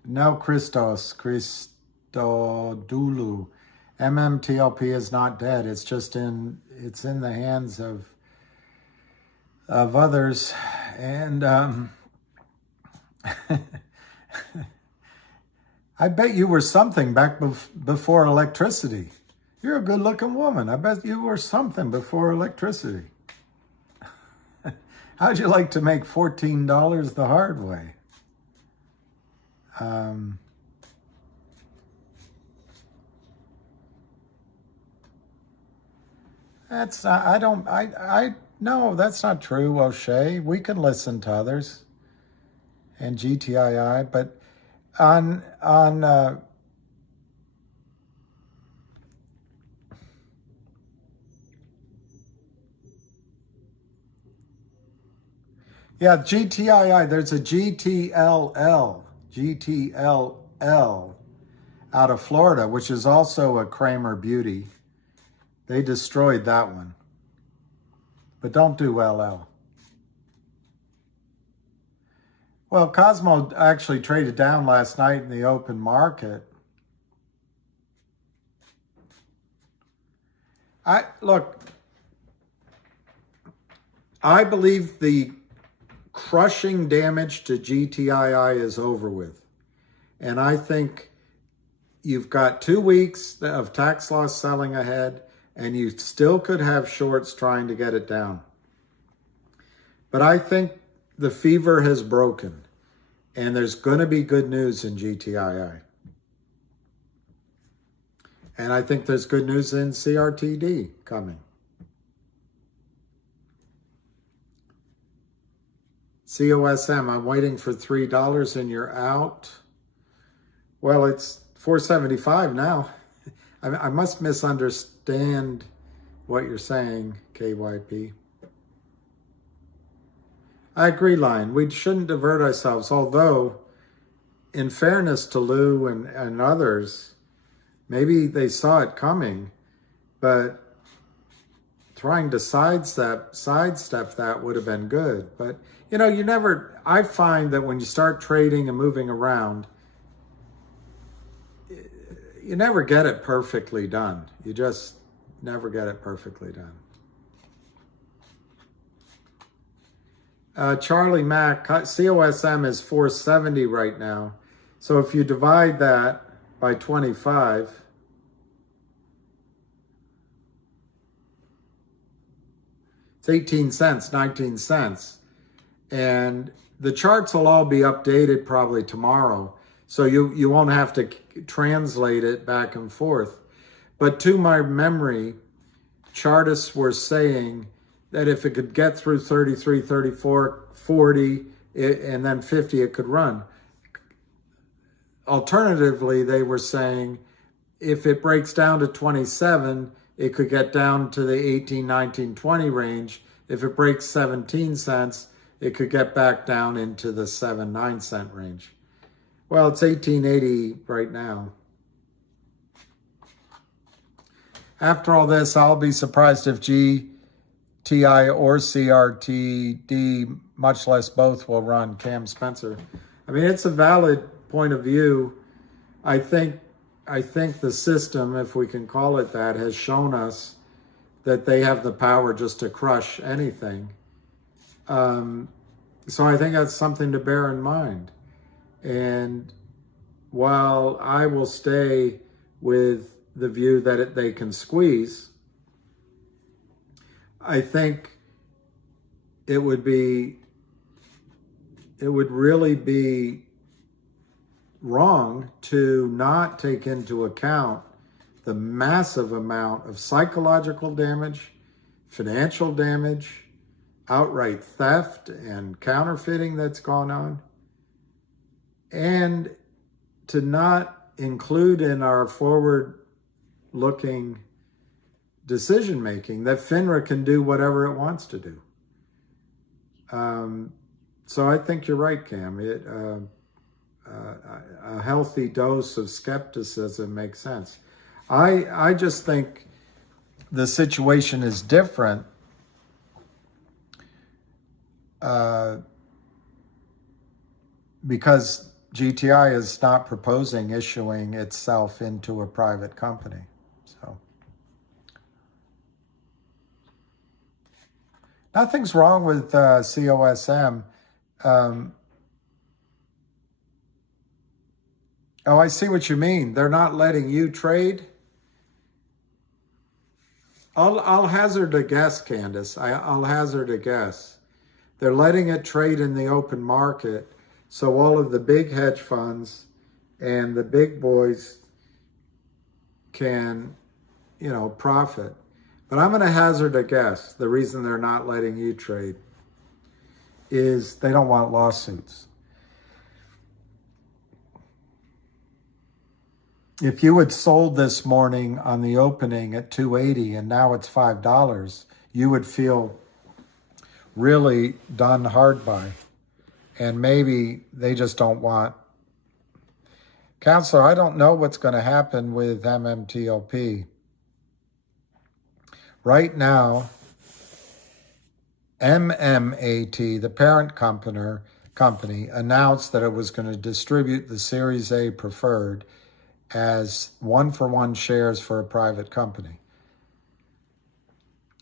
No, Christodoulou. MMTLP is not dead. It's just it's in the hands of others. And, I bet you were something back before electricity. You're a good-looking woman. I bet you were something before electricity. How'd you like to make $14 the hard way? That's not, no, that's not true, O'Shea. We can listen to others and GTII, but on yeah, GTII, there's a GTLL out of Florida, which is also a Kramer Beauty. They destroyed that one. But don't do LL. Well, Cosmo actually traded down last night in the open market. Look, I believe the crushing damage to GTII is over with. And I think you've got 2 weeks of tax loss selling ahead, and you still could have shorts trying to get it down. But I think the fever has broken, and there's going to be good news in GTII. And I think there's good news in CRTD coming. COSM, I'm waiting for $3 and you're out. Well, it's $4.75 now. I must misunderstand what you're saying, KYP. I agree, Lion. We shouldn't divert ourselves, although, in fairness to Lou and others, maybe they saw it coming, but trying to sidestep that would have been good. But, you know, I find that when you start trading and moving around, you never get it perfectly done. You just never get it perfectly done. Charlie Mack, COSM is 470 right now. So if you divide that by 25, it's 18 cents, 19 cents. And the charts will all be updated probably tomorrow. So you won't have to translate it back and forth. But to my memory, chartists were saying that if it could get through 33, 34, 40, and then 50, it could run. Alternatively, they were saying if it breaks down to 27, it could get down to the 18, 19, 20 range. If it breaks 17 cents, it could get back down into the 7, 9 cent range. Well, it's 1880 right now. After all this, I'll be surprised if GTI or CRTD, much less both, will run. Cam Spencer. I mean, it's a valid point of view. I think the system, if we can call it that, has shown us that they have the power just to crush anything. So I think that's something to bear in mind. And while I will stay with the view that they can squeeze, I think it would really be wrong to not take into account the massive amount of psychological damage, financial damage, outright theft and counterfeiting that's gone on, and to not include in our forward-looking decision-making that FINRA can do whatever it wants to do. So I think you're right, Cam. A healthy dose of skepticism makes sense. I just think the situation is different because GTI is not proposing issuing itself into a private company. So nothing's wrong with COSM. Oh, I see what you mean. They're not letting you trade. I'll hazard a guess, Candace. I'll hazard a guess They're letting it trade in the open market, so all of the big hedge funds and the big boys can, profit. But I'm going to hazard a guess. The reason they're not letting you trade is they don't want lawsuits. If you had sold this morning on the opening at $2.80 and now it's $5, you would feel really done hard by. And maybe they just don't want. Counselor, I don't know what's going to happen with MMTLP. Right now, MMAT, the parent company, announced that it was going to distribute the Series A preferred as 1-for-1 shares for a private company.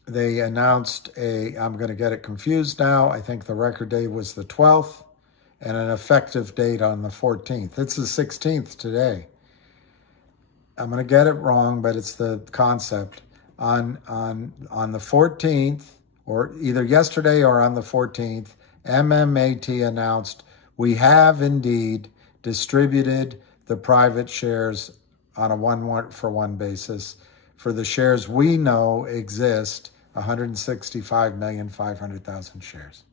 They announced I'm going to get it confused now, I think the record date was the 12th, and an effective date on the 14th. It's the 16th today. I'm going to get it wrong, but it's the concept. On the 14th, or either yesterday or on the 14th, MMAT announced we have indeed distributed the private shares on a 1-for-1 basis for the shares we know exist, 165,500,000 shares.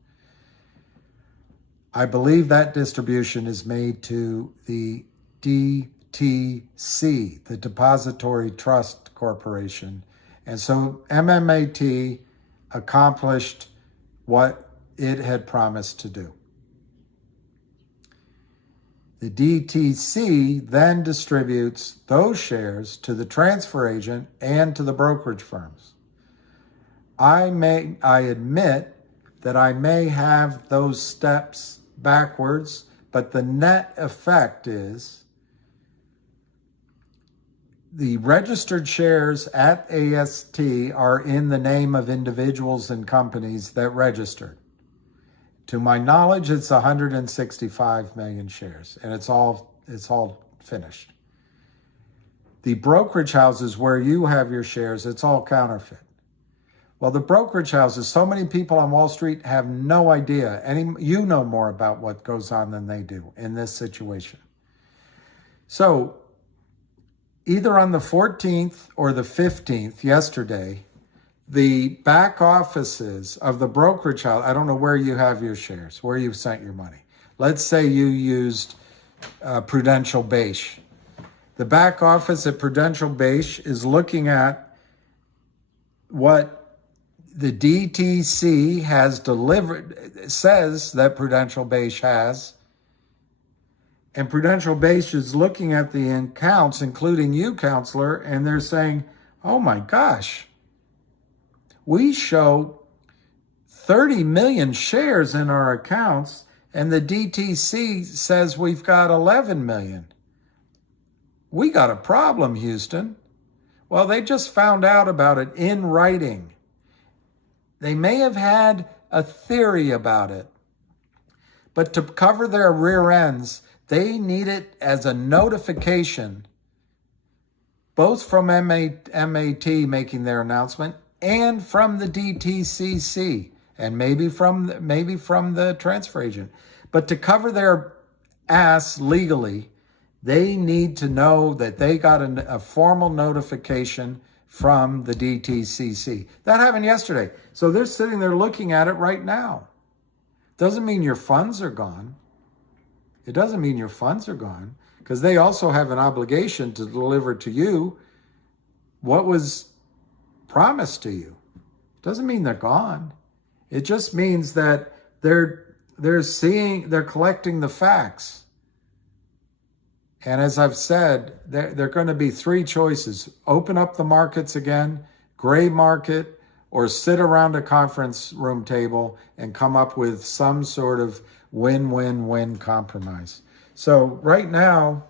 I believe that distribution is made to the DTC, the Depository Trust Corporation. And so MMAT accomplished what it had promised to do. The DTC then distributes those shares to the transfer agent and to the brokerage firms. I admit that I may have those steps backwards, but the net effect is the registered shares at AST are in the name of individuals and companies that registered. To my knowledge, it's 165 million shares, and it's all finished. The brokerage houses where you have your shares, it's all counterfeit. Well, the brokerage houses, so many people on Wall Street have no idea. You know more about what goes on than they do in this situation. So either on the 14th or the 15th, yesterday, the back offices of the brokerage house, I don't know where you have your shares, where you've sent your money. Let's say you used Prudential Beige. The back office at Prudential Beige is looking at what the DTC has delivered, says that Prudential Beige has, and Prudential Beige is looking at the accounts, including you, counselor, and they're saying, oh my gosh, we show 30 million shares in our accounts, and the DTC says we've got 11 million. We got a problem, Houston. Well, they just found out about it in writing. They may have had a theory about it, but to cover their rear ends, they need it as a notification, both from MAT making their announcement and from the DTCC, and maybe from the transfer agent. But to cover their ass legally, they need to know that they got a formal notification from the DTCC. That happened yesterday. So they're sitting there looking at it right now. Doesn't mean your funds are gone. It doesn't mean your funds are gone, because they also have an obligation to deliver to you what was promised to you. Doesn't mean they're gone. It just means that they're collecting the facts. And as I've said, there are going to be three choices: open up the markets again, gray market, or sit around a conference room table and come up with some sort of win-win-win compromise. So right now,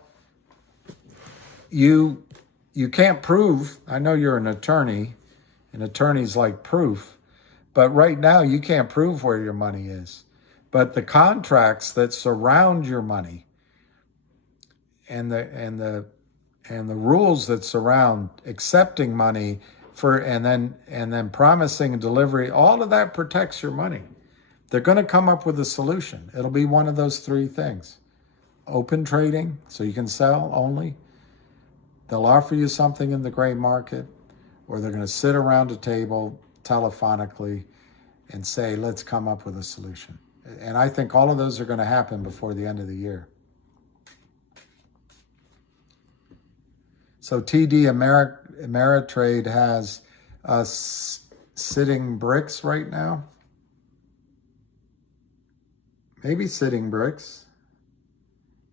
you can't prove, I know you're an attorney, and attorneys like proof, but right now you can't prove where your money is. But the contracts that surround your money and the rules that surround accepting money and then promising delivery, all of that protects your money. They're going to come up with a solution. It'll be one of those three things. Open trading, so you can sell only. They'll offer you something in the gray market, or they're going to sit around a table telephonically and say, let's come up with a solution. And I think all of those are going to happen before the end of the year. So TD Ameritrade has us sitting bricks right now. Maybe sitting bricks.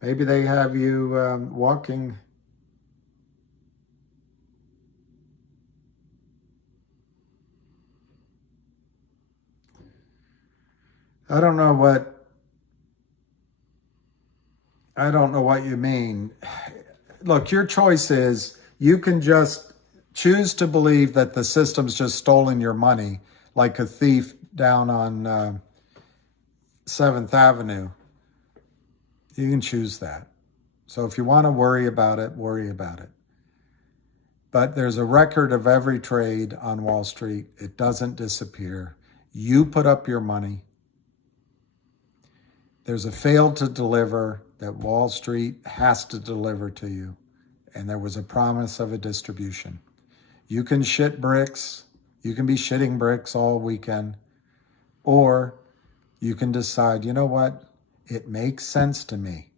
Maybe they have you walking. I don't know what you mean. Look, your choice is you can just choose to believe that the system's just stolen your money like a thief down on 7th Avenue. You can choose that. So if you want to worry about it, worry about it. But there's a record of every trade on Wall Street. It doesn't disappear. You put up your money. There's a failed to deliver that Wall Street has to deliver to you. And there was a promise of a distribution. You can shit bricks. You can be shitting bricks all weekend. Or you can decide, you know what? It makes sense to me.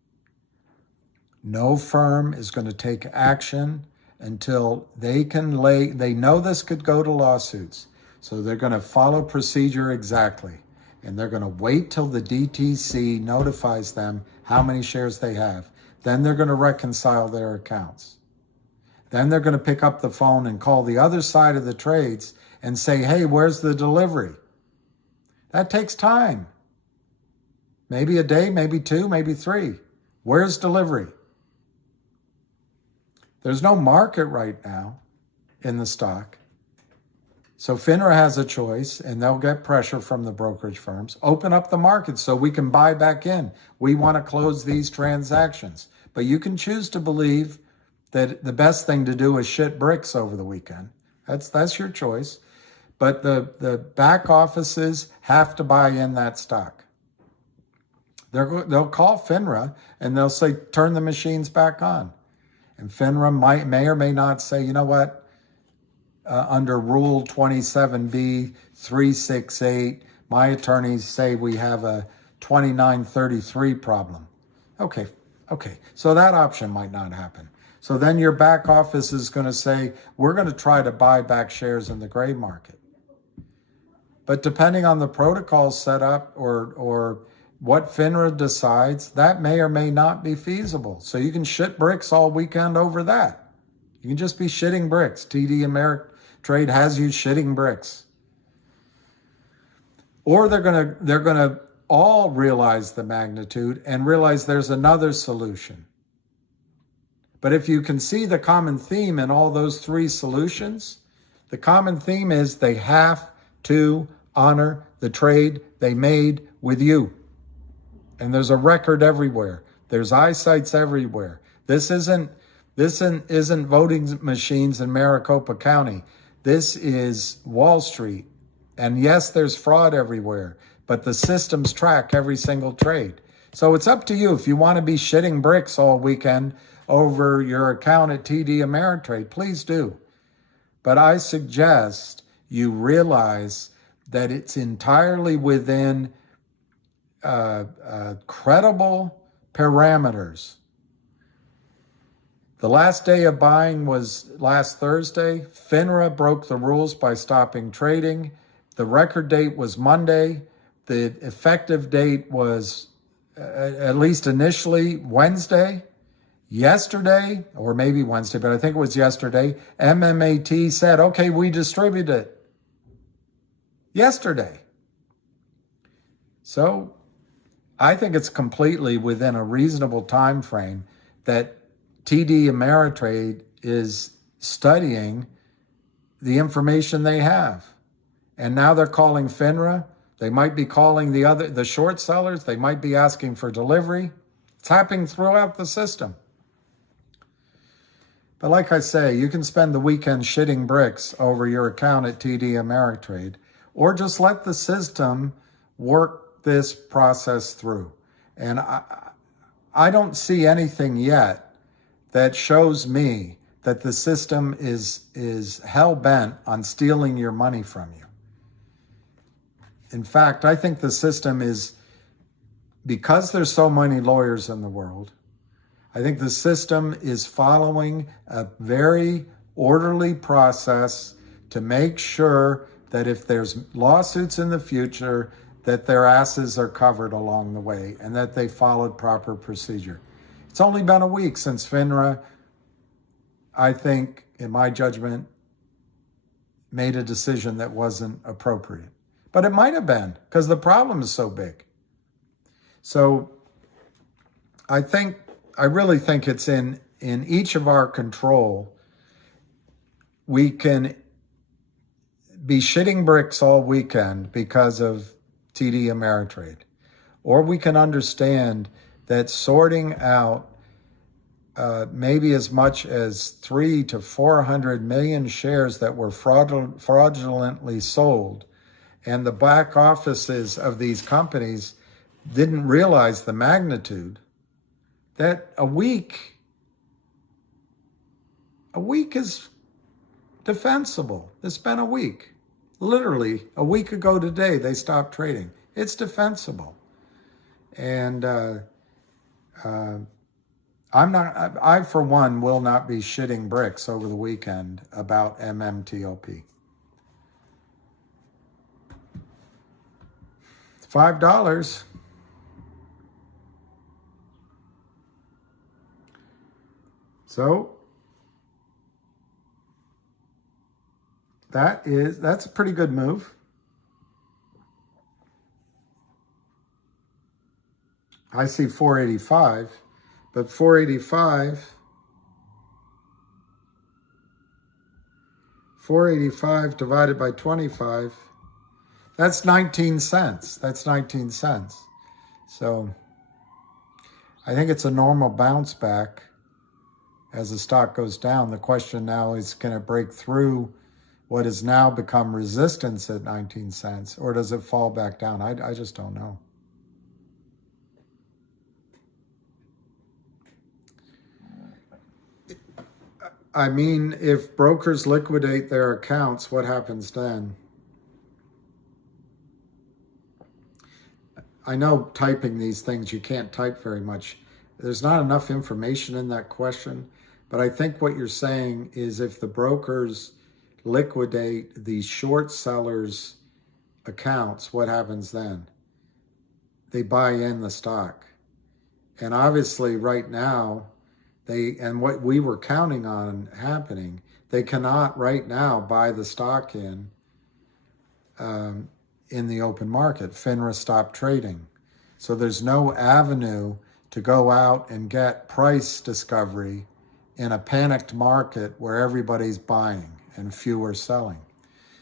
No firm is going to take action until they know this could go to lawsuits. So they're going to follow procedure exactly. And they're going to wait till the DTC notifies them how many shares they have. Then they're going to reconcile their accounts. Then they're going to pick up the phone and call the other side of the trades and say, hey, where's the delivery? That takes time. Maybe a day, maybe 2, maybe 3. Where's delivery? There's no market right now in the stock. So FINRA has a choice, and they'll get pressure from the brokerage firms. Open up the market so we can buy back in. We want to close these transactions. But you can choose to believe that the best thing to do is shit bricks over the weekend. That's your choice. But the back offices have to buy in that stock. They'll call FINRA, and they'll say, turn the machines back on. And FINRA may or may not say, you know what? Under Rule 27B 368, my attorneys say we have a 2933 problem. Okay. So that option might not happen. So then your back office is going to say, we're going to try to buy back shares in the gray market. But depending on the protocol set up or what FINRA decides, that may or may not be feasible. So you can shit bricks all weekend over that. You can just be shitting bricks. TD Ameritrade has you shitting bricks. Or they're gonna all realize the magnitude and realize there's another solution. But if you can see the common theme in all those three solutions, the common theme is they have to honor the trade they made with you. And there's a record everywhere. There's eyesights everywhere. This isn't voting machines in Maricopa County. This is Wall Street. And yes, there's fraud everywhere, but the systems track every single trade. So it's up to you if you want to be shitting bricks all weekend over your account at TD Ameritrade, please do. But I suggest you realize that it's entirely within credible parameters. The last day of buying was last Thursday. FINRA broke the rules by stopping trading. The record date was Monday. The effective date was, at least initially, Wednesday. Yesterday, or maybe Wednesday, but I think it was yesterday, MMAT said, okay, we distribute it. Yesterday. So I think it's completely within a reasonable time frame that TD Ameritrade is studying the information they have. And now they're calling FINRA. They might be calling the short sellers. They might be asking for delivery. It's happening throughout the system. But like I say, you can spend the weekend shitting bricks over your account at TD Ameritrade, or just let the system work this process through. And I don't see anything yet that shows me that the system is hell-bent on stealing your money from you. In fact, I think the system is, because there's so many lawyers in the world, I think the system is following a very orderly process to make sure that if there's lawsuits in the future, that their asses are covered along the way and that they followed proper procedure. It's only been a week since FINRA, I think, in my judgment, made a decision that wasn't appropriate. But it might have been, because the problem is so big. So I really think it's in each of our control. We can be shitting bricks all weekend because of TD Ameritrade. Or we can understand that sorting out maybe as much as 300 to 400 million shares that were fraudulently sold, and the back offices of these companies didn't realize the magnitude, that a week is defensible. It's been a week. Literally, a week ago today, they stopped trading. It's defensible. And I, for one, will not be shitting bricks over the weekend about MMTLP. $5. So that's a pretty good move. I see 485, but 485 divided by 25, that's 19 cents. That's 19 cents. So I think it's a normal bounce back as the stock goes down. The question now is, can it break through what has now become resistance at 19 cents, or does it fall back down? I just don't know. I mean, if brokers liquidate their accounts, what happens then? I know typing these things, you can't type very much. There's not enough information in that question, but I think what you're saying is if the brokers liquidate the short sellers' accounts, what happens then? They buy in the stock. And obviously right now, and what we were counting on happening, they cannot right now buy the stock in the open market. FINRA stopped trading. So there's no avenue to go out and get price discovery in a panicked market where everybody's buying and few are selling.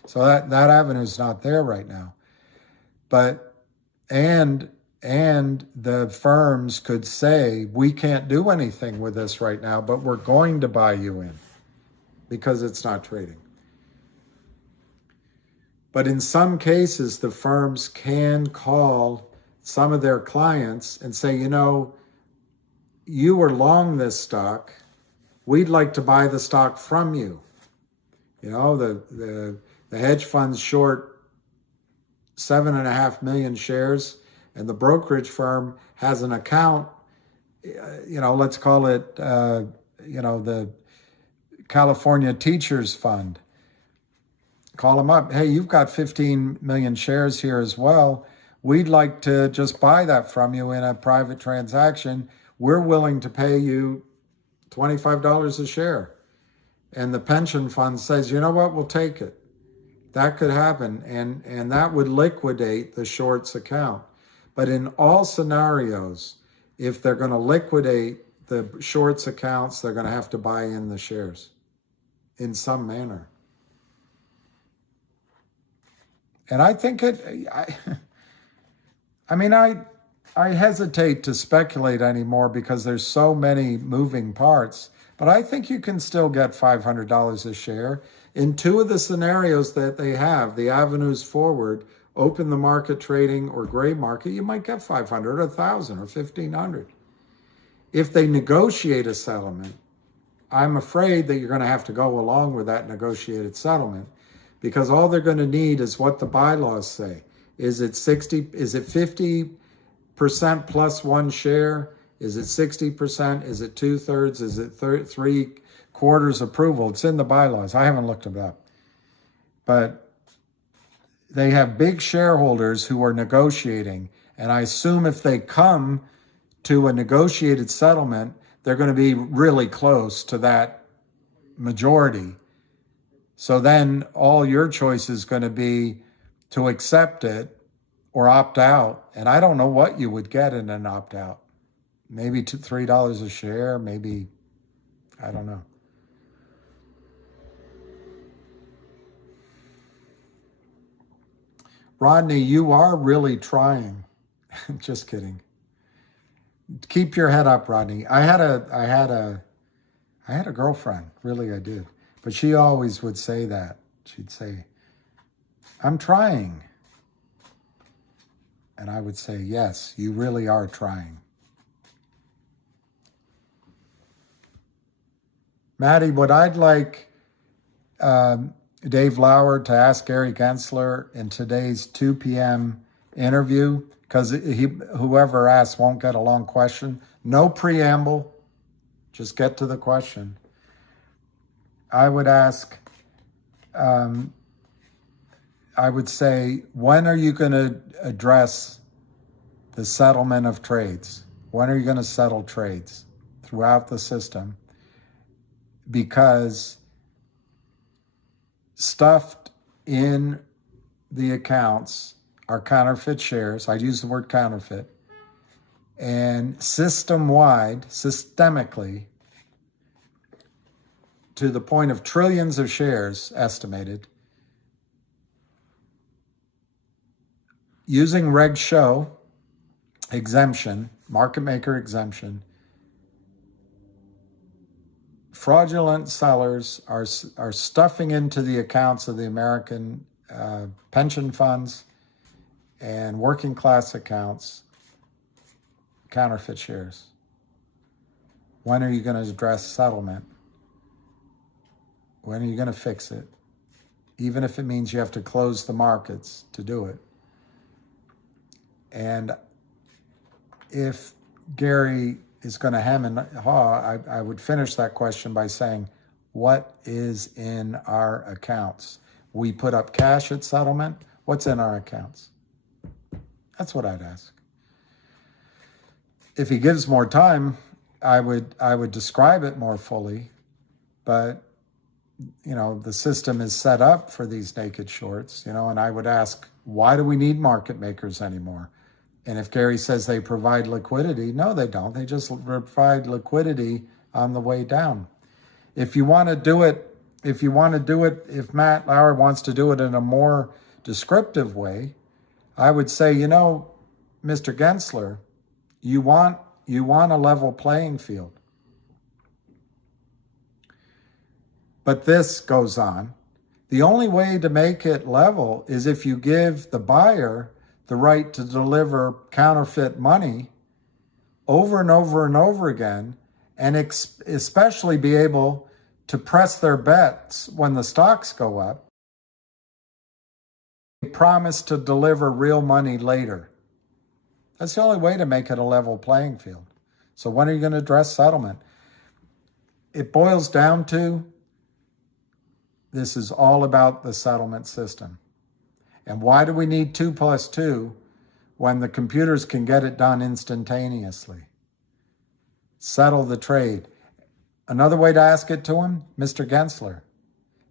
So that avenue is not there right now. But, and the firms could say, we can't do anything with this right now, but we're going to buy you in because it's not trading. But in some cases, the firms can call some of their clients and say, you know, you were long this stock. We'd like to buy the stock from you. You know, the hedge funds short 7.5 million shares, and the brokerage firm has an account, you know, let's call it, you know, the California Teachers Fund. Call them up. Hey, you've got 15 million shares here as well. We'd like to just buy that from you in a private transaction. We're willing to pay you $25 a share. And the pension fund says, you know what, we'll take it. That could happen. And that would liquidate the shorts account. But in all scenarios, if they're going to liquidate the shorts accounts, they're going to have to buy in the shares in some manner. And I think I hesitate to speculate anymore because there's so many moving parts, but I think you can still get $500 a share in two of the scenarios that they have. The avenues forward open the market trading or gray market, you might get 500, 1,000, or 1,500. If they negotiate a settlement, I'm afraid that you're going to have to go along with that negotiated settlement, because all they're going to need is what the bylaws say. Is it 50% plus one share? Is it 60%? Is it 2/3? Is it 3/4 approval? It's in the bylaws. I haven't looked it up. But they have big shareholders who are negotiating. And I assume if they come to a negotiated settlement, they're going to be really close to that majority. So then all your choice is going to be to accept it or opt out. And I don't know what you would get in an opt out. Maybe $3 a share, maybe, I don't know. Rodney, you are really trying. Just kidding. Keep your head up, Rodney. I had a girlfriend, really I did. But she always would say that. She'd say, I'm trying. And I would say, yes, you really are trying. Maddie, what I'd like Dave Lauer to ask Gary Gensler in today's 2 p.m. interview, because whoever asks won't get a long question. No preamble. Just get to the question. I would ask, I would say, when are you going to address the settlement of trades? When are you going to settle trades throughout the system? Because stuffed in the accounts are counterfeit shares. I use the word counterfeit. And systemically, to the point of trillions of shares estimated, using Reg Show exemption, market maker exemption, fraudulent sellers are stuffing into the accounts of the American pension funds and working class accounts counterfeit shares. When are you going to address settlement? When are you going to fix it? Even if it means you have to close the markets to do it. And if Gary is going to hem and haw, I would finish that question by saying, what is in our accounts? We put up cash at settlement. What's in our accounts? That's what I'd ask. If he gives more time, I would describe it more fully, but the system is set up for these naked shorts, and I would ask, why do we need market makers anymore? And if Gary says they provide liquidity, no, they don't. They just provide liquidity on the way down. If you want to do it, if Matt Lauer wants to do it in a more descriptive way, I would say, Mr. Gensler, you want a level playing field. But this goes on. The only way to make it level is if you give the buyer the right to deliver counterfeit money over and over and over again, and especially be able to press their bets when the stocks go up. They promise to deliver real money later. That's the only way to make it a level playing field. So when are you going to address settlement? It boils down to, this is all about the settlement system. And why do we need 2 + 2 when the computers can get it done instantaneously? Settle the trade. Another way to ask it to him, Mr. Gensler,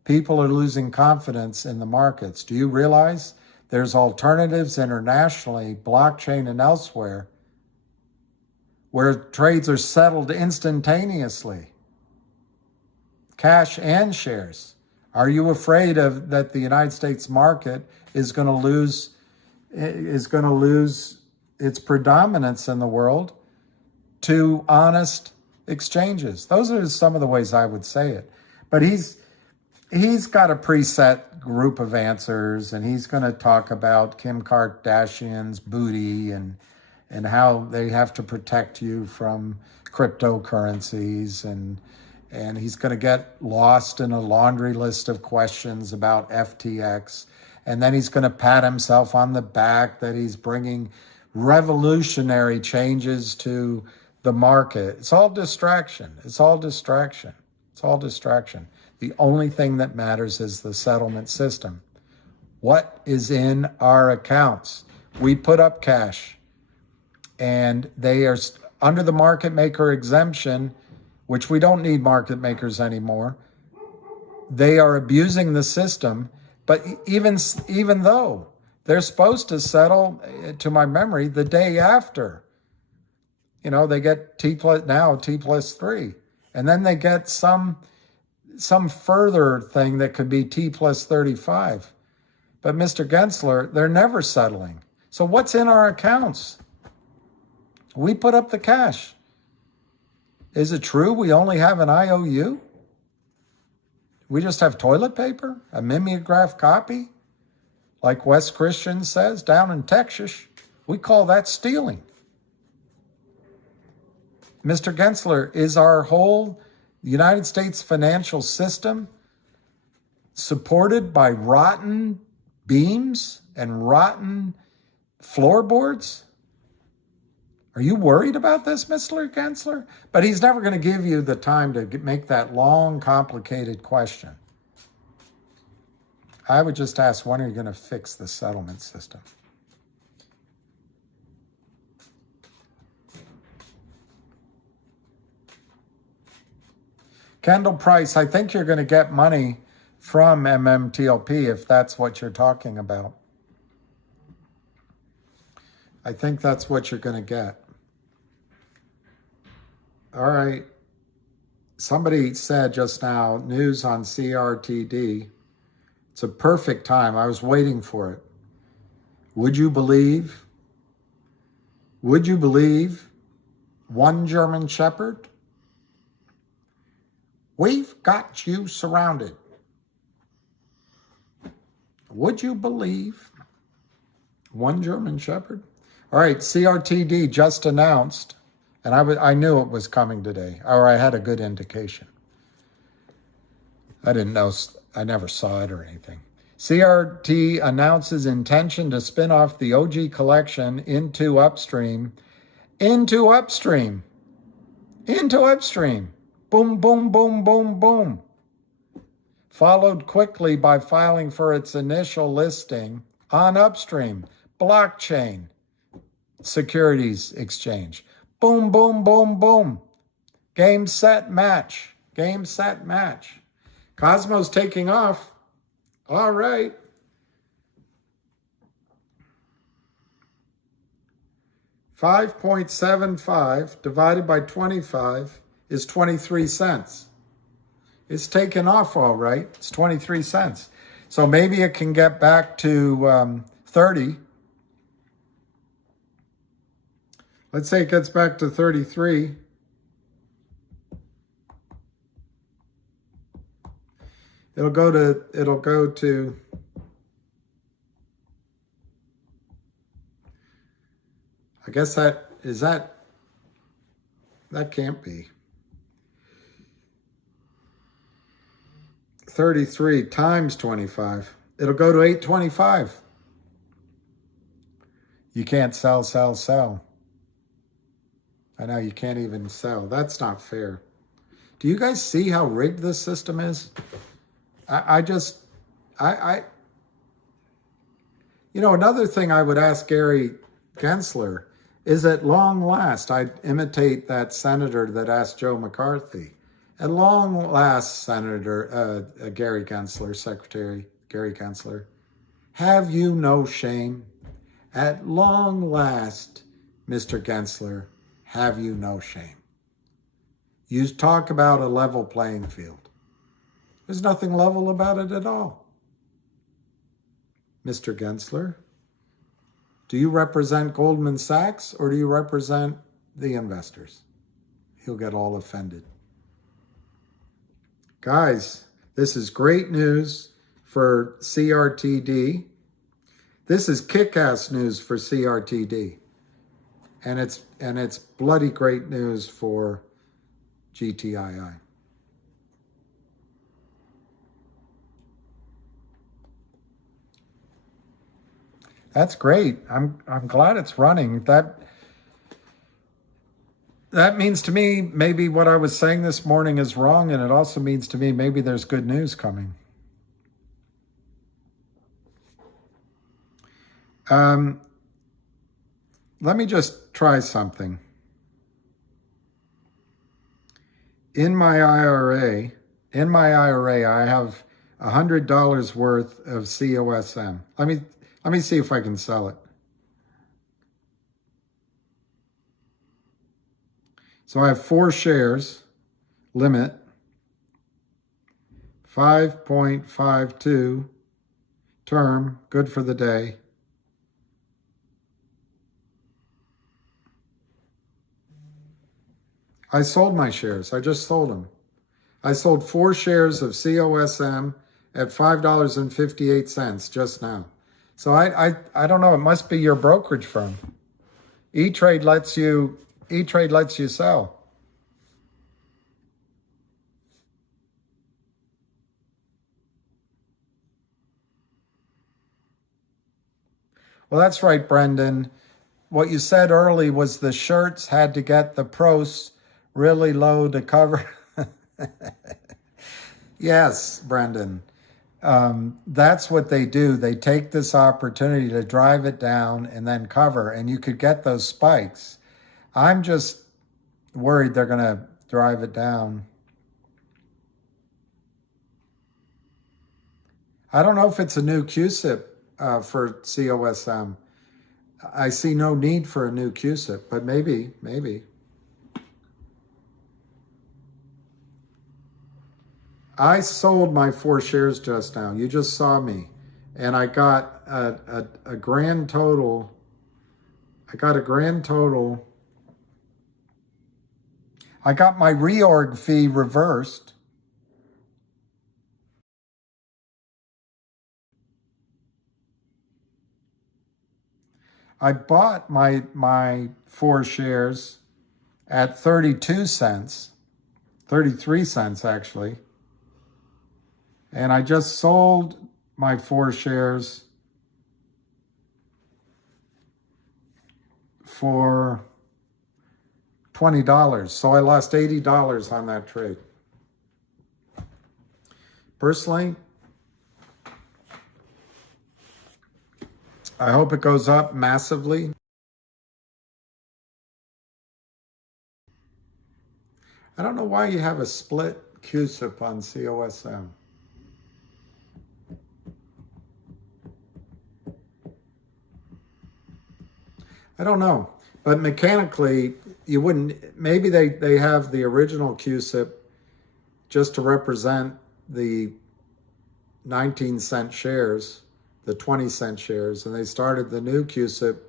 people are losing confidence in the markets. Do you realize there's alternatives internationally, blockchain and elsewhere, where trades are settled instantaneously? Cash and shares. Are you afraid that the United States market is going to lose its predominance in the world to honest exchanges? Those are some of the ways I would say it. But he's got a preset group of answers, and he's going to talk about Kim Kardashian's booty and how they have to protect you from cryptocurrencies, and he's going to get lost in a laundry list of questions about FTX, and then he's going to pat himself on the back that he's bringing revolutionary changes to the market. It's all distraction. It's all distraction. It's all distraction. The only thing that matters is the settlement system. What is in our accounts? We put up cash, and they are under the market maker exemption, which we don't need market makers anymore. They are abusing the system, but even though they're supposed to settle, to my memory, the day after. You know, they get T+3, and then they get some further thing that could be T+35. But Mr. Gensler, they're never settling. So what's in our accounts? We put up the cash. Is it true we only have an IOU? We just have toilet paper, a mimeograph copy? Like Wes Christian says down in Texas, we call that stealing. Mr. Gensler, is our whole United States financial system supported by rotten beams and rotten floorboards? Are you worried about this, Mr. Gensler? But he's never going to give you the time to make that long, complicated question. I would just ask, when are you going to fix the settlement system? Kendall Price, I think you're going to get money from MMTLP if that's what you're talking about. I think that's what you're going to get. All right. Somebody said just now, news on CRTD. It's a perfect time. I was waiting for it. Would you believe one German Shepherd? We've got you surrounded. Would you believe one German Shepherd? All right, CRTD just announced, and I knew it was coming today, or I had a good indication. I didn't know, I never saw it or anything. CRT announces intention to spin off the OG collection into Upstream. Boom, boom, boom, boom, boom. Followed quickly by filing for its initial listing on Upstream, blockchain, securities exchange. Boom, boom, boom, boom. Game, set, match. Game, set, match. Cosmo's taking off. All right. $5.75 divided by 25 is 23 cents. It's taken off all right. It's 23 cents. So maybe it can get back to 30. Let's say it gets back to 33. It'll go to I guess that can't be. 33 times 25. It'll go to 825. You can't sell. I know you can't even sell. That's not fair. Do you guys see how rigged this system is? Another thing I would ask Gary Gensler is, at long last, I'd imitate that senator that asked Joe McCarthy. At long last, Senator Gary Gensler, Secretary Gary Gensler, have you no shame? At long last, Mr. Gensler, have you no shame? You talk about a level playing field. There's nothing level about it at all. Mr. Gensler, do you represent Goldman Sachs or do you represent the investors? He'll get all offended. Guys, this is great news for CRTD. This is kick-ass news for CRTD. And it's bloody great news for GTII. That's great. I'm glad it's running. That means to me maybe what I was saying this morning is wrong, and it also means to me maybe there's good news coming. Let me just try something. In my IRA, I have $100 worth of COSM. Let me see if I can sell it. So I have 4 shares, limit, 5.52 term, good for the day. I sold my shares. I just sold them. I sold 4 shares of COSM at $5.58 just now. So I don't know. It must be your brokerage firm. E-Trade lets you sell. Well, that's right, Brendan. What you said early was the shirts had to get the pros really low to cover. Yes, Brendan. That's what they do. They take this opportunity to drive it down and then cover, and you could get those spikes. I'm just worried they're going to drive it down. I don't know if it's a new QSIP for COSM. I see no need for a new QSIP, but maybe. I sold my 4 shares just now. You just saw me. And I got a grand total. I got my reorg fee reversed. I bought my 4 shares at 32 cents, 33 cents actually. And I just sold my 4 shares for $20. So I lost $80 on that trade. Personally, I hope it goes up massively. I don't know why you have a split QSIP on COSM. I don't know, but mechanically you wouldn't, maybe they have the original QSIP just to represent the 19-cent shares, the 20-cent shares, and they started the new QSIP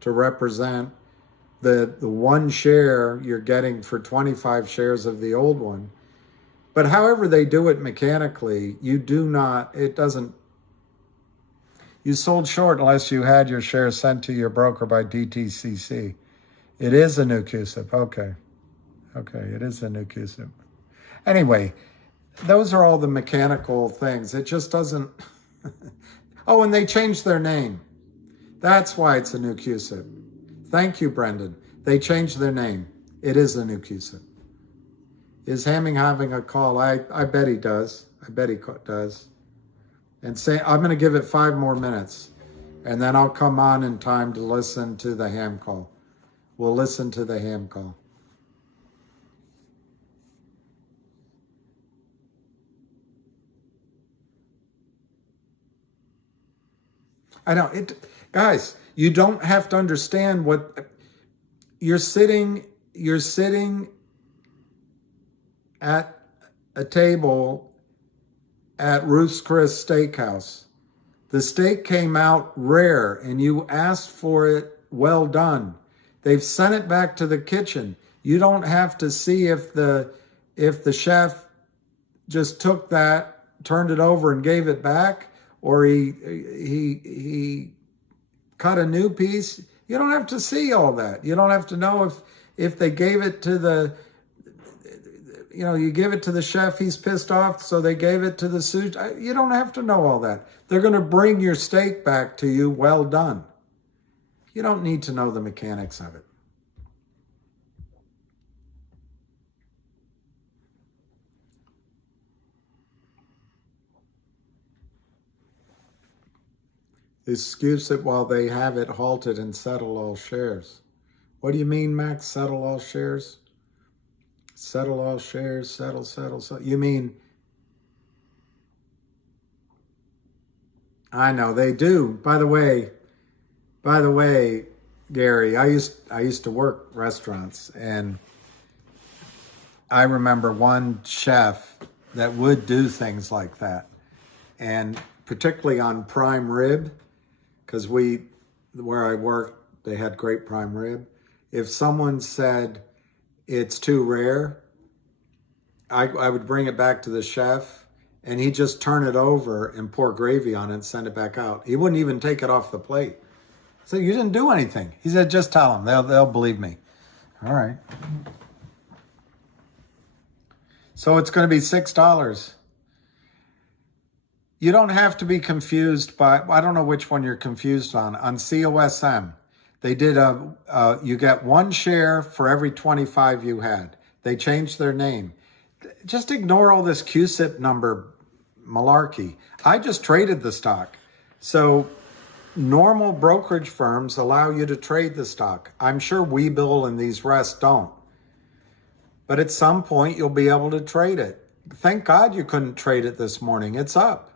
to represent the 1 share you're getting for 25 shares of the old one. But however they do it mechanically, you do not, it doesn't, you sold short unless you had your shares sent to your broker by DTCC. It is a new QSIP. Okay, it is a new QSIP. Anyway, those are all the mechanical things. It just doesn't... Oh, and they changed their name. That's why it's a new QSIP. Thank you, Brendan. They changed their name. It is a new QSIP. Is Hamming having a call? I bet he does. I bet he does. And say, I'm going to give it 5 more minutes, and then I'll come on in time to listen to the ham call. We'll listen to the ham call. I know it, guys. You don't have to understand what you're sitting at a table at Ruth's Chris Steakhouse. The steak came out rare and you asked for it well done. They've sent it back to the kitchen. You don't have to see if the chef just took that, turned it over and gave it back. or he cut a new piece. You don't have to see all that. You don't have to know if they gave it to the, you give it to the chef, he's pissed off, so they gave it to the sous. You don't have to know all that. They're going to bring your steak back to you well done. You don't need to know the mechanics of it. Excuse it while they have it halted and settle all shares. What do you mean, Max? Settle all shares? Settle all shares, settle. You mean, I know they do. By the way, Gary, I used to work restaurants, and I remember one chef that would do things like that, and particularly on prime rib, because where I worked, they had great prime rib. If someone said it's too rare, I would bring it back to the chef, and he'd just turn it over and pour gravy on it and send it back out. He wouldn't even take it off the plate. So you didn't do anything. He said, just tell them. They'll believe me. All right. So it's going to be $6. You don't have to be confused by, I don't know which one you're confused on. On COSM, they did you get 1 share for every 25 you had. They changed their name. Just ignore all this QSIP number malarkey. I just traded the stock. So normal brokerage firms allow you to trade the stock. I'm sure Webull and these rest don't. But at some point, you'll be able to trade it. Thank God you couldn't trade it this morning. It's up.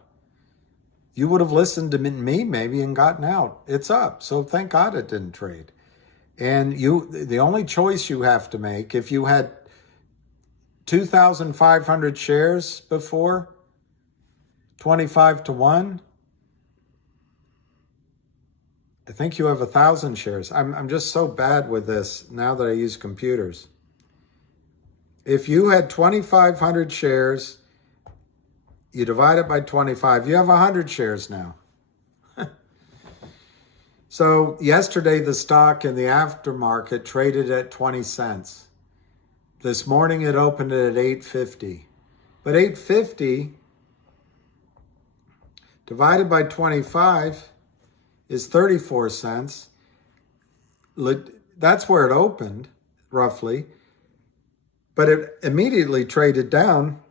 You would have listened to me maybe and gotten out. It's up. So thank God it didn't trade. And the only choice you have to make, if you had 2,500 shares before, 25 to 1, I think you have 1,000 shares. I'm just so bad with this now that I use computers. If you had 2,500 shares, you divide it by 25, you have 100 shares now. So yesterday, the stock in the aftermarket traded at 20 cents. This morning, it opened at 8.50. But 8.50 divided by 25 is 34 cents. That's where it opened, roughly. But it immediately traded down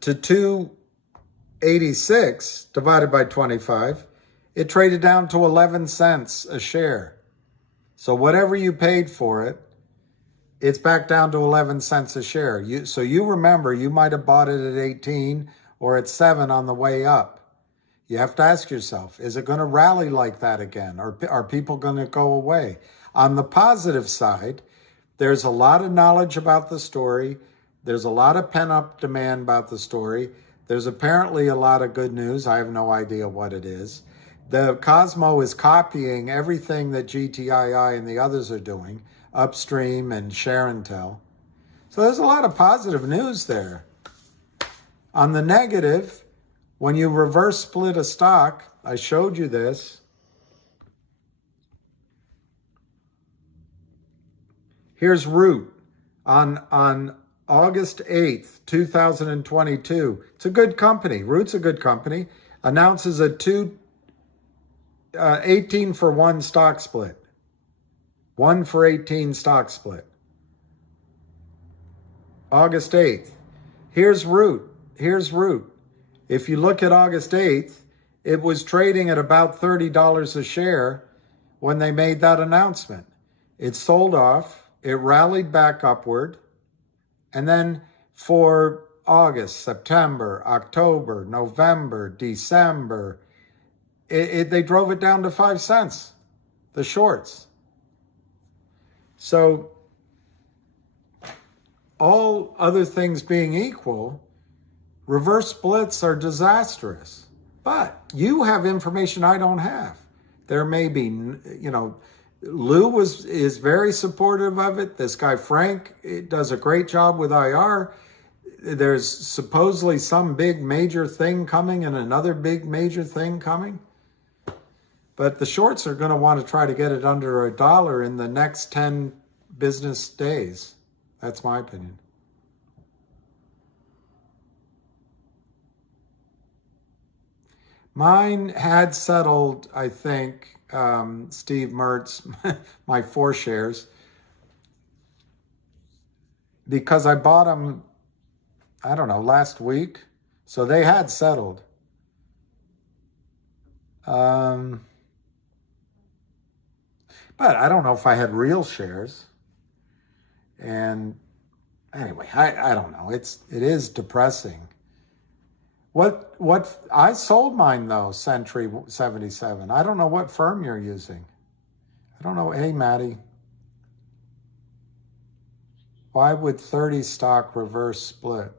to 2.86 divided by 25. It traded down to 11 cents a share. So whatever you paid for it, it's back down to 11 cents a share. So you remember, you might have bought it at 18 or at 7 on the way up. You have to ask yourself, is it going to rally like that again? Or are people going to go away? On the positive side, there's a lot of knowledge about the story. There's a lot of pent-up demand about the story. There's apparently a lot of good news. I have no idea what it is. The Cosmo is copying everything that GTII and the others are doing, Upstream and Share and Tell. So there's a lot of positive news there. On the negative, when you reverse split a stock, I showed you this. Here's Root on August 8th, 2022. It's a good company. Root's a good company. Announces a 18 for 1 stock split. 1 for 18 stock split. August 8th. Here's Root. If you look at August 8th, it was trading at about $30 a share when they made that announcement. It sold off. It rallied back upward. And then for August, September, October, November, December, they drove it down to 5 cents, the shorts. So all other things being equal, reverse splits are disastrous. But you have information I don't have. There may be, Lou is very supportive of it. This guy, Frank, does a great job with IR. there's supposedly some big major thing coming and another big major thing coming. But the shorts are going to want to try to get it under $1 in the next 10 business days. That's my opinion. Mine had settled, I think, Steve Mertz, my 4 shares, because I bought them, I don't know, last week. So they had settled. But I don't know if I had real shares. And anyway, I don't know. It is depressing. What I sold mine though, Century 77. I don't know what firm you're using. I don't know. Hey, Maddie. Why would 30 stock reverse split?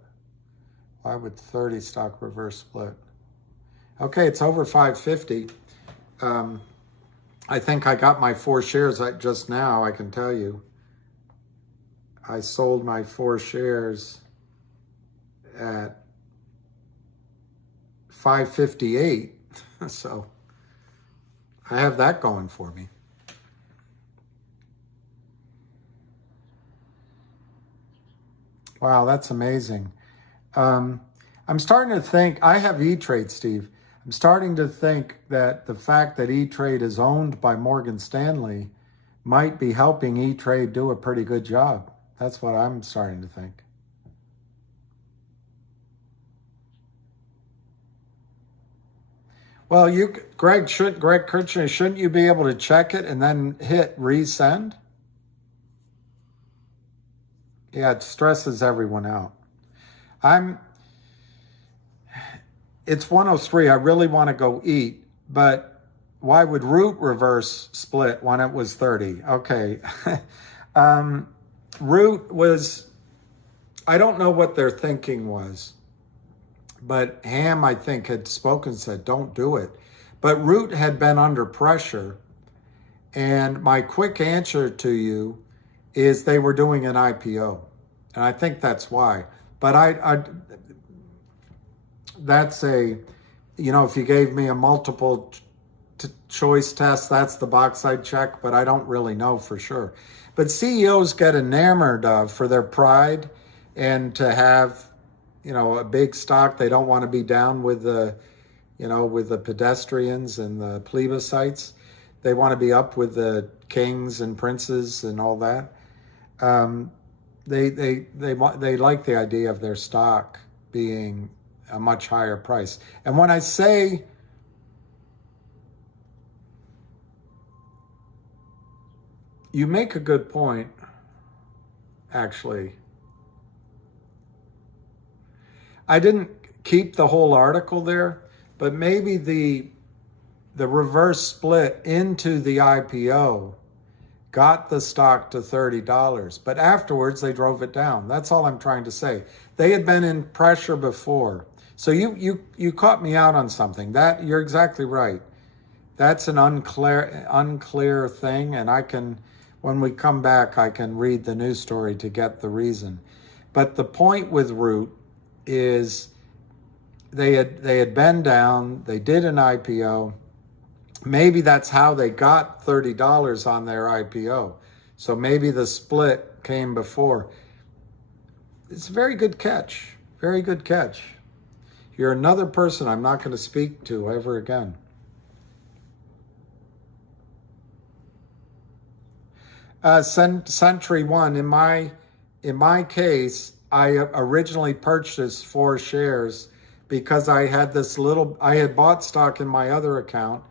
Why would 30 stock reverse split? Okay, it's over 550. I think I got my 4 shares just now, I can tell you. I sold my 4 shares at 558. So I have that going for me. Wow, that's amazing. I'm starting to think, I have E-Trade, Steve. I'm starting to think that the fact that E-Trade is owned by Morgan Stanley might be helping E-Trade do a pretty good job. That's what I'm starting to think. Well, Greg Kirchner, shouldn't you be able to check it and then hit resend? Yeah, it stresses everyone out. It's 103. I really want to go eat, but why would Root reverse split when it was 30? Okay. Root was, I don't know what their thinking was, but Ham, I think, had spoken, said, don't do it. But Root had been under pressure, and my quick answer to you is they were doing an IPO, and I think that's why. But that's a, if you gave me a multiple choice test, that's the box I'd check, but I don't really know for sure. But CEOs get enamored of for their pride and to have, a big stock. They don't want to be down with the, with the pedestrians and the plebiscites. They want to be up with the kings and princes and all that. They like the idea of their stock being a much higher price. And when I say you make a good point, actually. I didn't keep the whole article there, but maybe the reverse split into the IPO got the stock to $30, but afterwards they drove it down. That's all I'm trying to say. They had been in pressure before. So you caught me out on something. That you're exactly right. That's an unclear thing, and when we come back, I can read the news story to get the reason. But the point with Root is they had been down, they did an IPO. Maybe that's how they got $30 on their IPO. So maybe the split came before. It's a very good catch. Very good catch. You're another person I'm not going to speak to ever again. Century One, in my case, I originally purchased 4 shares because I had bought stock in my other account,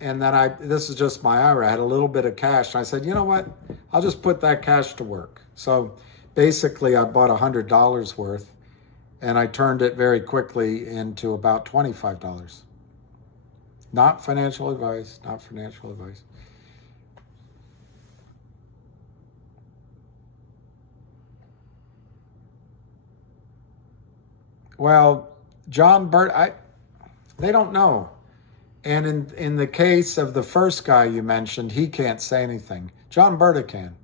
and then this is just my IRA, I had a little bit of cash, and I said, you know what, I'll just put that cash to work. So basically I bought $100 worth, and I turned it very quickly into about $25. Not financial advice, not financial advice. Well, John Burt, they don't know. And in the case of the first guy you mentioned, he can't say anything. John Berta can.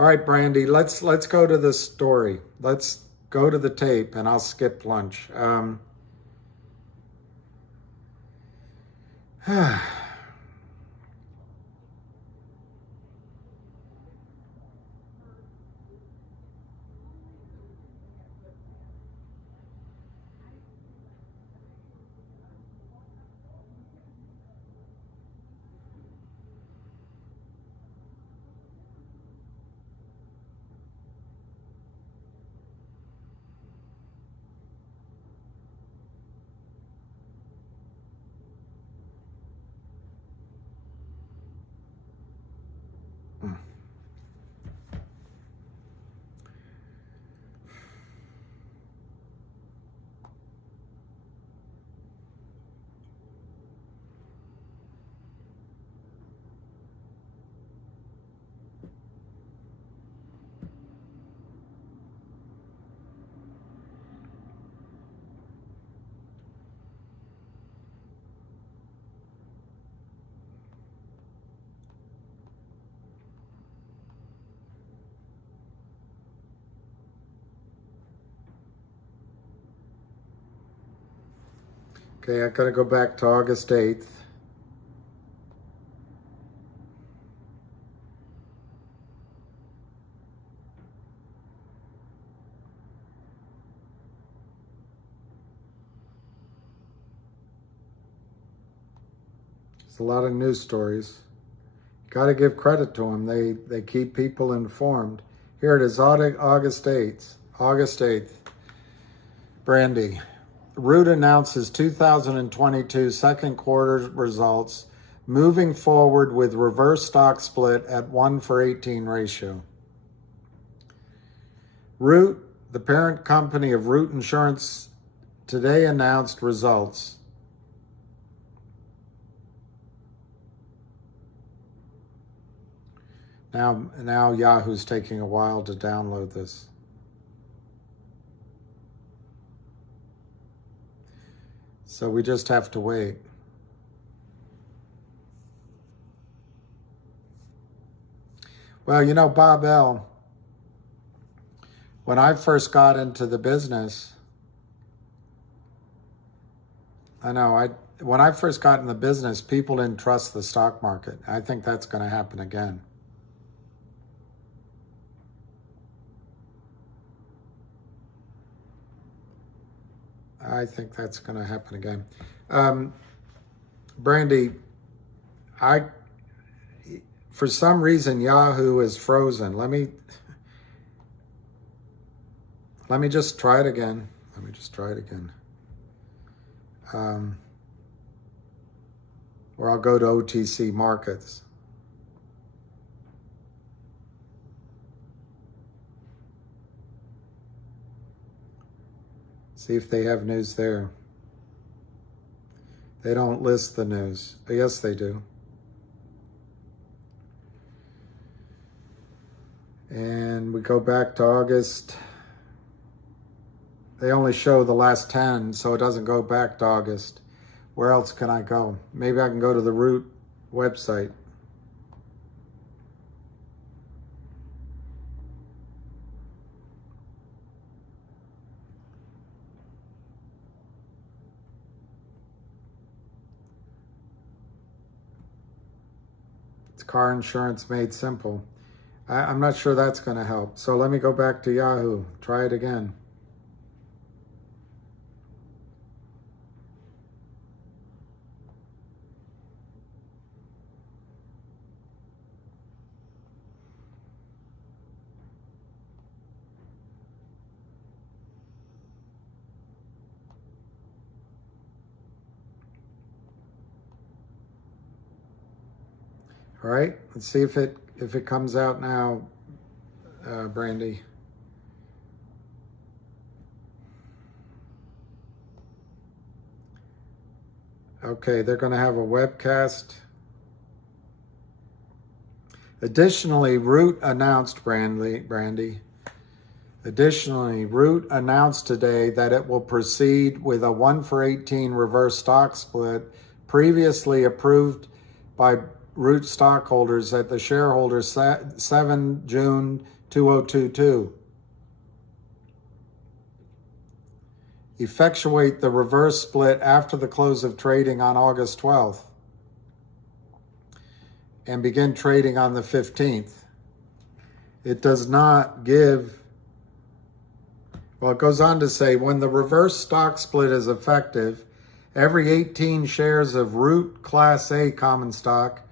All right, Brandy, let's go to the story. Let's go to the tape, and I'll skip lunch. Okay, I gotta go back to August 8th. There's a lot of news stories. Got to give credit to them. They keep people informed. Here it is, August 8th. August 8th. Brandy. Root announces 2022 second quarter results, moving forward with reverse stock split at 1-for-18 ratio. Root, the parent company of Root Insurance, today announced results. Now Yahoo's taking a while to download this. So we just have to wait. Well, you know, Bob L., when I first got into the business, when I first got in the business, people didn't trust the stock market. I think that's going to happen again. I think that's going to happen again. Brandy, for some reason, Yahoo is frozen. Let me just try it again. Or I'll go to OTC Markets. See if they have news there. They don't list the news. Yes, they do. And we go back to August. They only show the last 10, so it doesn't go back to August. Where else can I go? Maybe I can go to the Root website. It's car insurance made simple. I'm not sure that's going to help. So let me go back to Yahoo. Try it again. All right, let's see if it comes out now, Brandy. Okay, they're going to have a webcast. Additionally, Root announced, Brandy. Additionally, Root announced today that it will proceed with a 1-for-18 reverse stock split previously approved by Root stockholders at the shareholders 7 June 2022. Effectuate the reverse split after the close of trading on August 12th and begin trading on the 15th. It does not give, well, it goes on to say, when the reverse stock split is effective, every 18 shares of Root Class A common stock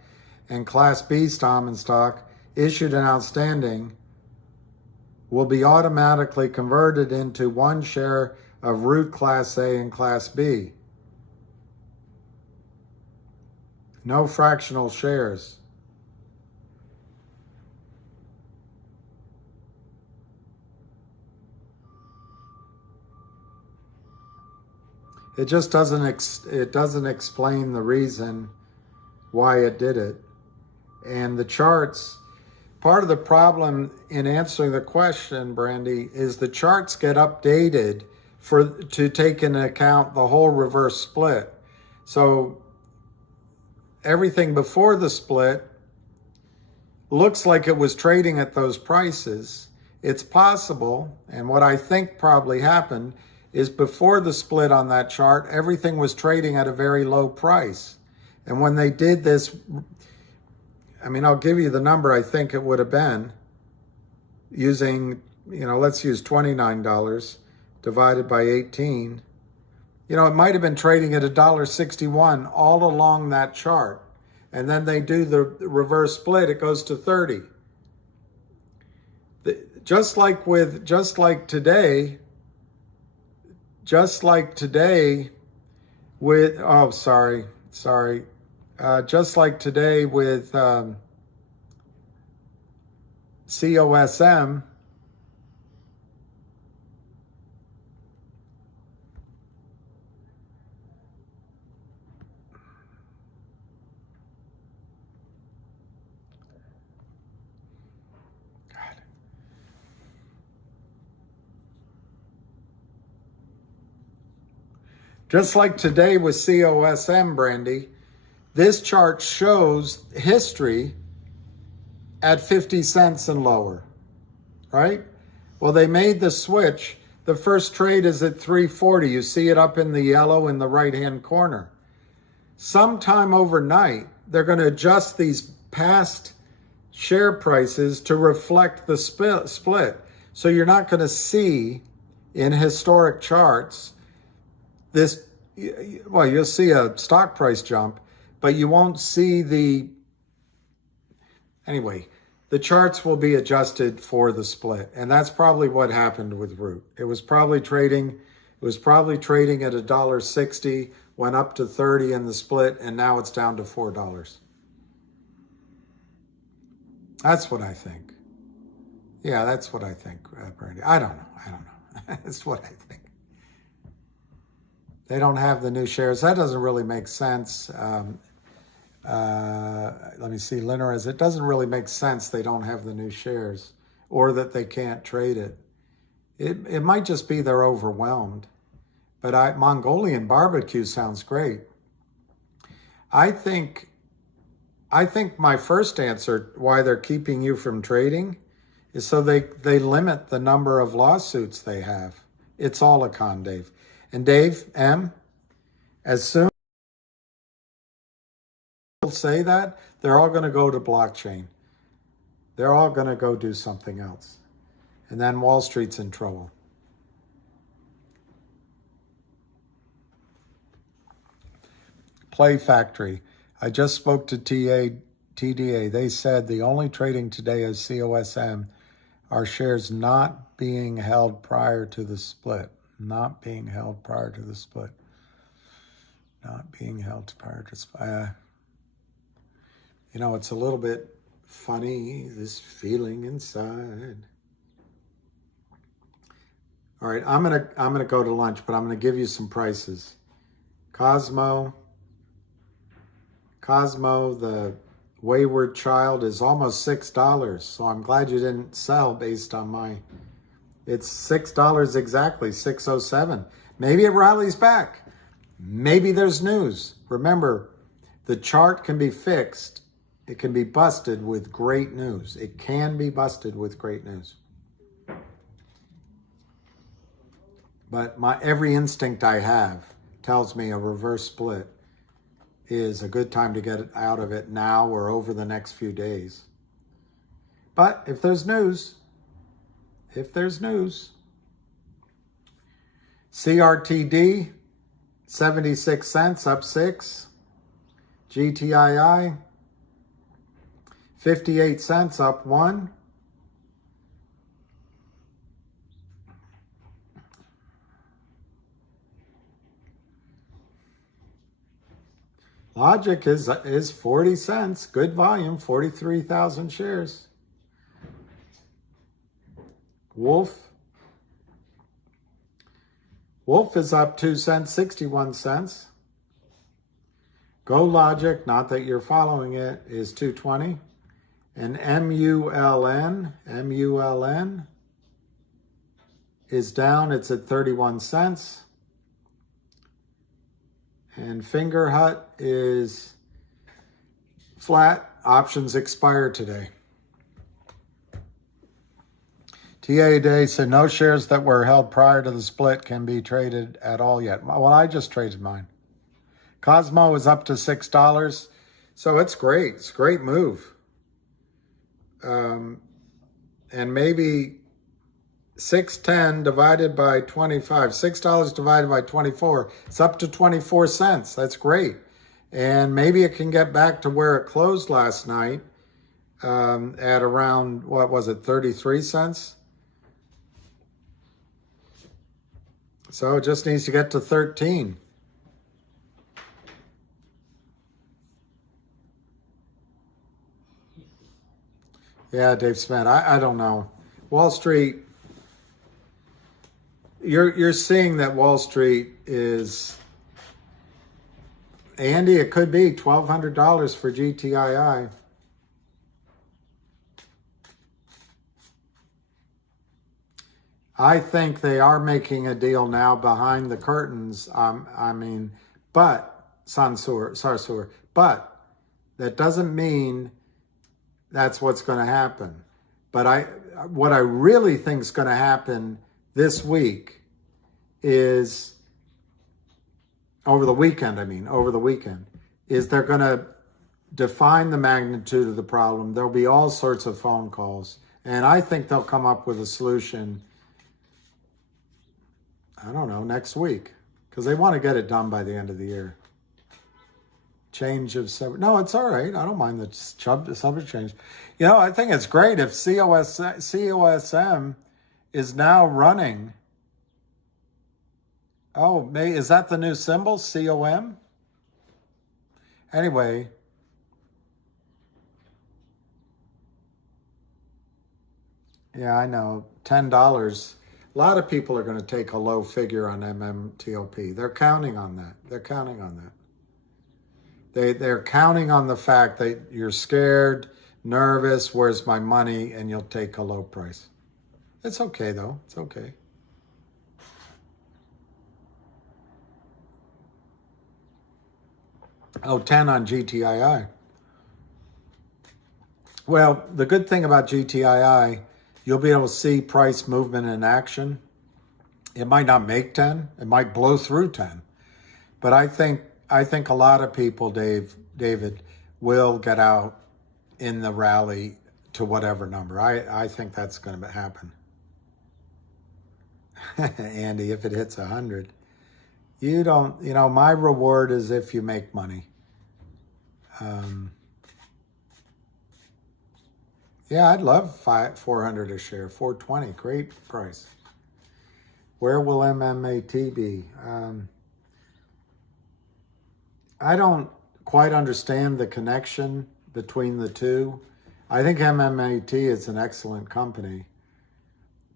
and Class B common stock issued and outstanding will be automatically converted into 1 share of Root Class A and Class B. No fractional shares. It just doesn't explain the reason why it did it. And the charts, part of the problem in answering the question, Brandy, is the charts get updated to take into account the whole reverse split. So everything before the split looks like it was trading at those prices. It's possible, and what I think probably happened is before the split on that chart, everything was trading at a very low price. And when they did this, I mean, I'll give you the number I think it would have been using, let's use $29 divided by 18. It might have been trading at $1.61 all along that chart. And then they do the reverse split, it goes to 30. Just like today with COSM, just like today with COSM, Brandy, this chart shows history at 50 cents and lower, right? Well, they made the switch. The first trade is at 340. You see it up in the yellow in the right-hand corner. Sometime overnight, they're going to adjust these past share prices to reflect the split. So you're not going to see in historic charts this, well, you'll see a stock price jump, but you won't see anyway, the charts will be adjusted for the split. And that's probably what happened with Root. It was probably trading at $1.60, went up to 30 in the split, and now it's down to $4. That's what I think. Yeah, that's what I think, Brandy. I don't know. That's what I think. They don't have the new shares. That doesn't really make sense. Let me see, Linares. It doesn't really make sense they don't have the new shares or that they can't trade it. It might just be they're overwhelmed. But Mongolian barbecue sounds great. I think my first answer why they're keeping you from trading is so they limit the number of lawsuits they have. It's all a con, Dave. And Dave M., as soon as say that, they're all going to go to blockchain. They're all going to go do something else. And then Wall Street's in trouble. Play Factory. I just spoke to TDA. They said the only trading today is COSM. Our shares not being held prior to the split. Not being held prior to the split. Not being held prior to the split. It's a little bit funny, this feeling inside. All right, I'm gonna go to lunch, but I'm gonna give you some prices. Cosmo, the Wayward Child is almost $6. So I'm glad you didn't sell based on it's $6 exactly, 607. Maybe it rallies back. Maybe there's news. Remember, the chart can be fixed It can be busted with great news. It can be busted with great news. But every instinct I have tells me a reverse split is a good time to get out of it now or over the next few days. But if there's news, CRTD, 76 cents, up 6. GTII, 58 cents, up 1. Logic is 40 cents. Good volume, 43,000 shares. Wolf is up 2 cents, 61 cents. Go Logic, not that you're following it, is 220. And MULN is down. It's at 31 cents. And Finger Hut is flat. Options expire today. TA Day said no shares that were held prior to the split can be traded at all yet. Well, I just traded mine. Cosmo is up to $6. So it's great. It's a great move. And maybe 610 divided by 25, $6 divided by 24, it's up to 24 cents. That's great. And maybe it can get back to where it closed last night at around, what was it, 33 cents? So it just needs to get to 13. Yeah, Dave Smith, I don't know. Wall Street, you're seeing that Wall Street is, Andy, it could be $1,200 for GTII. I think they are making a deal now behind the curtains. But Sarsur, but that doesn't mean that's what's going to happen. But what I really think is going to happen this week is over the weekend, is they're going to define the magnitude of the problem. There'll be all sorts of phone calls. And I think they'll come up with a solution, I don't know, next week. Because they want to get it done by the end of the year. Change of subject. No, it's all right. I don't mind the subject change. You know, I think it's great if COSM is now running. Oh, is that the new symbol? COM? Anyway. Yeah, I know. $10. A lot of people are going to take a low figure on MMTLP. They're counting on that. They're counting on the fact that you're scared, nervous, where's my money, and you'll take a low price. It's okay, though. It's okay. Oh, 10 on GTII. Well, the good thing about GTII, you'll be able to see price movement in action. It might not make 10. It might blow through 10. But I think a lot of people, David, will get out in the rally to whatever number. I think that's going to happen. Andy, if it hits 100, my reward is if you make money. Yeah, I'd love 400 a share, 420, great price. Where will MMAT be? I don't quite understand the connection between the two. I think MMAT is an excellent company,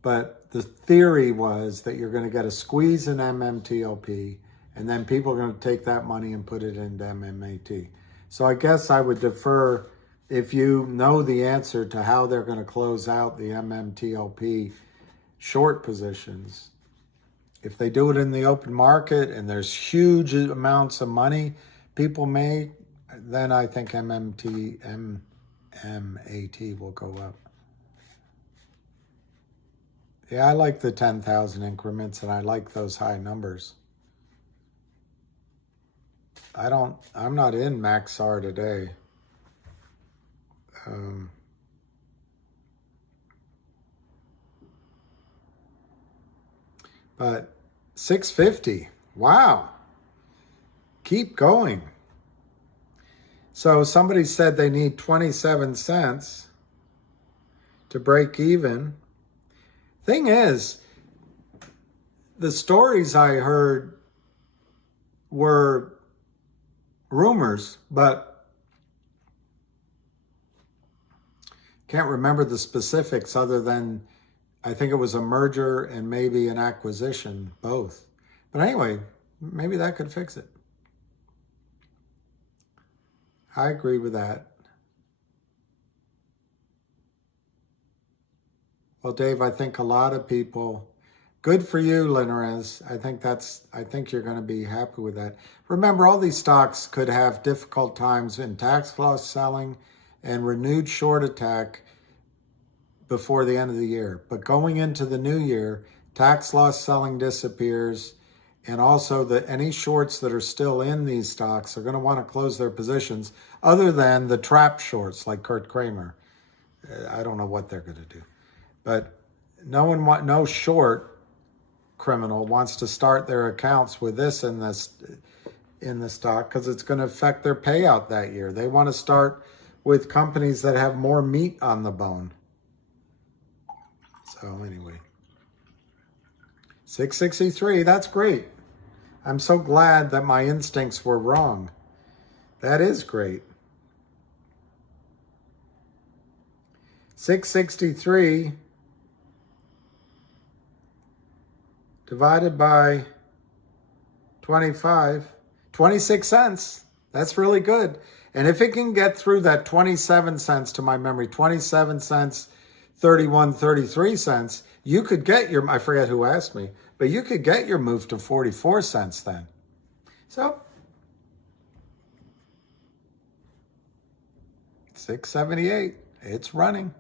but the theory was that you're going to get a squeeze in MMTLP, and then people are going to take that money and put it into MMAT. So I guess I would defer, if you know the answer to how they're going to close out the MMTLP short positions. If they do it in the open market and there's huge amounts of money people make, then I think MMT will go up. Yeah, I like the 10,000 increments, and I like those high numbers. I'm not in Maxar today. But 650, wow. Keep going. So somebody said they need 27 cents to break even. Thing is, the stories I heard were rumors, but can't remember the specifics other than I think it was a merger and maybe an acquisition, both. But anyway, maybe that could fix it. I agree with that. Well, Dave, I think a lot of people, good for you, Linares. I think you're going to be happy with that. Remember, all these stocks could have difficult times in tax loss selling and renewed short attack before the end of the year. But going into the new year, tax loss selling disappears, and also any shorts that are still in these stocks are going to want to close their positions, other than the trap shorts like Kurt Kramer. I don't know what they're going to do. But no short criminal wants to start their accounts with this in the stock, because it's going to affect their payout that year. They want to start with companies that have more meat on the bone. So anyway, 663, that's great. I'm so glad that my instincts were wrong. That is great. 663 divided by 25, 26 cents. That's really good. And if it can get through that 27 cents to my memory, 27 cents, 31, 33 cents, you could get your, I forget who asked me, but you could get your move to 44 cents then. So, 678, it's running.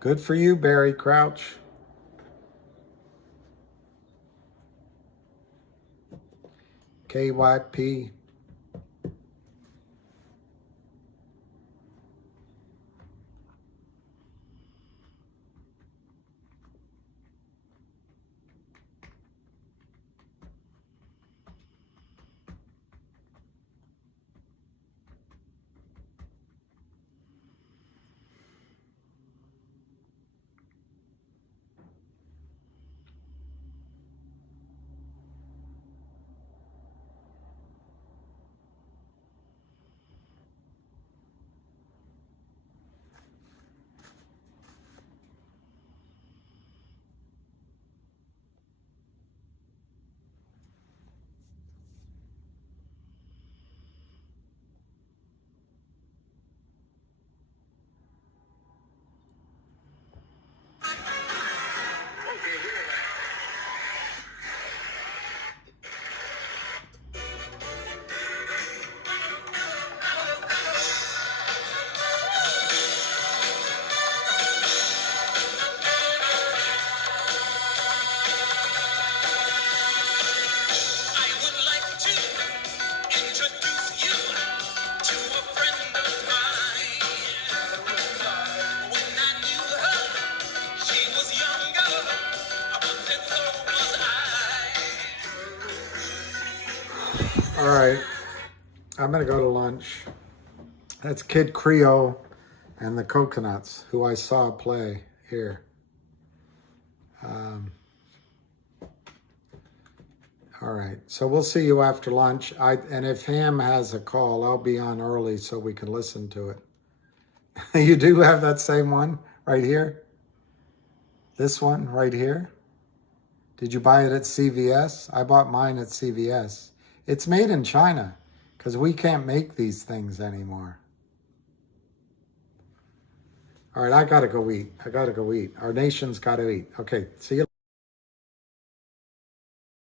Good for you, Barry Crouch. KYP. All right, I'm going to go to lunch. That's Kid Creole and the Coconuts, who I saw play here. All right, so we'll see you after lunch. And if Ham has a call, I'll be on early so we can listen to it. You do have that same one right here? This one right here? Did you buy it at CVS? I bought mine at CVS. It's made in China, because we can't make these things anymore. All right, I got to go eat. Our nation's got to eat. Okay, see you later.